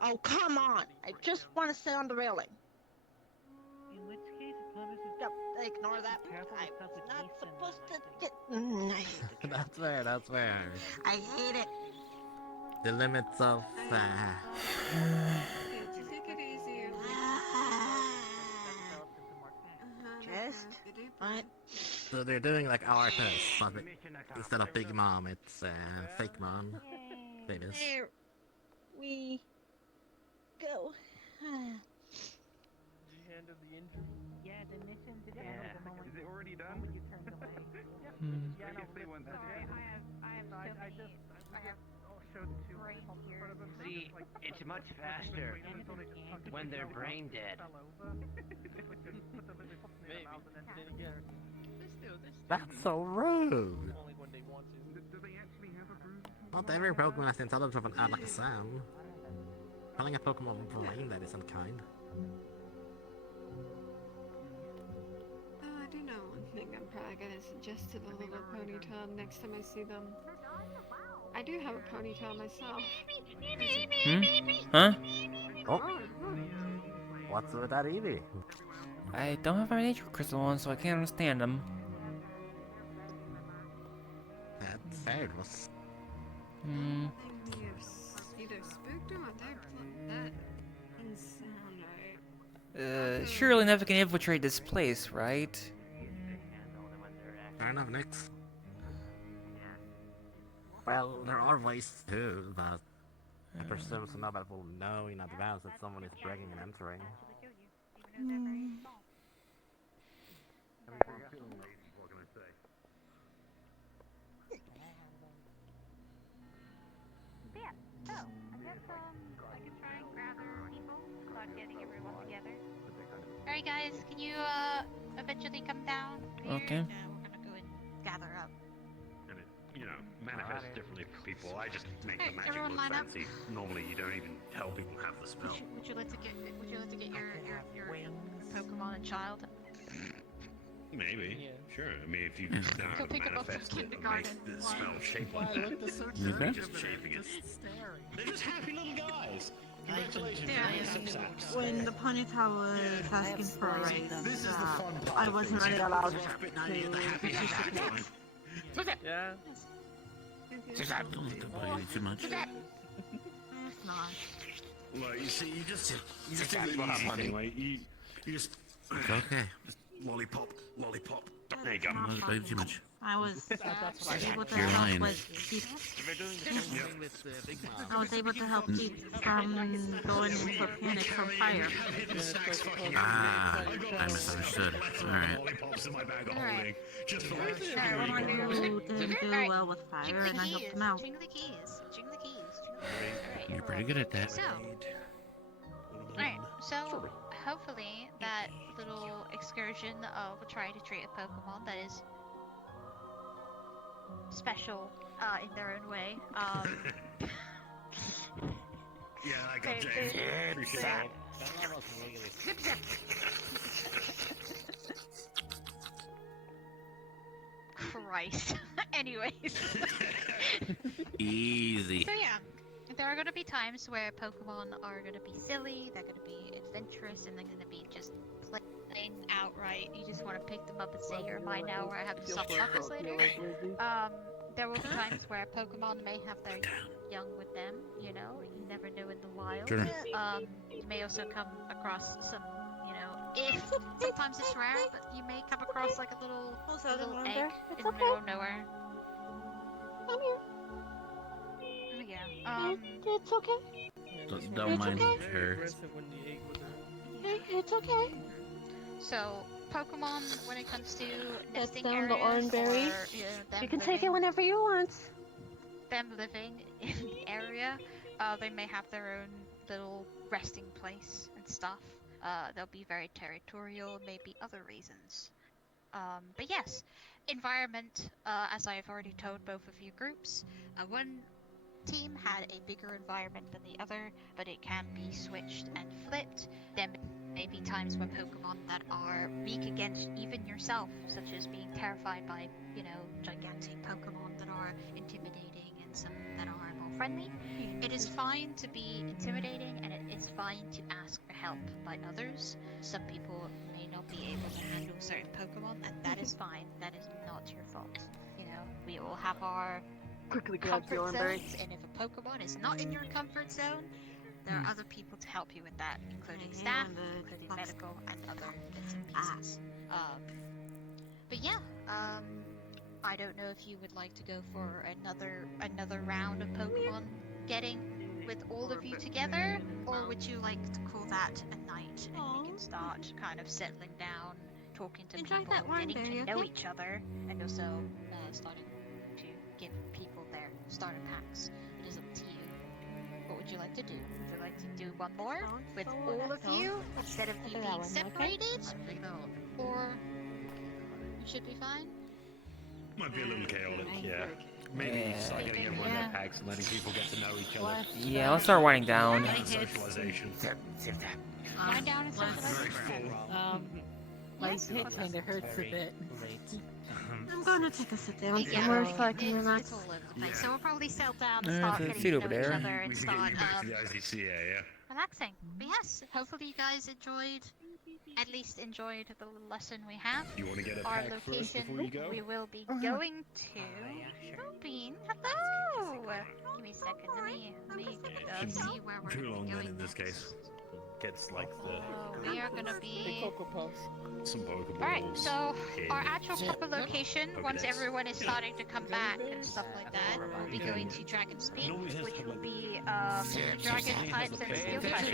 Oh, come on! I just want to sit on the railing. In which case, Ignore that. I'm not supposed to get... That's fair, that's fair. I hate it. The limits of... Take it easy. Just... What? So they're doing like our test, but instead of Big Mom, it's Fake Mom. Famous. There we go. yeah, the mission today. Is it already done? You turned away. I guess they went that way. See, it's much faster when they're brain dead. That's so rude! Not every Pokemon has the intelligence of an Alakazam. Calling a Pokemon brain dead is unkind. I do know one thing I'm probably gonna suggest to the little ponytail next time I see them. I do have a ponytail myself. Huh? Oh. What's with that Eevee? I don't have my nature crystal on, so I can't understand them. That's fair, it was... Either spooked him or that insane, right? Surely nothing can infiltrate this place, right? Fair enough, Nix. Well, there are ways too, but I presume nobody will know in advance that someone is breaking and entering. Yeah, so, I guess, I can try and gather people without getting everyone together. Alright guys, can you, eventually come down here? Okay. We're gonna go and gather up. And it, manifests differently for people. I just make the Hey, magic everyone look line up. fancy. Normally, you don't even tell people have the spell. Would you like to get your Pokemon and child? Maybe. Sure. I mean, if you Go know how to pick 'em up from manifest it and make kindergarten. the spell shapeless. Why, look, they're so You're cute. just shaping it. They're just happy little guys. Congratulations. When the ponytail was asking for a raise, This is the fun part I of wasn't things. really allowed to Yeah. Too much. not. Well, you see, you just do the Exactly what easy happened. thing, right? You just It's okay. just lollipop. There you go. Don't let it too much. I was That's what able to You're help lying. with keep. We're doing the same thing with Big Mouth. I was able to help keep from going into a panic from fire. Ah, I misunderstood. Alright. Lollipops in my bag of Alright. holding. Just for Who didn't do Alright. well with fire, Jingle the and I helped keys. them out. Jingle the keys. Jingle the keys. Alright. You're pretty good at that. So, alright, so hopefully that little excursion of trying to treat a Pokemon that is special in their own way. Yeah, I got James. Appreciate it. Christ. Anyways. Easy. So yeah, there are going to be times where Pokemon are going to be silly, they're going to be adventurous, and they're going to be just plain outright. You just want to pick them up and say, "You're mine now," or "I have to suck suckers later." There will be times where Pokemon may have their young with them. You know, you never know in the wild. Sure. You may also come across some. You know, if sometimes it's rare, but you may come across like a little egg in the middle of nowhere. I'm here. Yeah. It's okay. Don't mind her. Hey, it's okay. So, Pokemon, when it comes to That's nesting down the areas, oranberry. or, them You can take it living- whenever you want. them living in the area, they may have their own little resting place and stuff. They'll be very territorial, maybe other reasons. But yes, environment, as I've already told both of you groups, one team had a bigger environment than the other, but it can be switched and flipped. There may be times when Pokemon that are weak against even yourself, such as being terrified by, you know, gigantic Pokemon that are intimidating and some that are more friendly. It is fine to be intimidating, and it is fine to ask for help by others. Some people may not be able to handle certain Pokemon, and that is fine. That is not your fault. You know, we all have our Quickly grab the comfort oranberry. zones, and if a Pokemon is not in your comfort zone, there are other people to help you with that, including staff, including medical, and other bits and pieces. But yeah, I don't know if you would like to go for another round of Pokemon getting with all of you together, or would you like to call that a night and we can start kind of settling down, talking to Enjoy people, that getting oranberry, to know okay? each other, and also starting to give people their starter packs. It is up to you. What would you like to do? Would you like to do one more with all of you instead of you being separated? Or you should be fine? Might be a little chaotic, yeah. Maybe start getting everyone their packs and letting people get to know each other. Yeah, I'll start winding down. Socialization. Wind down and socialize. My head kind of hurts a bit. I'm gonna take a sit down Yeah, somewhere so I can it's relax. all over the place. So we'll probably settle down and There's start a getting seat to over know each there. other and We can get start you back to the IZCA, yeah? relaxing. But yes, hopefully you guys enjoyed, at least enjoyed the little lesson we have. You want to get a Our pack first location before you go? we will be going to. Bean, hello! Give me a second. Let me see where we're Too long then going in this case. Gets like We are gonna be. some Pokeballs. Alright, so our in. actual proper location, once Pokédex. everyone is starting to come back and stuff like that, we'll be going to Dragon's Peak, which will be dragon types and steel types.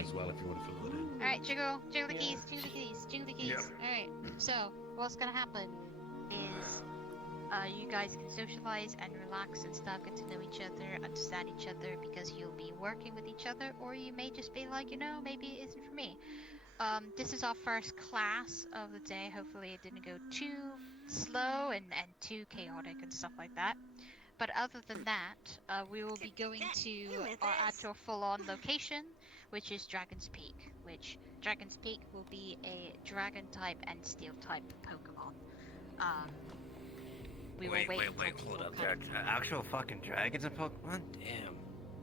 As well, if you want to fill it in. Alright, jiggle the keys, jiggle the keys, jiggle the keys. Yep. Alright, so what's gonna happen is you guys can socialize and relax and start get to know each other, understand each other, because you'll be working with each other, or you may just be like, you know, maybe it isn't for me. This is our first class of the day. Hopefully it didn't go too slow and too chaotic and stuff like that. But other than that, we will be going to our actual full-on location, which is Dragon's Peak, which Dragon's Peak will be a dragon type and steel type Pokemon. We will wait until hold people up. come. There are actual fucking dragons in Pokemon? Damn.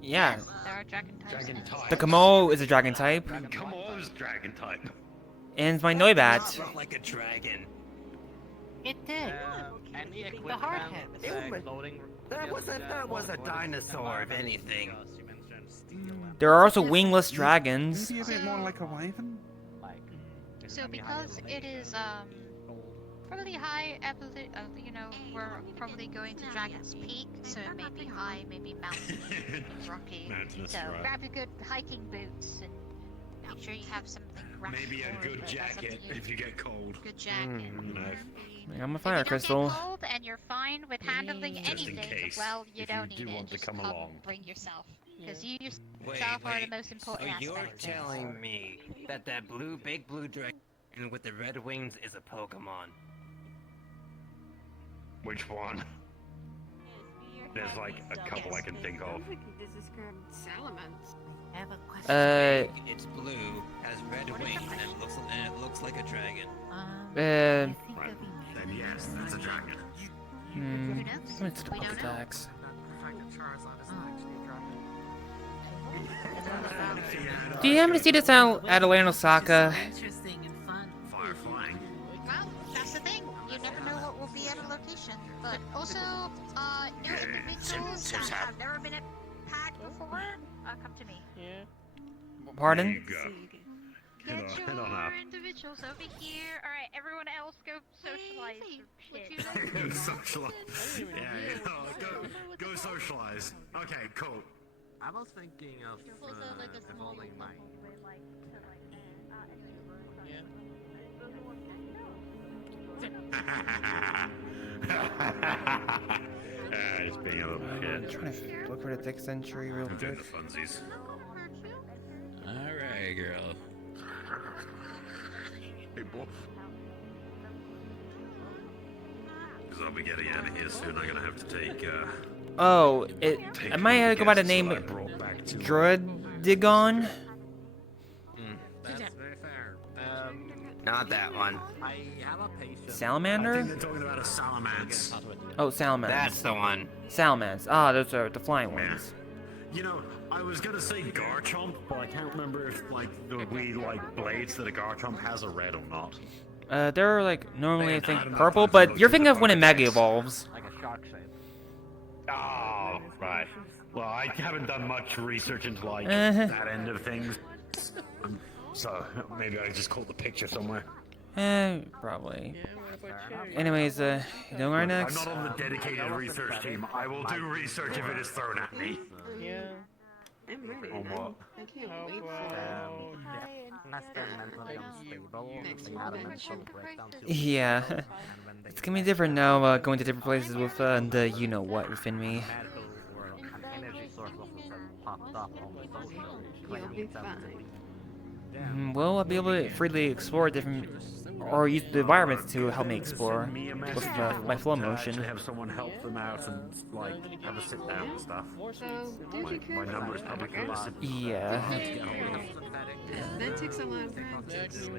Yeah. There are dragon types. Dragon and type. The Kamo is a dragon type, Come on, it's Dragon type. and my Noibat. Not like a dragon. It did. Any equipment, The hard hat. That was a dinosaur, if anything. There are also wingless dragons. Maybe a bit more like a wyvern. So because it is probably high, you know, we're probably going to Dragon's Peak, so it may be high, maybe mountain, maybe rocky. Mountainous, So right. grab your good hiking boots and make sure you have something. Maybe a good jacket if you get cold. Good jacket. You know. I'm a If fire you crystal. don't get cold and you're fine with handling Just in anything, case, well, you if don't you need do it. want to Just come along. bring yourself, because you Wait, yourself are the wait. most important So you're aspect. telling me that big blue dragon with the red wings is a Pokemon? Which one? There's like a couple I can think of. This is described salamence. I have a question. It's blue, has red wings, and it looks like a dragon. Right. Then yes, that's a dragon. Let me take the pop attacks. Do you happen to see this out at Atlanta Osaka? Interesting and fun. Fire flying. Well, that's the thing. You never know what will be at a location. But also, new individuals that have never been at PAC before, come to me. Pardon? There you go. Get Head on up. your individuals over here. Alright, everyone else go socialize. Shit. Go socialize. Go socialize. Okay, cool. I was thinking of evolving mine. Just being a little I'm shit. trying to look for the 6th century real I'm doing quick. the funsies. Alright, girl. Hey, boy. Because I'll be getting out of here soon. I'm gonna have to take, Oh, I might have to go by the guests name that I brought back to, Drodigon. That's very fair. Not that one. I have a patient. I think Salamander? they're talking about a salamence. Oh, salamence. That's the one. Salamence. Ah, those are the flying ones. You know, I was gonna say Garchomp, but I can't remember if, like, the wee, like, blades that a Garchomp has are red or not. They're like normally I think I don't know purple, if I've but looked you're at thinking the of when it mega Pokédex. evolves. Like a shark shape. Oh, right. Well, I haven't done much research into, like, Uh-huh. that end of things. So, maybe I just caught the picture somewhere. Probably. Anyways, you doing right I'm next? not on the dedicated research team. I will do research if it is thrown at me. Yeah. I'm ready. On what? I can't wait for Yeah. It's gonna be different now, going to different places with the you-know-what within me. You'll be fine. Well, I'll be able to freely explore different, or use the environments to help me explore with my flow motion. Actually have someone help them out and, like, have a sit down and stuff. So, don't you care? My number is probably good. Yeah. That takes a lot of practice.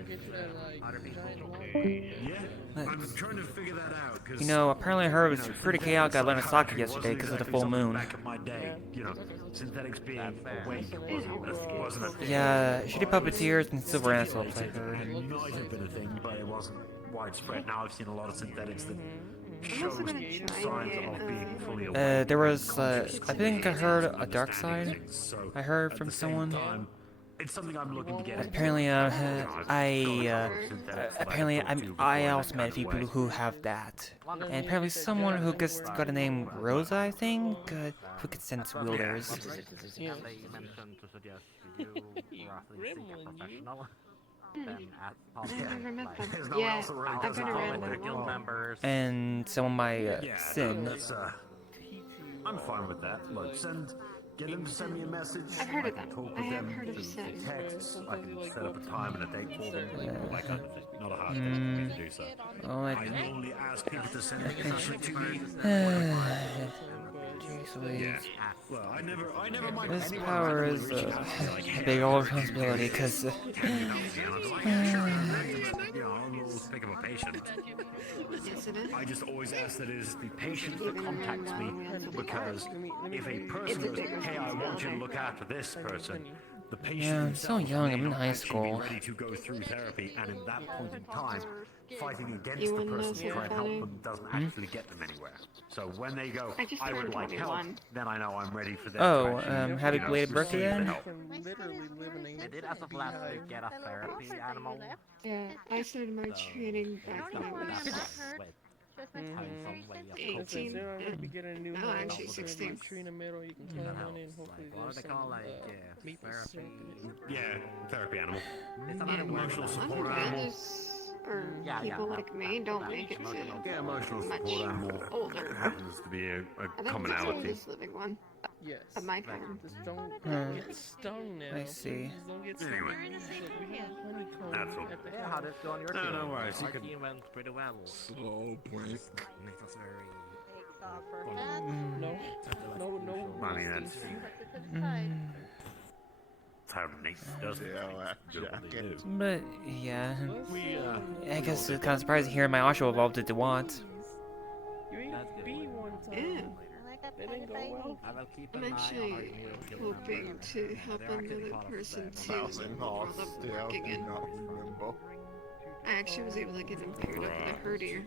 Yeah, I'm trying to figure that out. Cause, You know, apparently I heard it was pretty chaotic at Atlanta Osaka it yesterday wasn't because of the exactly full something moon. Back in my day, you know, synthetics being awake wasn't a thing. Yeah, shitty puppeteers and silver antelopes, I heard. It might have been a thing, but it wasn't widespread. Now I've seen a lot of synthetics that show also gonna try signs it, of being fully awake. There was, I think I heard a dark side. So, I heard at from the same someone. time, it's something I'm looking to get into. Apparently, I also met a few people who have that. And apparently someone who just got the name Rosa, I think, who could sense wielders. I've never met them. Yeah, I've been around them. And someone by Sin. I'm fine with that. Look, get them to send me a message. I've heard of them. Talk I with have them heard of through Sin. texts. I can set up a time and a date for them. Like, not a hard thing to do so. Oh, I normally ask people to send me something to me. Yeah. Well, I never mind. This power is a big old responsibility, because... I'll always pick up a patient. Yes, it is. I just always ask that it is the patient that contacts me, because if a person goes, hey, I want you to look after this person, the patient Yeah, I'm so themselves young. may I'm in not high actually school. be ready to go through therapy, and in that point in time, fighting against You the wanna know person to try and help something them doesn't Hmm? actually get them anywhere. So when they go, I just I would turned like help, 21. then I know I'm ready for them Oh, to actually, happy you know, belated birthday receive the then? help. Literally live in a I did as of last week get a therapy animal. Yeah, I started my training back when I was Mm-hmm. 18. Soon I'm gonna be getting a new No, house. actually It's gonna be 16. a tree in the middle. You can climb on it and hopefully What do there's they some call maple syrup in it. Yeah, therapy animal. It's Yeah, another word. Emotional a lot support of animal. others, or Yeah, people yeah, like me, don't make it to Yeah, emotional much support animal older. happens to be a I think that's the commonality. oldest living one Yes. of my kind. Just don't get stung now. I see. Just don't get stung. Anyway. We have honeycomb That's all. at the Yeah, how house. did it go on your No, team? no worries, you Our could- team went pretty well. Slow blink. It was very... No. No. I mean, that's how Nate does it. But yeah, We, I guess it's kind of surprising hearing my Osho evolved into what. You ate That's B good. one Yeah. time. That didn't go well. I will keep I'm an eye on our actually new guild hoping members. to help They're actually another part of person the- too while I'm working in. I actually was able to get him paired up with a herdier.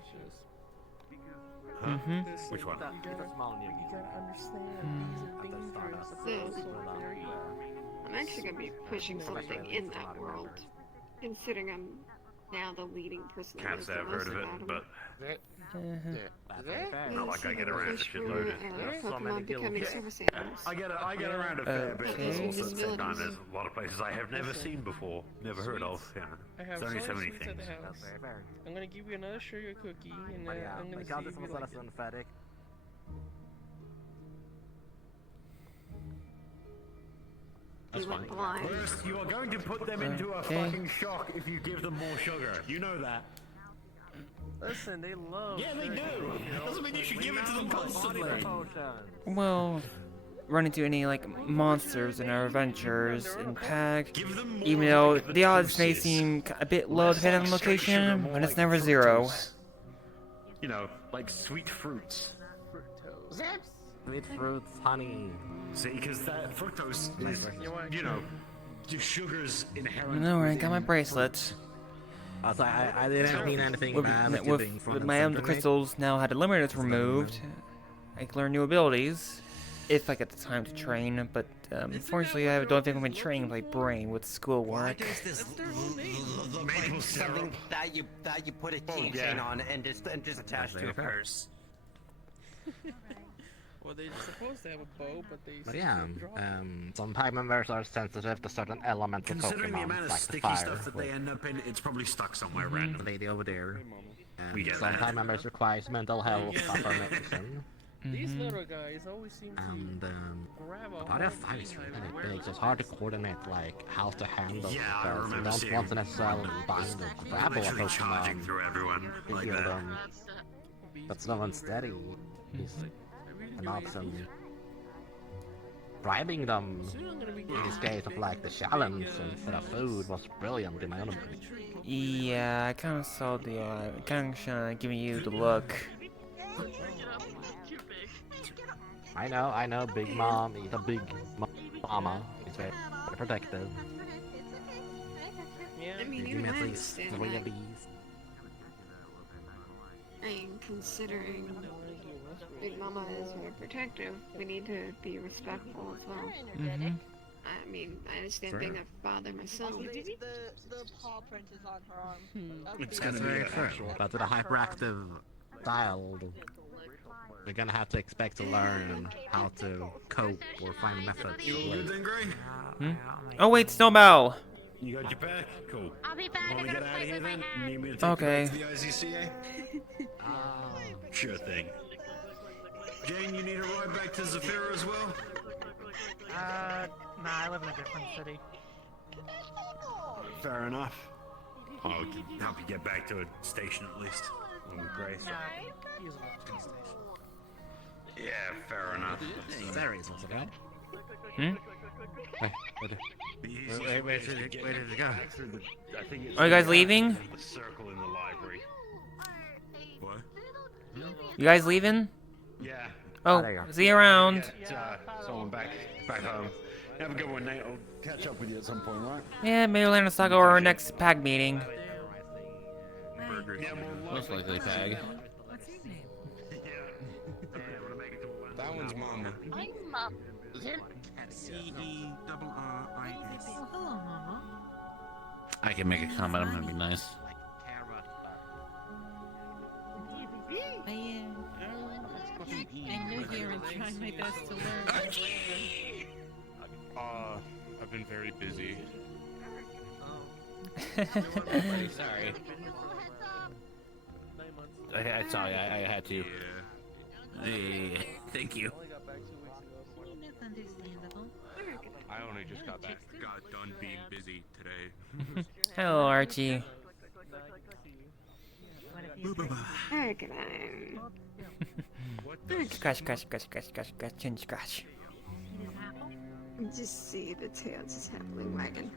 Mm-hmm. Which one? He's a small new. You gotta understand, these are dangerous. So- They're also very... I'm actually gonna be pushing something in that world, considering I'm now the leading person that Can't knows say the I've most heard of it, about him. but That's very fair. not like I get around to Fish for shitload. Pokemon becoming service animals. I get around a fair bit, but Okay. also at the same time Disabilities. there's a lot of places I have never seen before, never heard of. Yeah, I have there's only so many sweets at things. the house. Very fair. I'm gonna give you another sugar cookie, and But yeah, I'm gonna like see how if this you was like less it. emphatic. That's He went fine. blind. First, you are going to put them into a Okay. fucking shock if you give them more sugar. You know that. Listen, they love. Yeah, they sugar. do. Doesn't mean you should give it to them constantly. Well, run into any like monsters in our adventures in Pack. Give them more Even though like the the odds may juices. seem a bit low depending on the Less like straight sugar, location, more but it's like never zero. fructose. You know, like sweet fruits. Sweet fruits, honey. See, because that fructose is, you know, the sugar's inherent. No, I got my within bracelet. Also, I didn't mean anything bad with you being front With and my own center, mate. crystals now had a limit removed, I can learn new abilities. If I get the time to train, but unfortunately I don't think I'm gonna train my brain with schoolwork. Like something that you put a keychain on and just attach to a purse. Well, they're supposed to have a bow, but they. But yeah, some pack members are sensitive to certain elemental Considering the Pokemon, amount of like the sticky fire. stuff that they end up in, it's probably stuck somewhere random. The lady over there. We get Some that. pack members requires mental health affirmation. These Mhm. little guys always seem to And grab a Body of hold 5 is of really you. big, so it's hard to coordinate like how to handle Yeah, I because you remember don't seeing want to necessarily bind or grab a literally charging Pokemon through everyone to like heal that. them. But no one's steady. Is an option. Bribing them in this case of like the challenge instead of food was brilliant in my own opinion. Yeah, I kind of saw the kind of giving you the look. I know, Big Mom is a big mama. He's very protective. Yeah. I mean, Give even me I at least understand 3 that. of these. I mean, considering Big Mama is very protective, we need to be respectful as well. Mm-hmm. I mean, I understand Fair. being a father myself. The paw print is on her arm. It's That's gonna be very a fair. actual. But with a hyperactive child, we're gonna have to expect to learn how to cope or find methods. You all good then, Gray? Hmm? Oh wait, Snowbell! You got your back? Cool. I'll be back. I Want to gotta get out of fight here with my then? hand. Need me to take Okay. you back to the IZCA? Sure thing. Jane, you need a ride back to Zafira as well? Nah, I live in a different city. Fair enough. I can help you get back to a station at least. With Grace. Yeah, I can easily get to the station. Yeah, fair enough. There is also go. Hmm? Where did it go? I think it's Are you guys leaving? the circle in the library. What? You guys leaving? Yeah. Oh, there you are. see you around. Someone back home. Have a good one, Nate. I'll catch up with you at some point, right? Yeah, maybe we'll talk about our next PAG meeting. Most likely PAG. What's your name? That one's Mama. I'm Mom. CERRIS. Oh, hello, Mama. I can make a comment. I'm gonna be nice. I know you're trying my best to learn. I've been very busy. Sorry. I saw you. I had to. Yeah, thank you. That's understandable. I only just got done being busy today. Hello, Archie. Scratch, scratch, scratch, scratch, scratch, scratch, and scratch. Just see the tail just happily wagging.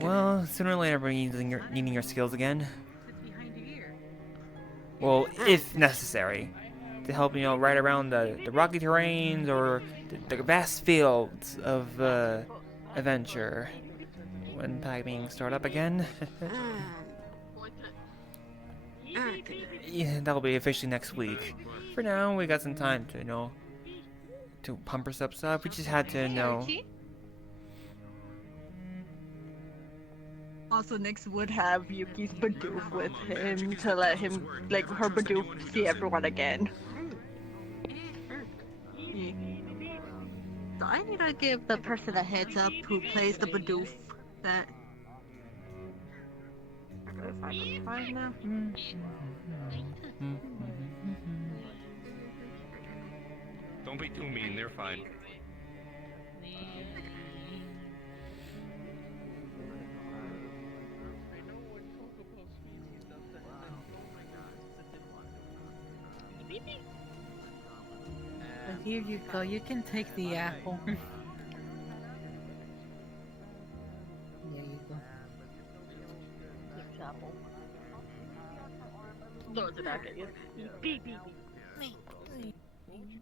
Well, sooner or later we're needing your skills again. Well, if necessary. To help, ride around the rocky terrains or the vast fields of adventure when PAG start up again. Yeah, that'll be officially next week. For now, we got some time to, to pump ourselves up. We just had to know. Also, Nyx would have Yuki's Bidoof with him to let him, like, her Bidoof see everyone again. So I need to give the person a heads up who plays the Bidoof that. If I can find them. Don't be too mean, they're fine. But here you go. You can take the apple. There you go. Apple. Throws it back at you. Beep, beep, beep.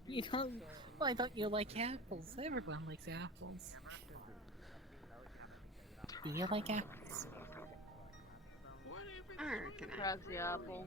You don't. Well, I thought you like apples. Everyone likes apples. Do you like apples? Grabs the apple.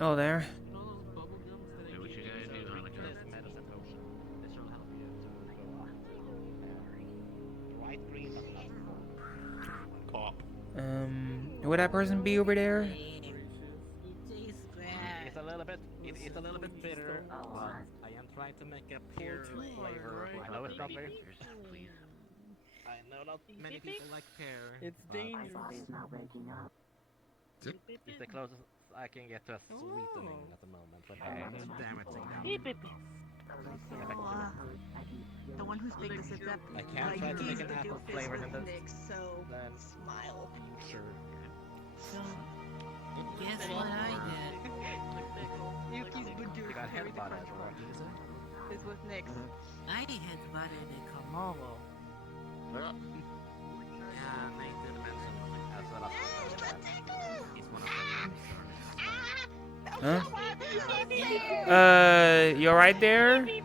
Oh, there. Would that person be over there? It's a little bit, it's a little bit bitter, but I am trying to make a pear flavor. I know it's not very. I know not many people like pear. It's dangerous. It's the closest I can get to a sweetening at the moment, but it's damaging now. Beep, beep, beep. The one who's big is adept. I can't try to make an apple flavor than the so smile. Sure. So, guess what I did? Yuki's Bidoof got carried the headbutted, control. or- Is with Nyx. I headbutted a Kamalo. Yeah, Nate did mention as well as that. He's one of the Huh? You alright there? Give me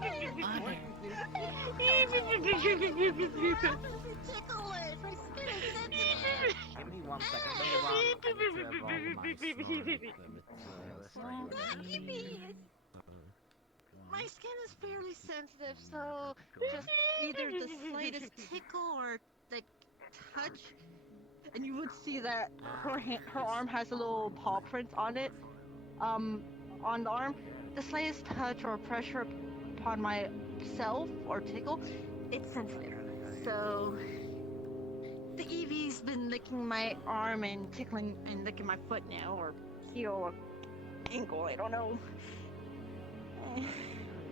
1 second, hold on. I need to evolve my snore My skin is fairly sensitive, so just either the slightest tickle or like touch, and you would see that her arm has a little paw print on it. On the arm, the slightest touch or pressure upon myself or tickle, it's sensitive. So the Eevee's been licking my arm and tickling and licking my foot now, or heel or ankle. I don't know.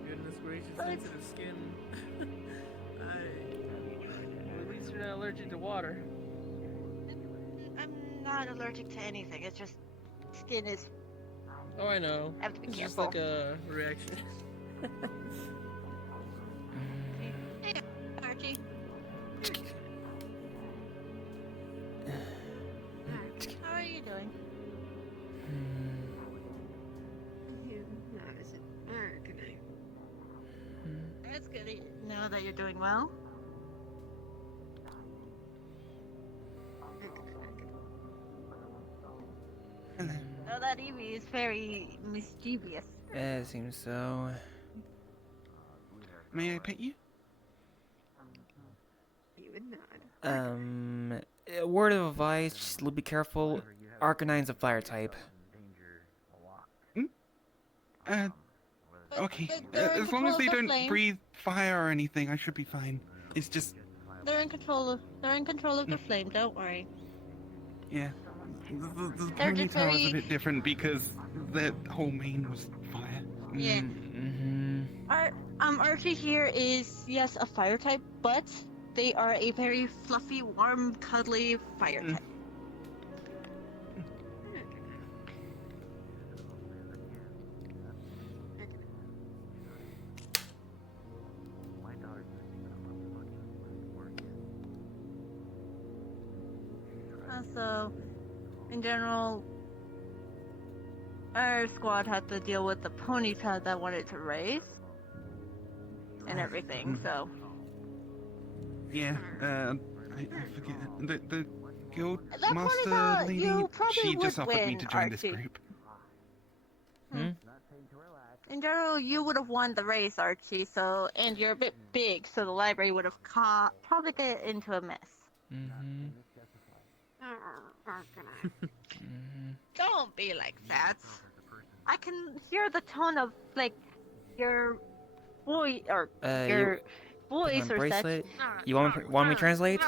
Goodness gracious, sensitive skin. Well, at least you're not allergic to water. I'm not allergic to anything. It's just skin is. Oh, I know. I have to be it's careful. Just like a reaction. Hey, Archie. How are you doing? How is it? Alright, good night. It's good to know that you're doing well. Oh, that Eevee is very mischievous. It seems so. May I pet you? You would not. A word of advice, just be careful. Arcanine's a fire type. Okay. they're in As long as control they of the don't flame. breathe fire or anything, I should be fine. It's just, They're in control of the flame. Don't worry. yeah. The They're just ponytail is a very- bit different because the whole mane was fire. Yeah. Archie here is, yes, a fire type, but they are a very fluffy, warm, cuddly fire type. So, in general, our squad had to deal with the ponytail that wanted to race and everything. So, Yeah, I forget. The guild that master ponytail, lady, you probably she would just offered me win, to join this Archie. group. in general, you would have won the race, Archie. So, and you're a bit big, so the library would have probably get into a mess. Don't be like that. I can hear the tone of like your voice or your voice or such. bracelet. You want me to translate?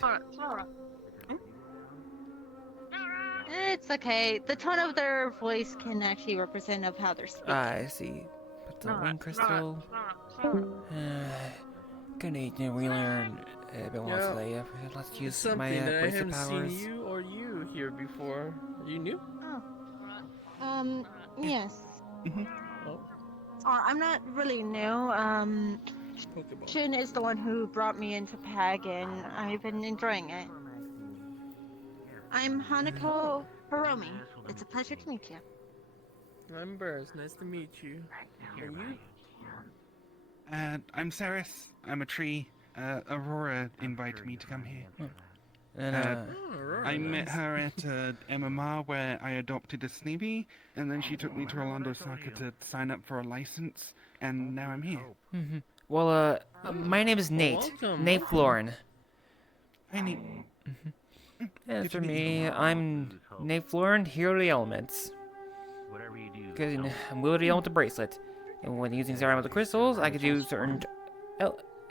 It's okay. The tone of their voice can actually represent of how they're speaking. I see. Put the wing crystal. Gonna need to relearn a bit more today. Let's It's use something my that I bracelet haven't powers. seen you or you here before. You new? Yes. Oh. I'm not really new. Shin is the one who brought me into PAG, and I've been enjoying it. I'm Hanako Hiromi. It's a pleasure to meet you. I'm Burrs. Nice to meet you. And you? I'm Saris. I'm a tree. Aurora invited me to come here. And, I met her at MMR where I adopted a Sneevy, and then she took me to Orlando Soccer to sign up for a license, and now I'm here. Well, my name is Nate. Welcome. Nate Florin. Hi, Nate. As Good for to meet me, you. I'm Nate Florin, Hero of the Elements. Whatever you do. Because I'm wielding the Element Bracelet. And when using Zara with the crystals, I can do certain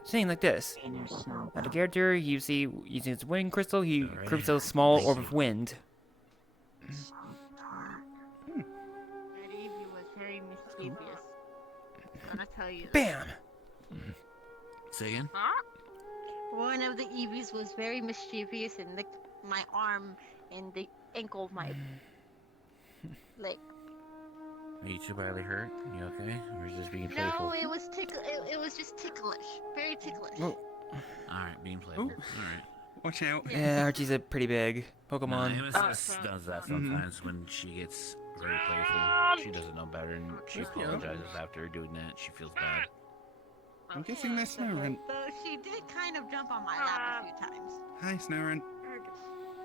things like this. Now the character, you see, using his wind crystal, he creates a small orb of wind. That Evie was very mischievous. I'm gonna tell you. Bam! Say again? One of the Eevees was very mischievous and licked my arm and the ankle of my leg. Are you too badly hurt? You okay? Or is just being No, playful? it was it was just ticklish. Very ticklish. Alright, being playful. Alright. Watch out. Yeah, Archie's a pretty big No, Pokemon. Nemesis does that sometimes when she gets very playful. She doesn't know better, and she apologizes after doing that. She feels bad. I'm guessing that's Snorunt. Though she did kind of jump on my lap a few times. Hi, Snorunt.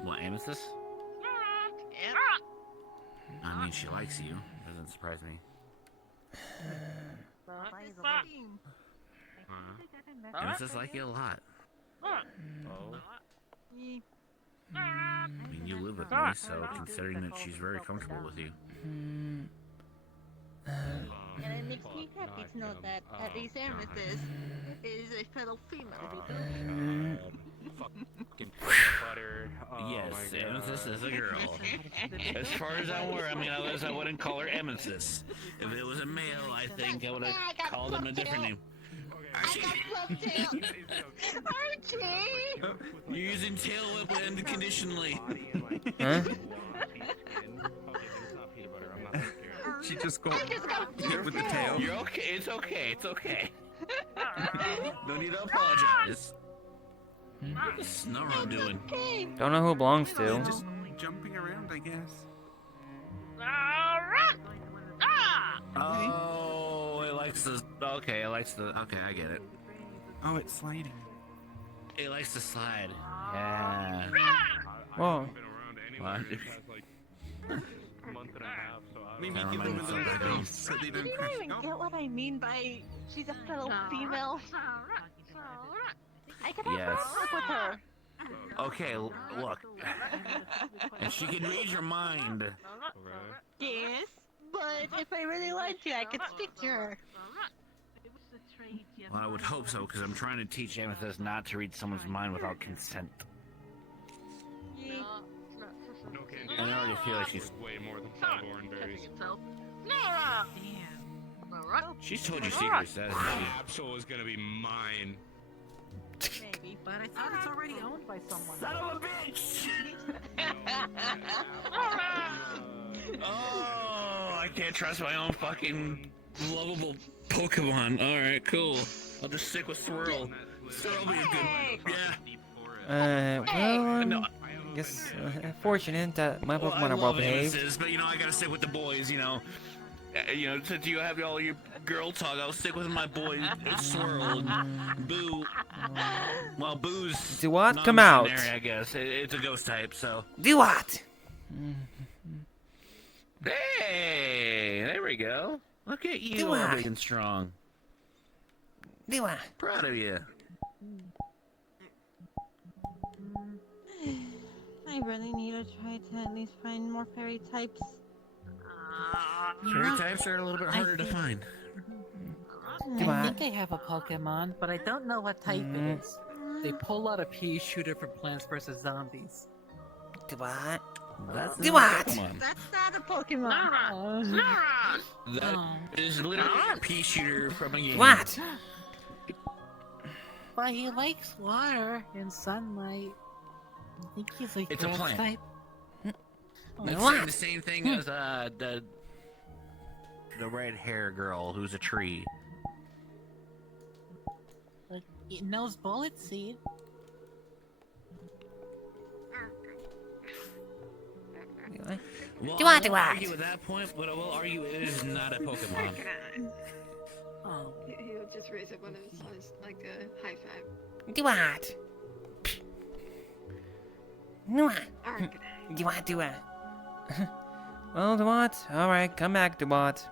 What, Amethyst? I mean, she likes you. Doesn't surprise me. Amethyst like you a lot. Oh. I mean, you live with me, so considering that she's very comfortable with you. And it makes me happy to know that at least Amethyst is a fellow female. Fucking butter. Oh Yes, my God. Amethyst is a girl. As far as I'm aware, I mean, I wouldn't call her Amethyst. If it was a male, I think I would have called him a different name. Archie! You're using tail whip unconditionally. Huh? She just got hit with the tail. You're okay. It's okay. It's okay. No need to apologize. What's Snorunt doing? Don't know who it belongs to. Just jumping around, I guess. Oh, it likes the. Okay, it likes the. Okay, I get it. Oh, it's sliding. It likes to slide. Yeah. Whoa. What? Maybe give them a little space so they don't You crash. don't even get what I mean by she's a fellow female. I could have Yes. work with her. Okay, look. And she can read your mind. Yes, but if I really wanted to, I could speak to her. Well, I would hope so, because I'm trying to teach Amethyst not to read someone's mind without consent. And I already feel like she's way more than 5 orange berries. She's told you secrets, hasn't she? Absol is gonna be mine. Maybe, but I thought it's already owned by someone. Son of a bitch! Oh, I can't trust my own fucking lovable Pokemon. Alright, cool. I'll just stick with Swirl. Swirl will be a good. Yeah. Well, I guess fortunate that my Pokemon are well behaved. Amethyst, but you know, I gotta stick with the boys, you know. You know, since you have all your girl talk, I'll stick with my boys. It's Swirl and Boo. Well, Boo's Do what? Come out. non-binary, I guess. It's a ghost type, so. Do what? Hey, there we go. Look at you, Do all what? big and strong. Do what? Proud of you. I really need to try to at least find more fairy types. Fairy types are a little bit harder to find. I think I have a Pokemon, but I don't know what type it is. They pull out a pea shooter from Plants vs. Zombies. Do what? That's Do what? Pokemon. That's not a Pokemon. That is literally a pea shooter from a game. What? But he likes water and sunlight. I think he's like It's a grass plant. type. It's What? saying the same thing as the red hair girl who's a tree. Like, it knows bullet seed. Well, Do what? I won't argue at that point, but I will argue it is not a Pokemon. Oh. He'll just raise up one of his hands like a high five. Do what? Do what? Do what? Do what? Well, do what? Alright, come back, do what?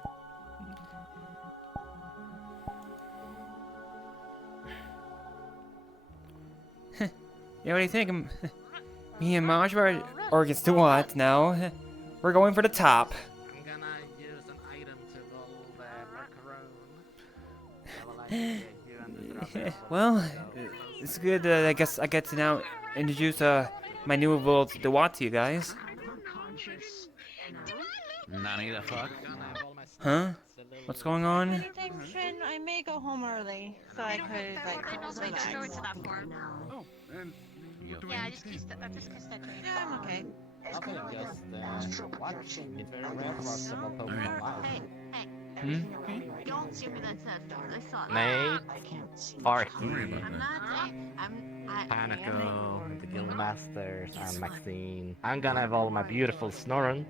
Yeah, what do you think? Me and Marge or against the what now? We're going for the top. I'm gonna use an item to roll the macaroon. Well, it's good. I guess I get to now introduce my new evolved Dewat to you guys. Nani the fuck? Huh? What's going on? Meditation, I may go home early, so I could like Also, you just go into that form. Oh, and Yeah, I just kissed that. I just kissed that train. Yeah, I'm okay. Okay, just what? It's very rare for us to have Pokemon live. Don't give me that sad start. I saw Nate, Arky, I'm not saying Panico, the Guildmasters, and Maxine. I'm gonna evolve my beautiful Snorunt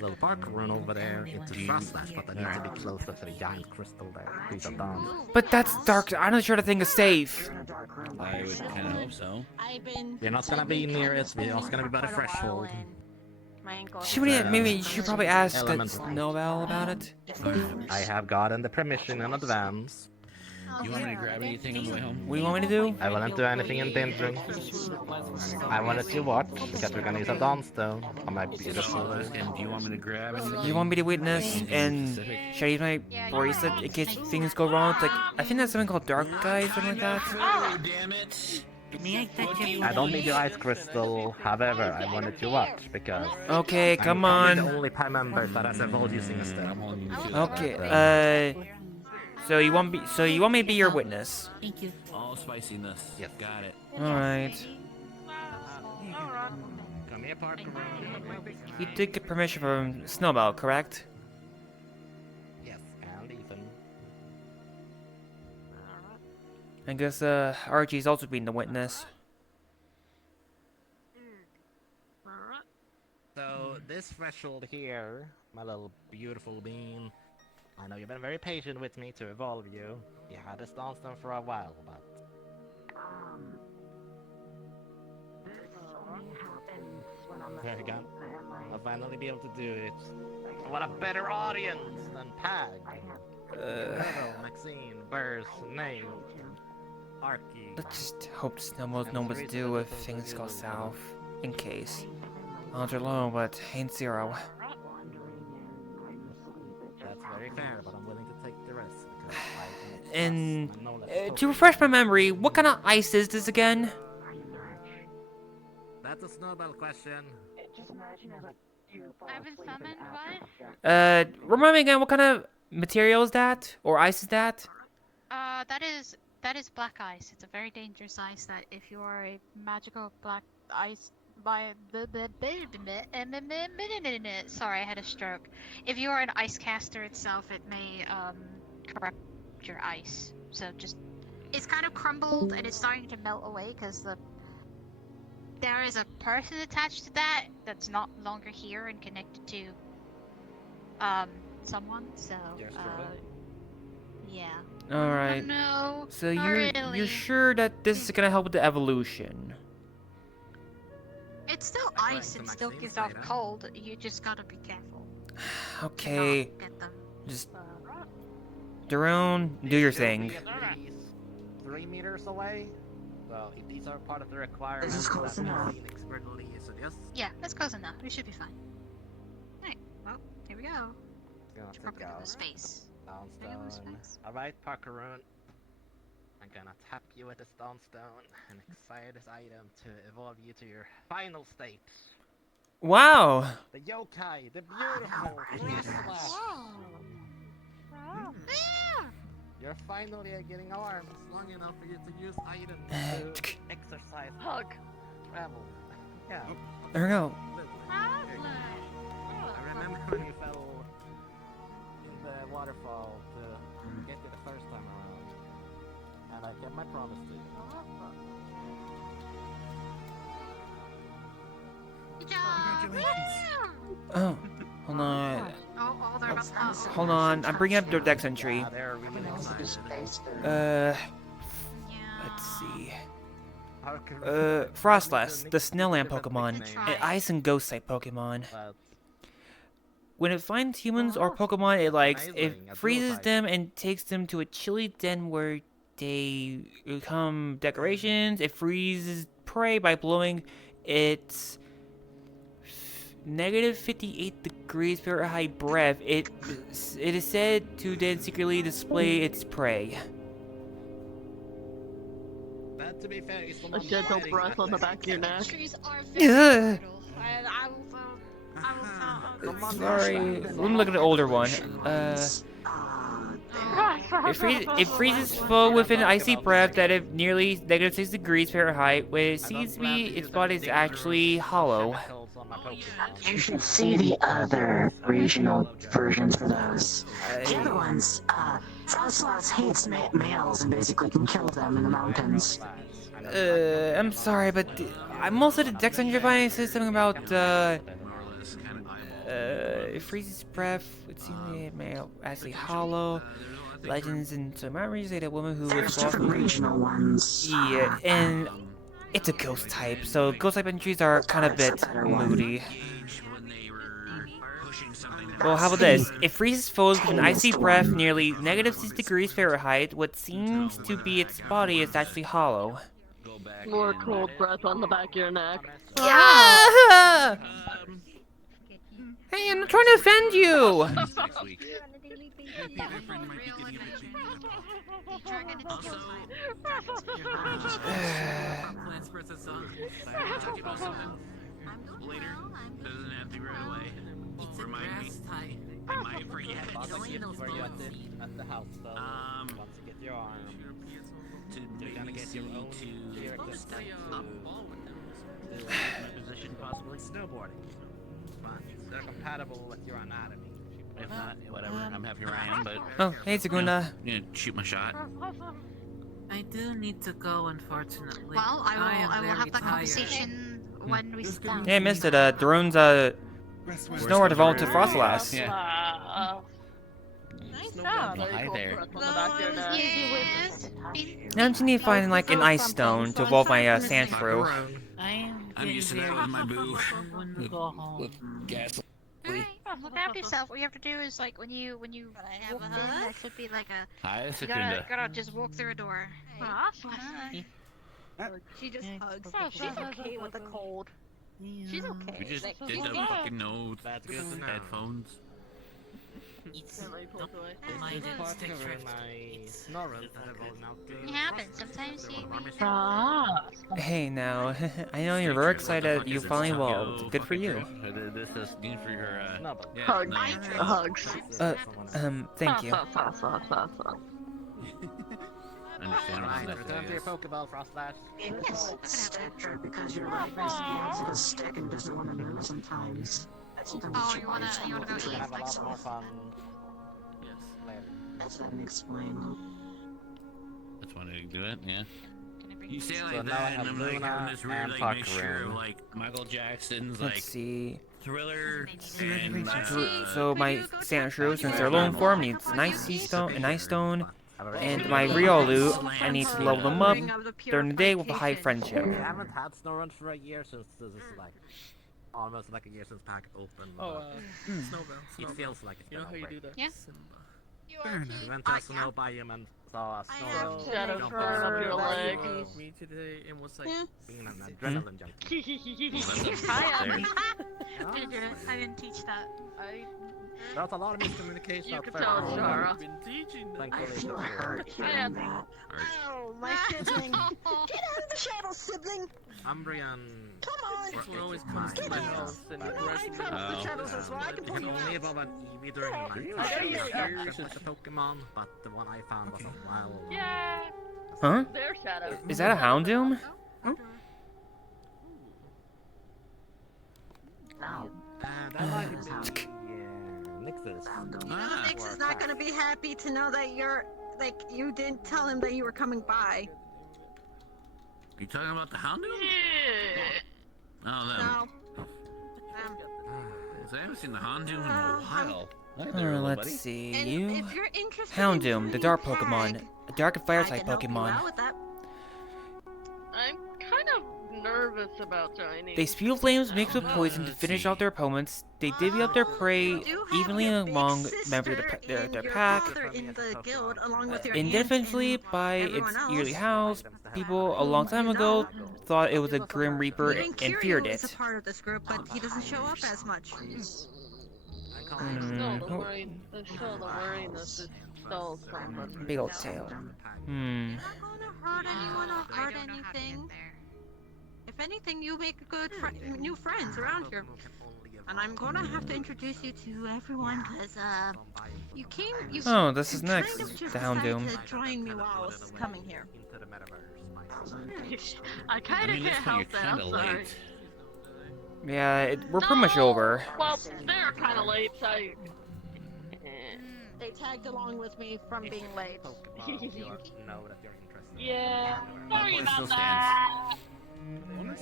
little park run over there into Frostlash, but I need to be closer to the giant crystal there. These are done. But that's dark. I'm not sure the thing is safe. I would kind of hope so. We're not gonna be near it. We're not gonna be by the threshold. Maybe you should probably ask that Elemental. Snowbell about it. I have gotten the permission in advance. You want me to grab anything on the way home? What do you want me to do? I wouldn't do anything endangering. I wanted to watch because we're gonna use a Dawnstone on my beautiful. And do you want me to grab anything? You want me to witness and should I use my bracelet in case things go wrong? It's like I think that's something called Dark Guy, something like that. Oh, damn it! I don't need your ice crystal, however, I wanted to watch because. Okay, come I'm on. the only Pi member that has evolved using this stone. Okay, so you want me to be your witness? Thank you. All spiciness. Yes. Got it. Alright. Come here, Parker. You did get permission from Snowbell, correct? Yes, and Ethan. I guess Archie's also being the witness. So this threshold here, my little beautiful bean. I know you've been very patient with me to evolve you. You had this Dawnstone for a while, but there you go. I'll finally be able to do it. What a better audience than Pag. Neville, Maxine, Burrs, Nate, Arky. Let's just hope Snowbell knows what to do if things go south. In case. Odds are low, but ain't zero. That's very fair, but I'm willing to take the risk. And to refresh my memory, what kind of ice is this again? That's a Snowbell question. I've been summoned, what? Remind me again, what kind of material is that? Or ice is that? That is black ice. It's a very dangerous ice that if you are a magical black ice sorry, I had a stroke. If you are an ice caster itself, it may corrupt your ice. So just it's kind of crumbled and it's starting to melt away because there is a person attached to that that's not longer here and connected to someone. So yeah. All right. No. So not you're really. sure that this is gonna help with the evolution? It's still ice and still gives off cold. You just gotta be careful. Okay. Get them. Just Daron, do your thing. 3 meters away. So if these are part of the requirements, This is close enough. Yeah, that's close enough. We should be fine. Alright, well, here we go. Should probably go to space. Dawnstone. Alright, Parkeroon. I'm gonna tap you with this Dawnstone and acquire this item to evolve you to your final state. Wow. The yokai, the beautiful Frostlash. You're finally getting arms long enough for you to use items to exercise, hug, travel. Yeah. There we go. I remember when you fell in the waterfall to get you the first time around. And I kept my promise to you. Oh, hold on. Hold on, I'm bringing up the dex entry. Let's see. Frostlass, the Snowland Pokemon, an Ice and Ghost type Pokemon. When it finds humans or Pokemon it likes, it freezes them and takes them to a chilly den where they become decorations. It freezes prey by blowing its negative 58 degrees Fahrenheit breath. It is said to then secretly display its prey. That, to be fair, is A gentle breath on the back of your neck. Ugh. I Sorry, let me look at the older one. It freezes foe with an icy breath that is nearly negative 6 degrees Fahrenheit. When it sees me, its body is actually hollow. You should see the other regional versions for those. The other ones, Frostlass hates males and basically can kill them in the mountains. I'm sorry, but most of the Dex Engine says something about, It freezes breath. It seems actually hollow. Legends and some memories say that woman who There's was different regional ones. Yeah, and it's a ghost type, so ghost type entries are kind of a bit moody. Well, how about this? It freezes foes with an icy breath nearly -6 degrees Fahrenheit. What seems to be its body is actually hollow. More cold breath on the back of your neck. Yeah! Hey, I'm not trying to offend you! Plants vs. Zombies. Later, doesn't have to be right away. Remind me. I might forget. Where you at the house, so once you get your arm, you're gonna get your own step up to position, possibly snowboarding. But they're compatible with your anatomy. If not, whatever. I'm happy where I am, but. Oh, hey, Zaguna. Yeah, shoot my shot. I do need to go, unfortunately. Well, I will have that tired. conversation when we sit down. Yeah, I missed it. Drone's, snowboard evolved to Frostlass. Yeah. Nice job. Hi there. Now I just need to find, like, an ice stone to evolve my, sand shrew. I'm used to that with my boo. With gas. Alright, look after yourself. What you have to do is like when you walk in, there should be like a. Hi, You Secunda. gotta just walk through a door. Hi. She just hugs. She's okay with the cold. She's okay. We just Like, did she's the good. fucking notes. That's good to know. Headphones. It's my snoring. It happens. Sometimes you. Hey, now, I know you're very excited that you finally evolved. Good for you. This is good for your Hugs. Hugs. Thank you. Understand what that is. Your Pokeball, Frostlash. Yes. Stitcher, because your life is a stick and doesn't want to move sometimes. That's the Oh, you wanna go You're eat? gonna have a lot more fun. That's what I'm explaining. That's one way to do it, yeah. You say So like now I that, and have I'm like Luna having this weird and like mixture of Pacarin. like Michael Jackson's Let's like see. Thriller and So my sand shrew, since they're low in form, needs an ice stone, and my Riolu, I need to level them up during the day with a high friendship. I haven't had Snorunt for a year since this is like almost like a year since Pack opened. Oh, Snowbell. It Snowbell. feels like it's You know how been you a do break. that? Yeah. We went to a snow biome and saw a snow Shadow jump turn up your leg. Me today and was like, being an adrenaline junkie. I didn't teach that. There was a lot of miscommunication You out can there. tell Shara. I've been teaching that. Thankfully, it's over. Oh, my sibling. Get out of the shadow, sibling. Umbreon. Come on. This one always comes to my house and aggressively. I trust the shadows as well. I can You pull can you only out. evolve an Eevee during Come on. night. I gotta It's get just like a Pokemon, but the one I found was a wild one. Yeah. Huh? Their shadow. Is that a Houndoom? That might be Nix's. Nix is not gonna be happy to know that you're like you didn't tell him that you were coming by. You talking about the Houndoom? Yeah. Oh, them. No. 'Cause I haven't seen the Houndoom in a while. Let's see. And You. if you're interested Houndoom, in the dark trying Pokemon. tag, A dark and fire I type can help you Pokemon. out with that. I'm kind of nervous about joining. They spew flames mixed with poison to finish off their opponents. They divvy up their prey evenly among members of their pack. In the guild, along with your Indefinitely by its yearly howls, people a long time ago thought it was a Grim Reaper and feared is a it. part of this group, but he doesn't show up as much. Still, the worriness is still something. Big old tail. Hurt anyone or hurt anything. If anything, you make good new friends around here. And I'm gonna have to introduce you to everyone, cause you came. You Oh, this is you next. Kind of just The Houndoom. decided to join me while I was coming here. I kind of can't help that. I'm sorry. Yeah, we're pretty much over. Well, they're kind of late, so. They tagged along with me from being late. Yeah, sorry Point about still that.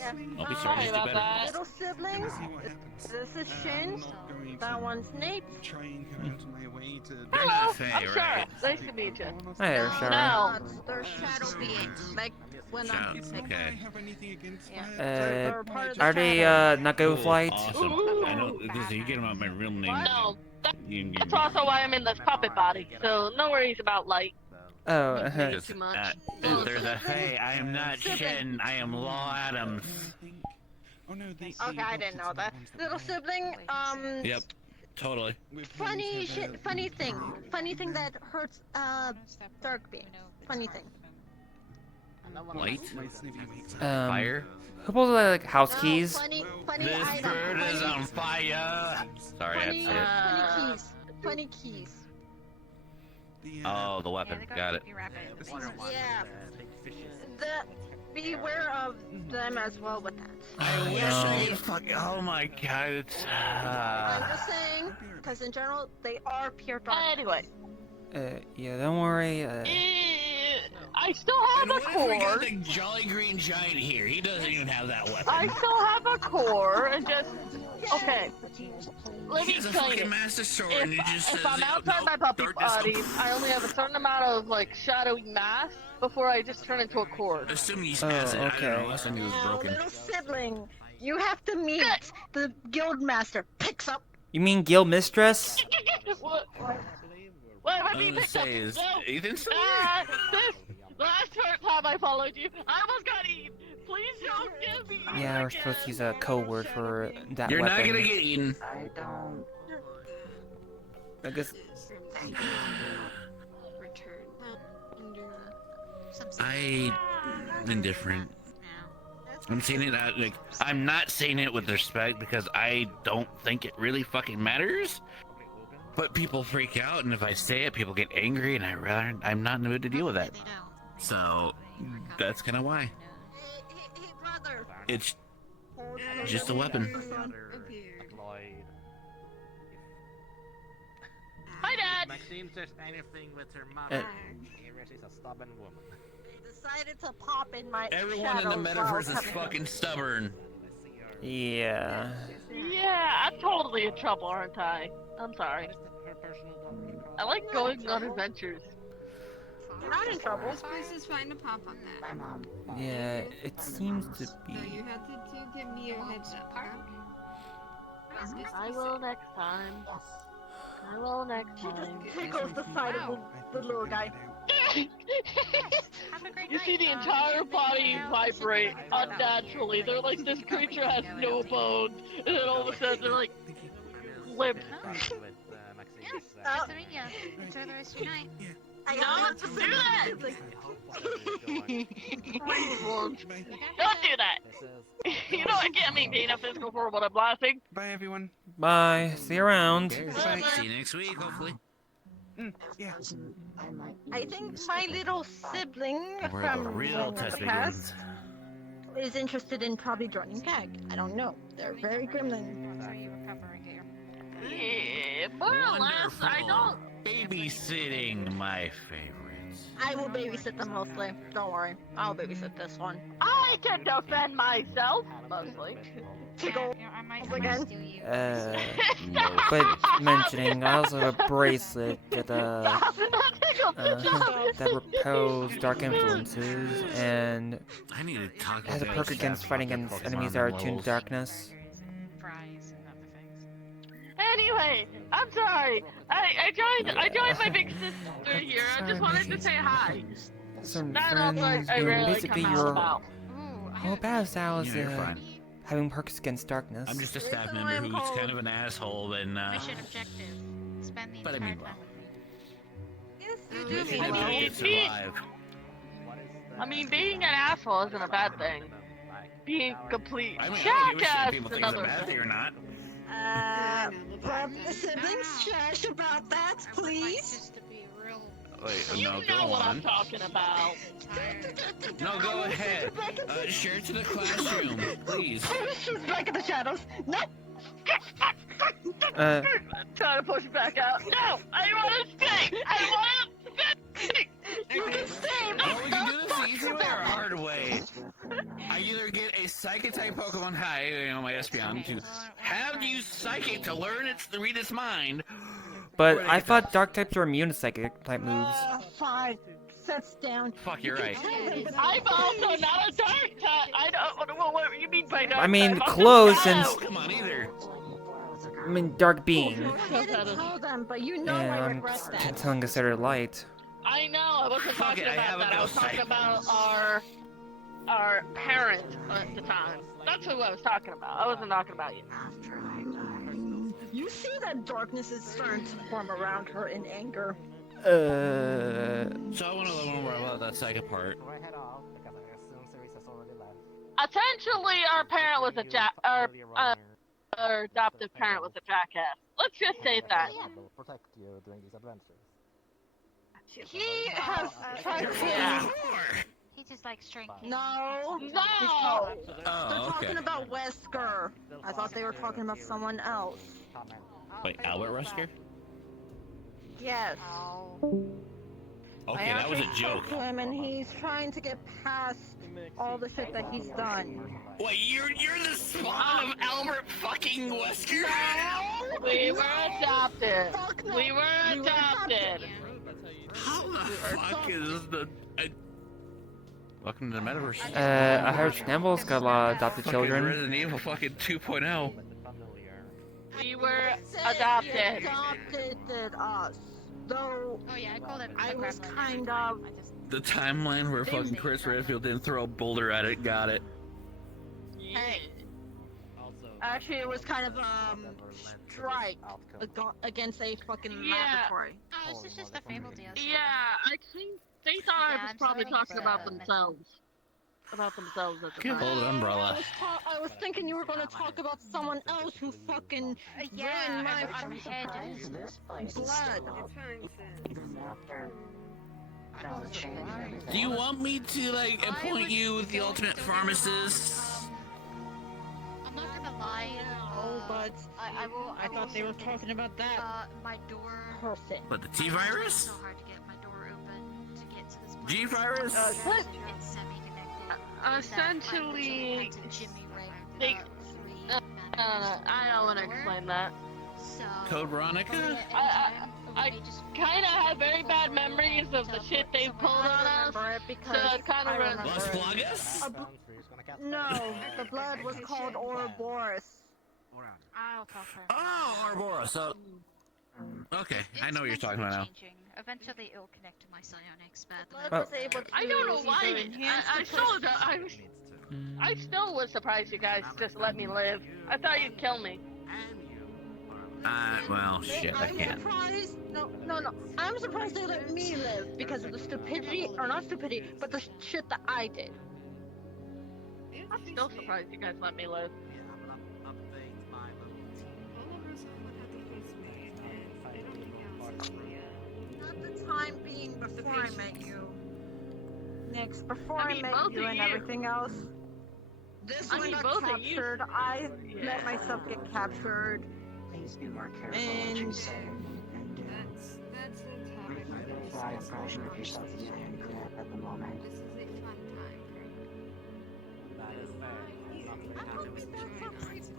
I'll be sorry about that. Little siblings. This is Shin. That one's Nate. Try and go out of my way to. They're not Faye, I'm right? Shara. Nice to meet you. Hi there, Shara. No. They're shadow beings. Like when I'm Okay. Are they not good with light? Awesome. I know because you get them out my real name. No. That's also why I'm in this puppet body, so no worries about light. Oh, Just, if there's a Faye, I am not Shin, I am Law Adams. Okay, I didn't know that. Little sibling, Yep, totally. funny thing that hurts, dark being. Funny thing. Light? Fire? Who pulls like house keys? Funny This item. bird is on fire! Sorry, I had to say it. 20 keys. Oh, the weapon. Got it. Yeah. Beware of them as well with that. I wish I fucking. Oh my god, it's. I'm just saying, because in general, they are pure dark. Anyway. Yeah, don't worry. I still have a core. We got the Jolly Green Giant here. He doesn't even have that weapon. I still have a core, and just okay. Let me He's a tell you. fucking master sword, and he just If says, I'm outside my puppy body, I only have a certain amount of like shadowy mass before I just turn into a core. Assuming he's Oh, acid. I okay. don't know. Last time he was broken. Little sibling, you have to meet the guild master. Picks up. You mean guild mistress? What? What I mean, was picked up? gonna say, is No. Ethan still This last time I followed you, I almost got eaten. Please don't give me. Yeah, we're supposed to use a code word for that You're weapon. not gonna get eaten. I guess. I'm indifferent. I'm saying it like I'm not saying it with respect because I don't think it really fucking matters. But people freak out, and if I say it, people get angry, and I'm not in the mood to deal with that. So that's kind of why. It's just a weapon. Hi, Dad. Maxine says anything with her mother. She's a stubborn woman. They decided to pop in my Everyone in the metaverse is fucking stubborn. Yeah. Yeah, I'm totally in trouble, aren't I? I'm sorry. I like going on adventures. You're not in trouble. This place is fine to pop on that. Yeah, it seems to So be. you had to give me a heads up. I will next time. I will next time. Tickles the side of the little guy. You see the entire body vibrate unnaturally. They're like, this creature has no bones. And then all of a sudden they're like, limp. Nice to meet you. Enjoy the rest of your night. Don't do that! Don't do that! You know I can't maintain a physical form when I'm laughing. Bye, everyone. Bye. See you around. See you next week, hopefully. Yeah. I think my little sibling We're from the real the test past is interested in probably joining CAG. I don't know. They're very gremlin. Yeah, more or less, I don't. Babysitting, my favorite. I will babysit them mostly. Don't worry. I'll babysit this one. I can defend myself, mostly. Tickle again. But mentioning, I also have a bracelet that that repels dark influences and I need to talk has a perk against fighting against enemies that are attuned to darkness. Anyway, I'm sorry. I joined my big sister here. I just wanted to say hi. Some Not else friends I who rarely basically come out your about. whole battle style is You're fine. having perks against darkness. I'm just a staff member who's kind of an asshole, and Mission objective. Spend the but I entire mean, time with me. Yes, you do. mission objective survive. I mean, being an asshole isn't a bad thing. Being a complete I mean, I don't give a shit if jackass people is think it's a another bad thing or not. The siblings shush about that, please. Wait, You no, know go what I'm on. talking about. No, go ahead. Share to the classroom, please. She's back in the shadows. No. Trying to push it back out. No, I want to stay. I want to stay. You can stay. Oh, we can do this the easy way or a hard way? I either get a psychic type Pokemon high, my Espeon, to have you psychic to learn to read its mind. But I thought dark types were immune to psychic type moves. Fine. Sets down. Fuck, you're right. I'm also not a dark type. I don't. Well, what do you mean by dark I mean, type? I'm close just and. out. Come on, either. I mean, dark being. I didn't tell them, but you know I And regret I'm that. telling considered light. I know. I wasn't Fuck talking it, I about have a that. I was ghost talking type. about our parent at the time. That's who I was talking about. I wasn't talking about you. You see that darkness is starting to form around her in anger. So I want to learn more about that second part. Essentially, our parent was our adoptive parent was a jackass. Let's just say that. Protect you during these adventures. He has tried to. Yeah. He just likes drinking. No. No. They're Oh, talking okay. about Wesker. I thought they were talking about someone else. Wait, Albert Rusker? Yes. Okay, that was a joke. To him, and he's trying to get past all the shit that he's done. Wait, you're the spawn of Albert fucking Wesker? We were adopted. We were adopted. How the fuck is the... Welcome to the metaverse. I heard Schnabel's got a lot of adopted Fucking children. Resident Evil fucking 2.0. We were adopted. Adopted us. Though I was kind of. The timeline where fucking Chris Redfield didn't throw a boulder at it, got it. Hey. Actually, it was kind of strike against a fucking laboratory. Oh, this is just the Fable DLC. Yeah, I think they thought I was probably talking about themselves. About themselves at the time. Hold umbrella. I was thinking you were going to talk about someone else who fucking ran my blood. Do you want me to, like, appoint you with the ultimate pharmacist? I'm not gonna lie. Oh, but I will. I thought they were talking about that. My door. Person. What, the T-virus? So hard to get my door open to get to this place. G-virus? It's semi-connected. Essentially, they. I don't want to explain that. Code Veronica? I kind of have very bad memories of the shit they pulled on us, so it kind of runs. Las Plagas? No, the blood was called Ouroboros. I'll talk her. Oh, Ouroboros. So, okay, I know what you're talking about now. Eventually, it will connect to my psionics, but I don't know why. I still was surprised you guys just let me live. I thought you'd kill me. Well, shit, I can't. Surprised? No. I'm surprised they let me live because of the stupidity, or not stupidity, but the shit that I did. I'm still surprised you guys let me live. Not the time being before I met you. Next, before I met both you of and you. everything else. This one got both of you. captured. I let myself get captured. Please be more careful what you say. That's a topic Make a bad impression of yourself as I am correct at the moment. This is a fun time for you. That is fair. Not very happy with the choice.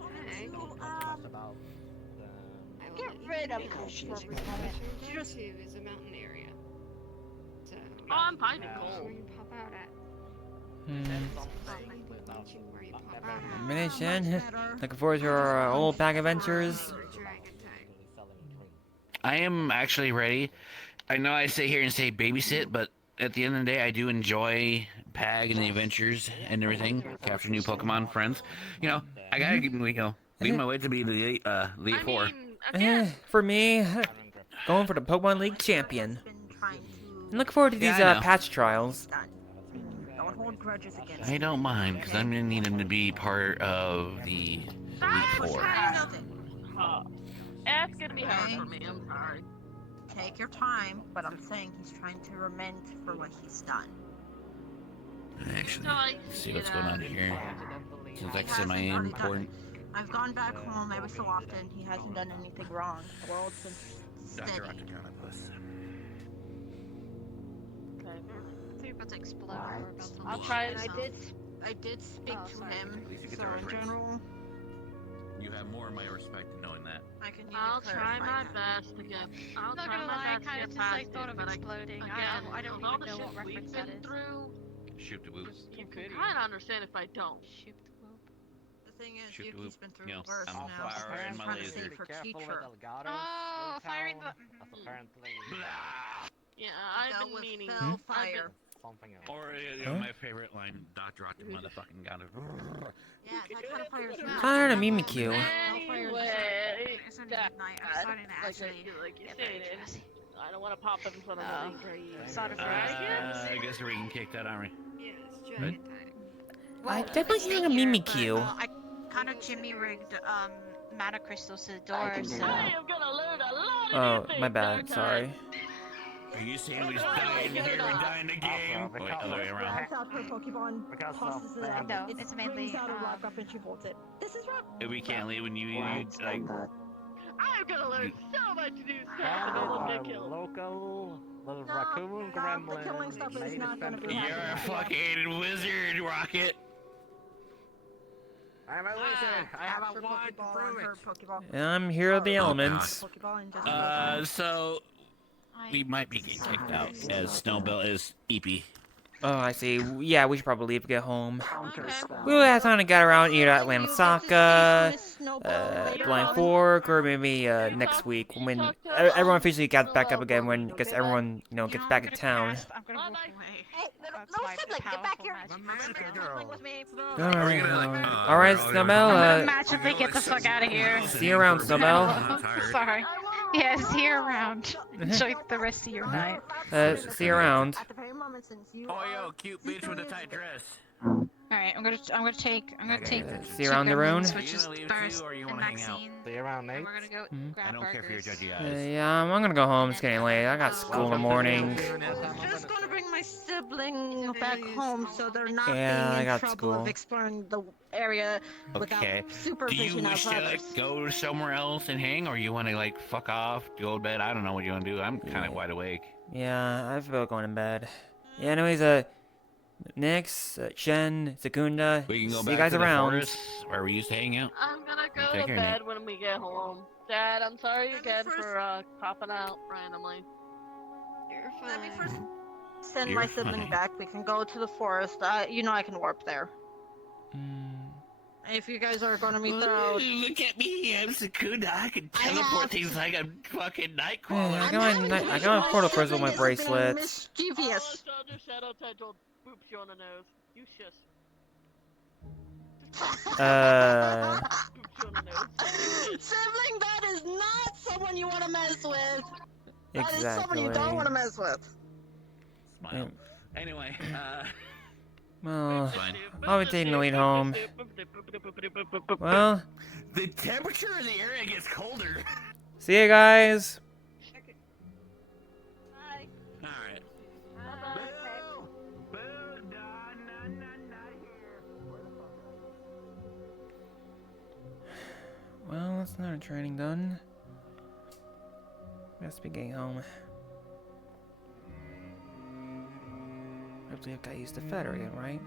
Get rid of her. She is a mountain area. So. Oh, I'm fine and That's cold. where you pop out at. Where you pop out at. Mination, looking forward to our old pack adventures. I am actually ready. I know I sit here and say babysit, but at the end of the day, I do enjoy PAG and the adventures and everything. Capture new Pokemon friends. You know, I gotta lead my way to be the Elite Four. For me, going for the Pokemon League champion. And look forward to these Yeah, I know. patch trials. Don't hold grudges against I don't mind, because I'm gonna need him to be part of the Elite Four. It's gonna be hard for me. I'm sorry. Take your time, but I'm saying he's trying to amend for what he's done. Actually, let's see what's going on here. Seems like semi-important. I've gone back home every so often. He hasn't done anything wrong. The world's been steady. So you're about to explode. We're about to I'll leave, try. so- I did speak to sorry. him, At least you get so the in reference. general, You have more of my respect in knowing that. I can I'll try my best to get. I'll Not try gonna my lie, I best to kind of get just past like thought it, of but exploding. again, I don't with all even the know shit what we've reference that been is. through, Shoot the whoops. you can kind of understand if I don't. Shoot the whoop. The thing is, Shoot the Yuki's whoop. been through You know, worse I'm now. fire She's and my trying to laser. save her Careful teacher. with Elgato. Oh, firing the. That's apparently Yeah, I've Dealt been with meaning. fell I've been, fire. something else. Or Huh? my favorite line, Dr. Rock the motherfucking gun. Yeah, that kind of fire is not. Fire and a Mimikyu. Anyway, It's only that, midnight. I'm starting to actually like you Yeah, very stated, dressy. I don't want to pop up in front of Oh. the grave. Side of Dragons? I guess we're getting kicked out, aren't we? Yeah, it's dragon time. I Well, definitely stay hear a here, Mimikyu. but, I kind of Jimmy rigged mana crystals to the door, so. I am gonna learn a lot Oh, of new things, my bad. Dark Sorry. Are you saying we just die in here, we die in the game? Wait, other way around. Grabs out her Pokeball, tosses it up. No, It it's brings mainly, out a rock up and she holds it. This is rock. We can't leave when you like. I'm gonna learn so much new stuff That and is I won't our get killed. local little No, raccoon the gremlin. killing stuff is Made not gonna be defensive. You're a happening. fucking wizard, Rocket. I'm a wizard. I have a wand to prove it. Pokeball. And I'm here of the elements. Pokeball and just So we might be getting kicked out as Snowbell is EP. Oh, I see. Yeah, we should probably leave to get home. We will have time to get around either Atlanta Saka, Blind Fork, or maybe next week when everyone officially gets back up again. When gets everyone gets back in town. I'm gonna walk away. Hey, little sibling, get back here. Girl. With me. All right, I'm gonna Snowbell. magically get the fuck out of here. See you around, Snowbell. Sorry. Yeah, see you around. Enjoy the rest of your night. See you around. At the very moment since you Oh, yo, cute bitch with a tight dress. Alright, I'm gonna take See you around the room. which is Burst and Maxine. See you around, Nate. And we're gonna go grab I don't care for your burgers. judgy eyes. Yeah, I'm gonna go home. It's getting late. I got school in the morning. Just gonna bring my sibling back home so they're not Yeah, I being in got trouble school. of exploring the area without Okay. Do you supervision wish of to others. go somewhere else and hang, or you want to like fuck off, go to bed? I don't know what you want to do. I'm kind of wide awake. Yeah, I feel like going to bed. Yeah, anyways, Nix, Shen, Secunda, We can go see back you guys to around. the forest where we used to hang out. I'm gonna go Take to care, bed when we get home. Dad, I'm sorry again for popping out randomly. You're Let me fine. first send You're my sibling fine. back. We can go to the forest. You know I can warp there. If you guys are gonna meet there, I'll... Look at me, I'm Secunda. I can teleport things like a fucking Nightcrawler. Yeah, I got my portal crystal with my bracelet. Mischievous. Thunder Shadow Tendril boops you on the nose. You shush. Boops you on the nose. Sibling, that is not someone you want to mess with. That is someone you Exactly. don't want to mess with. Smile. Anyway, Well, fine. I'll be taking the lead home. Well, The temperature of the area gets colder. see you guys. Alright. Well, that's another training done. Guess be getting home. Hopefully I've got used to Fed again, right?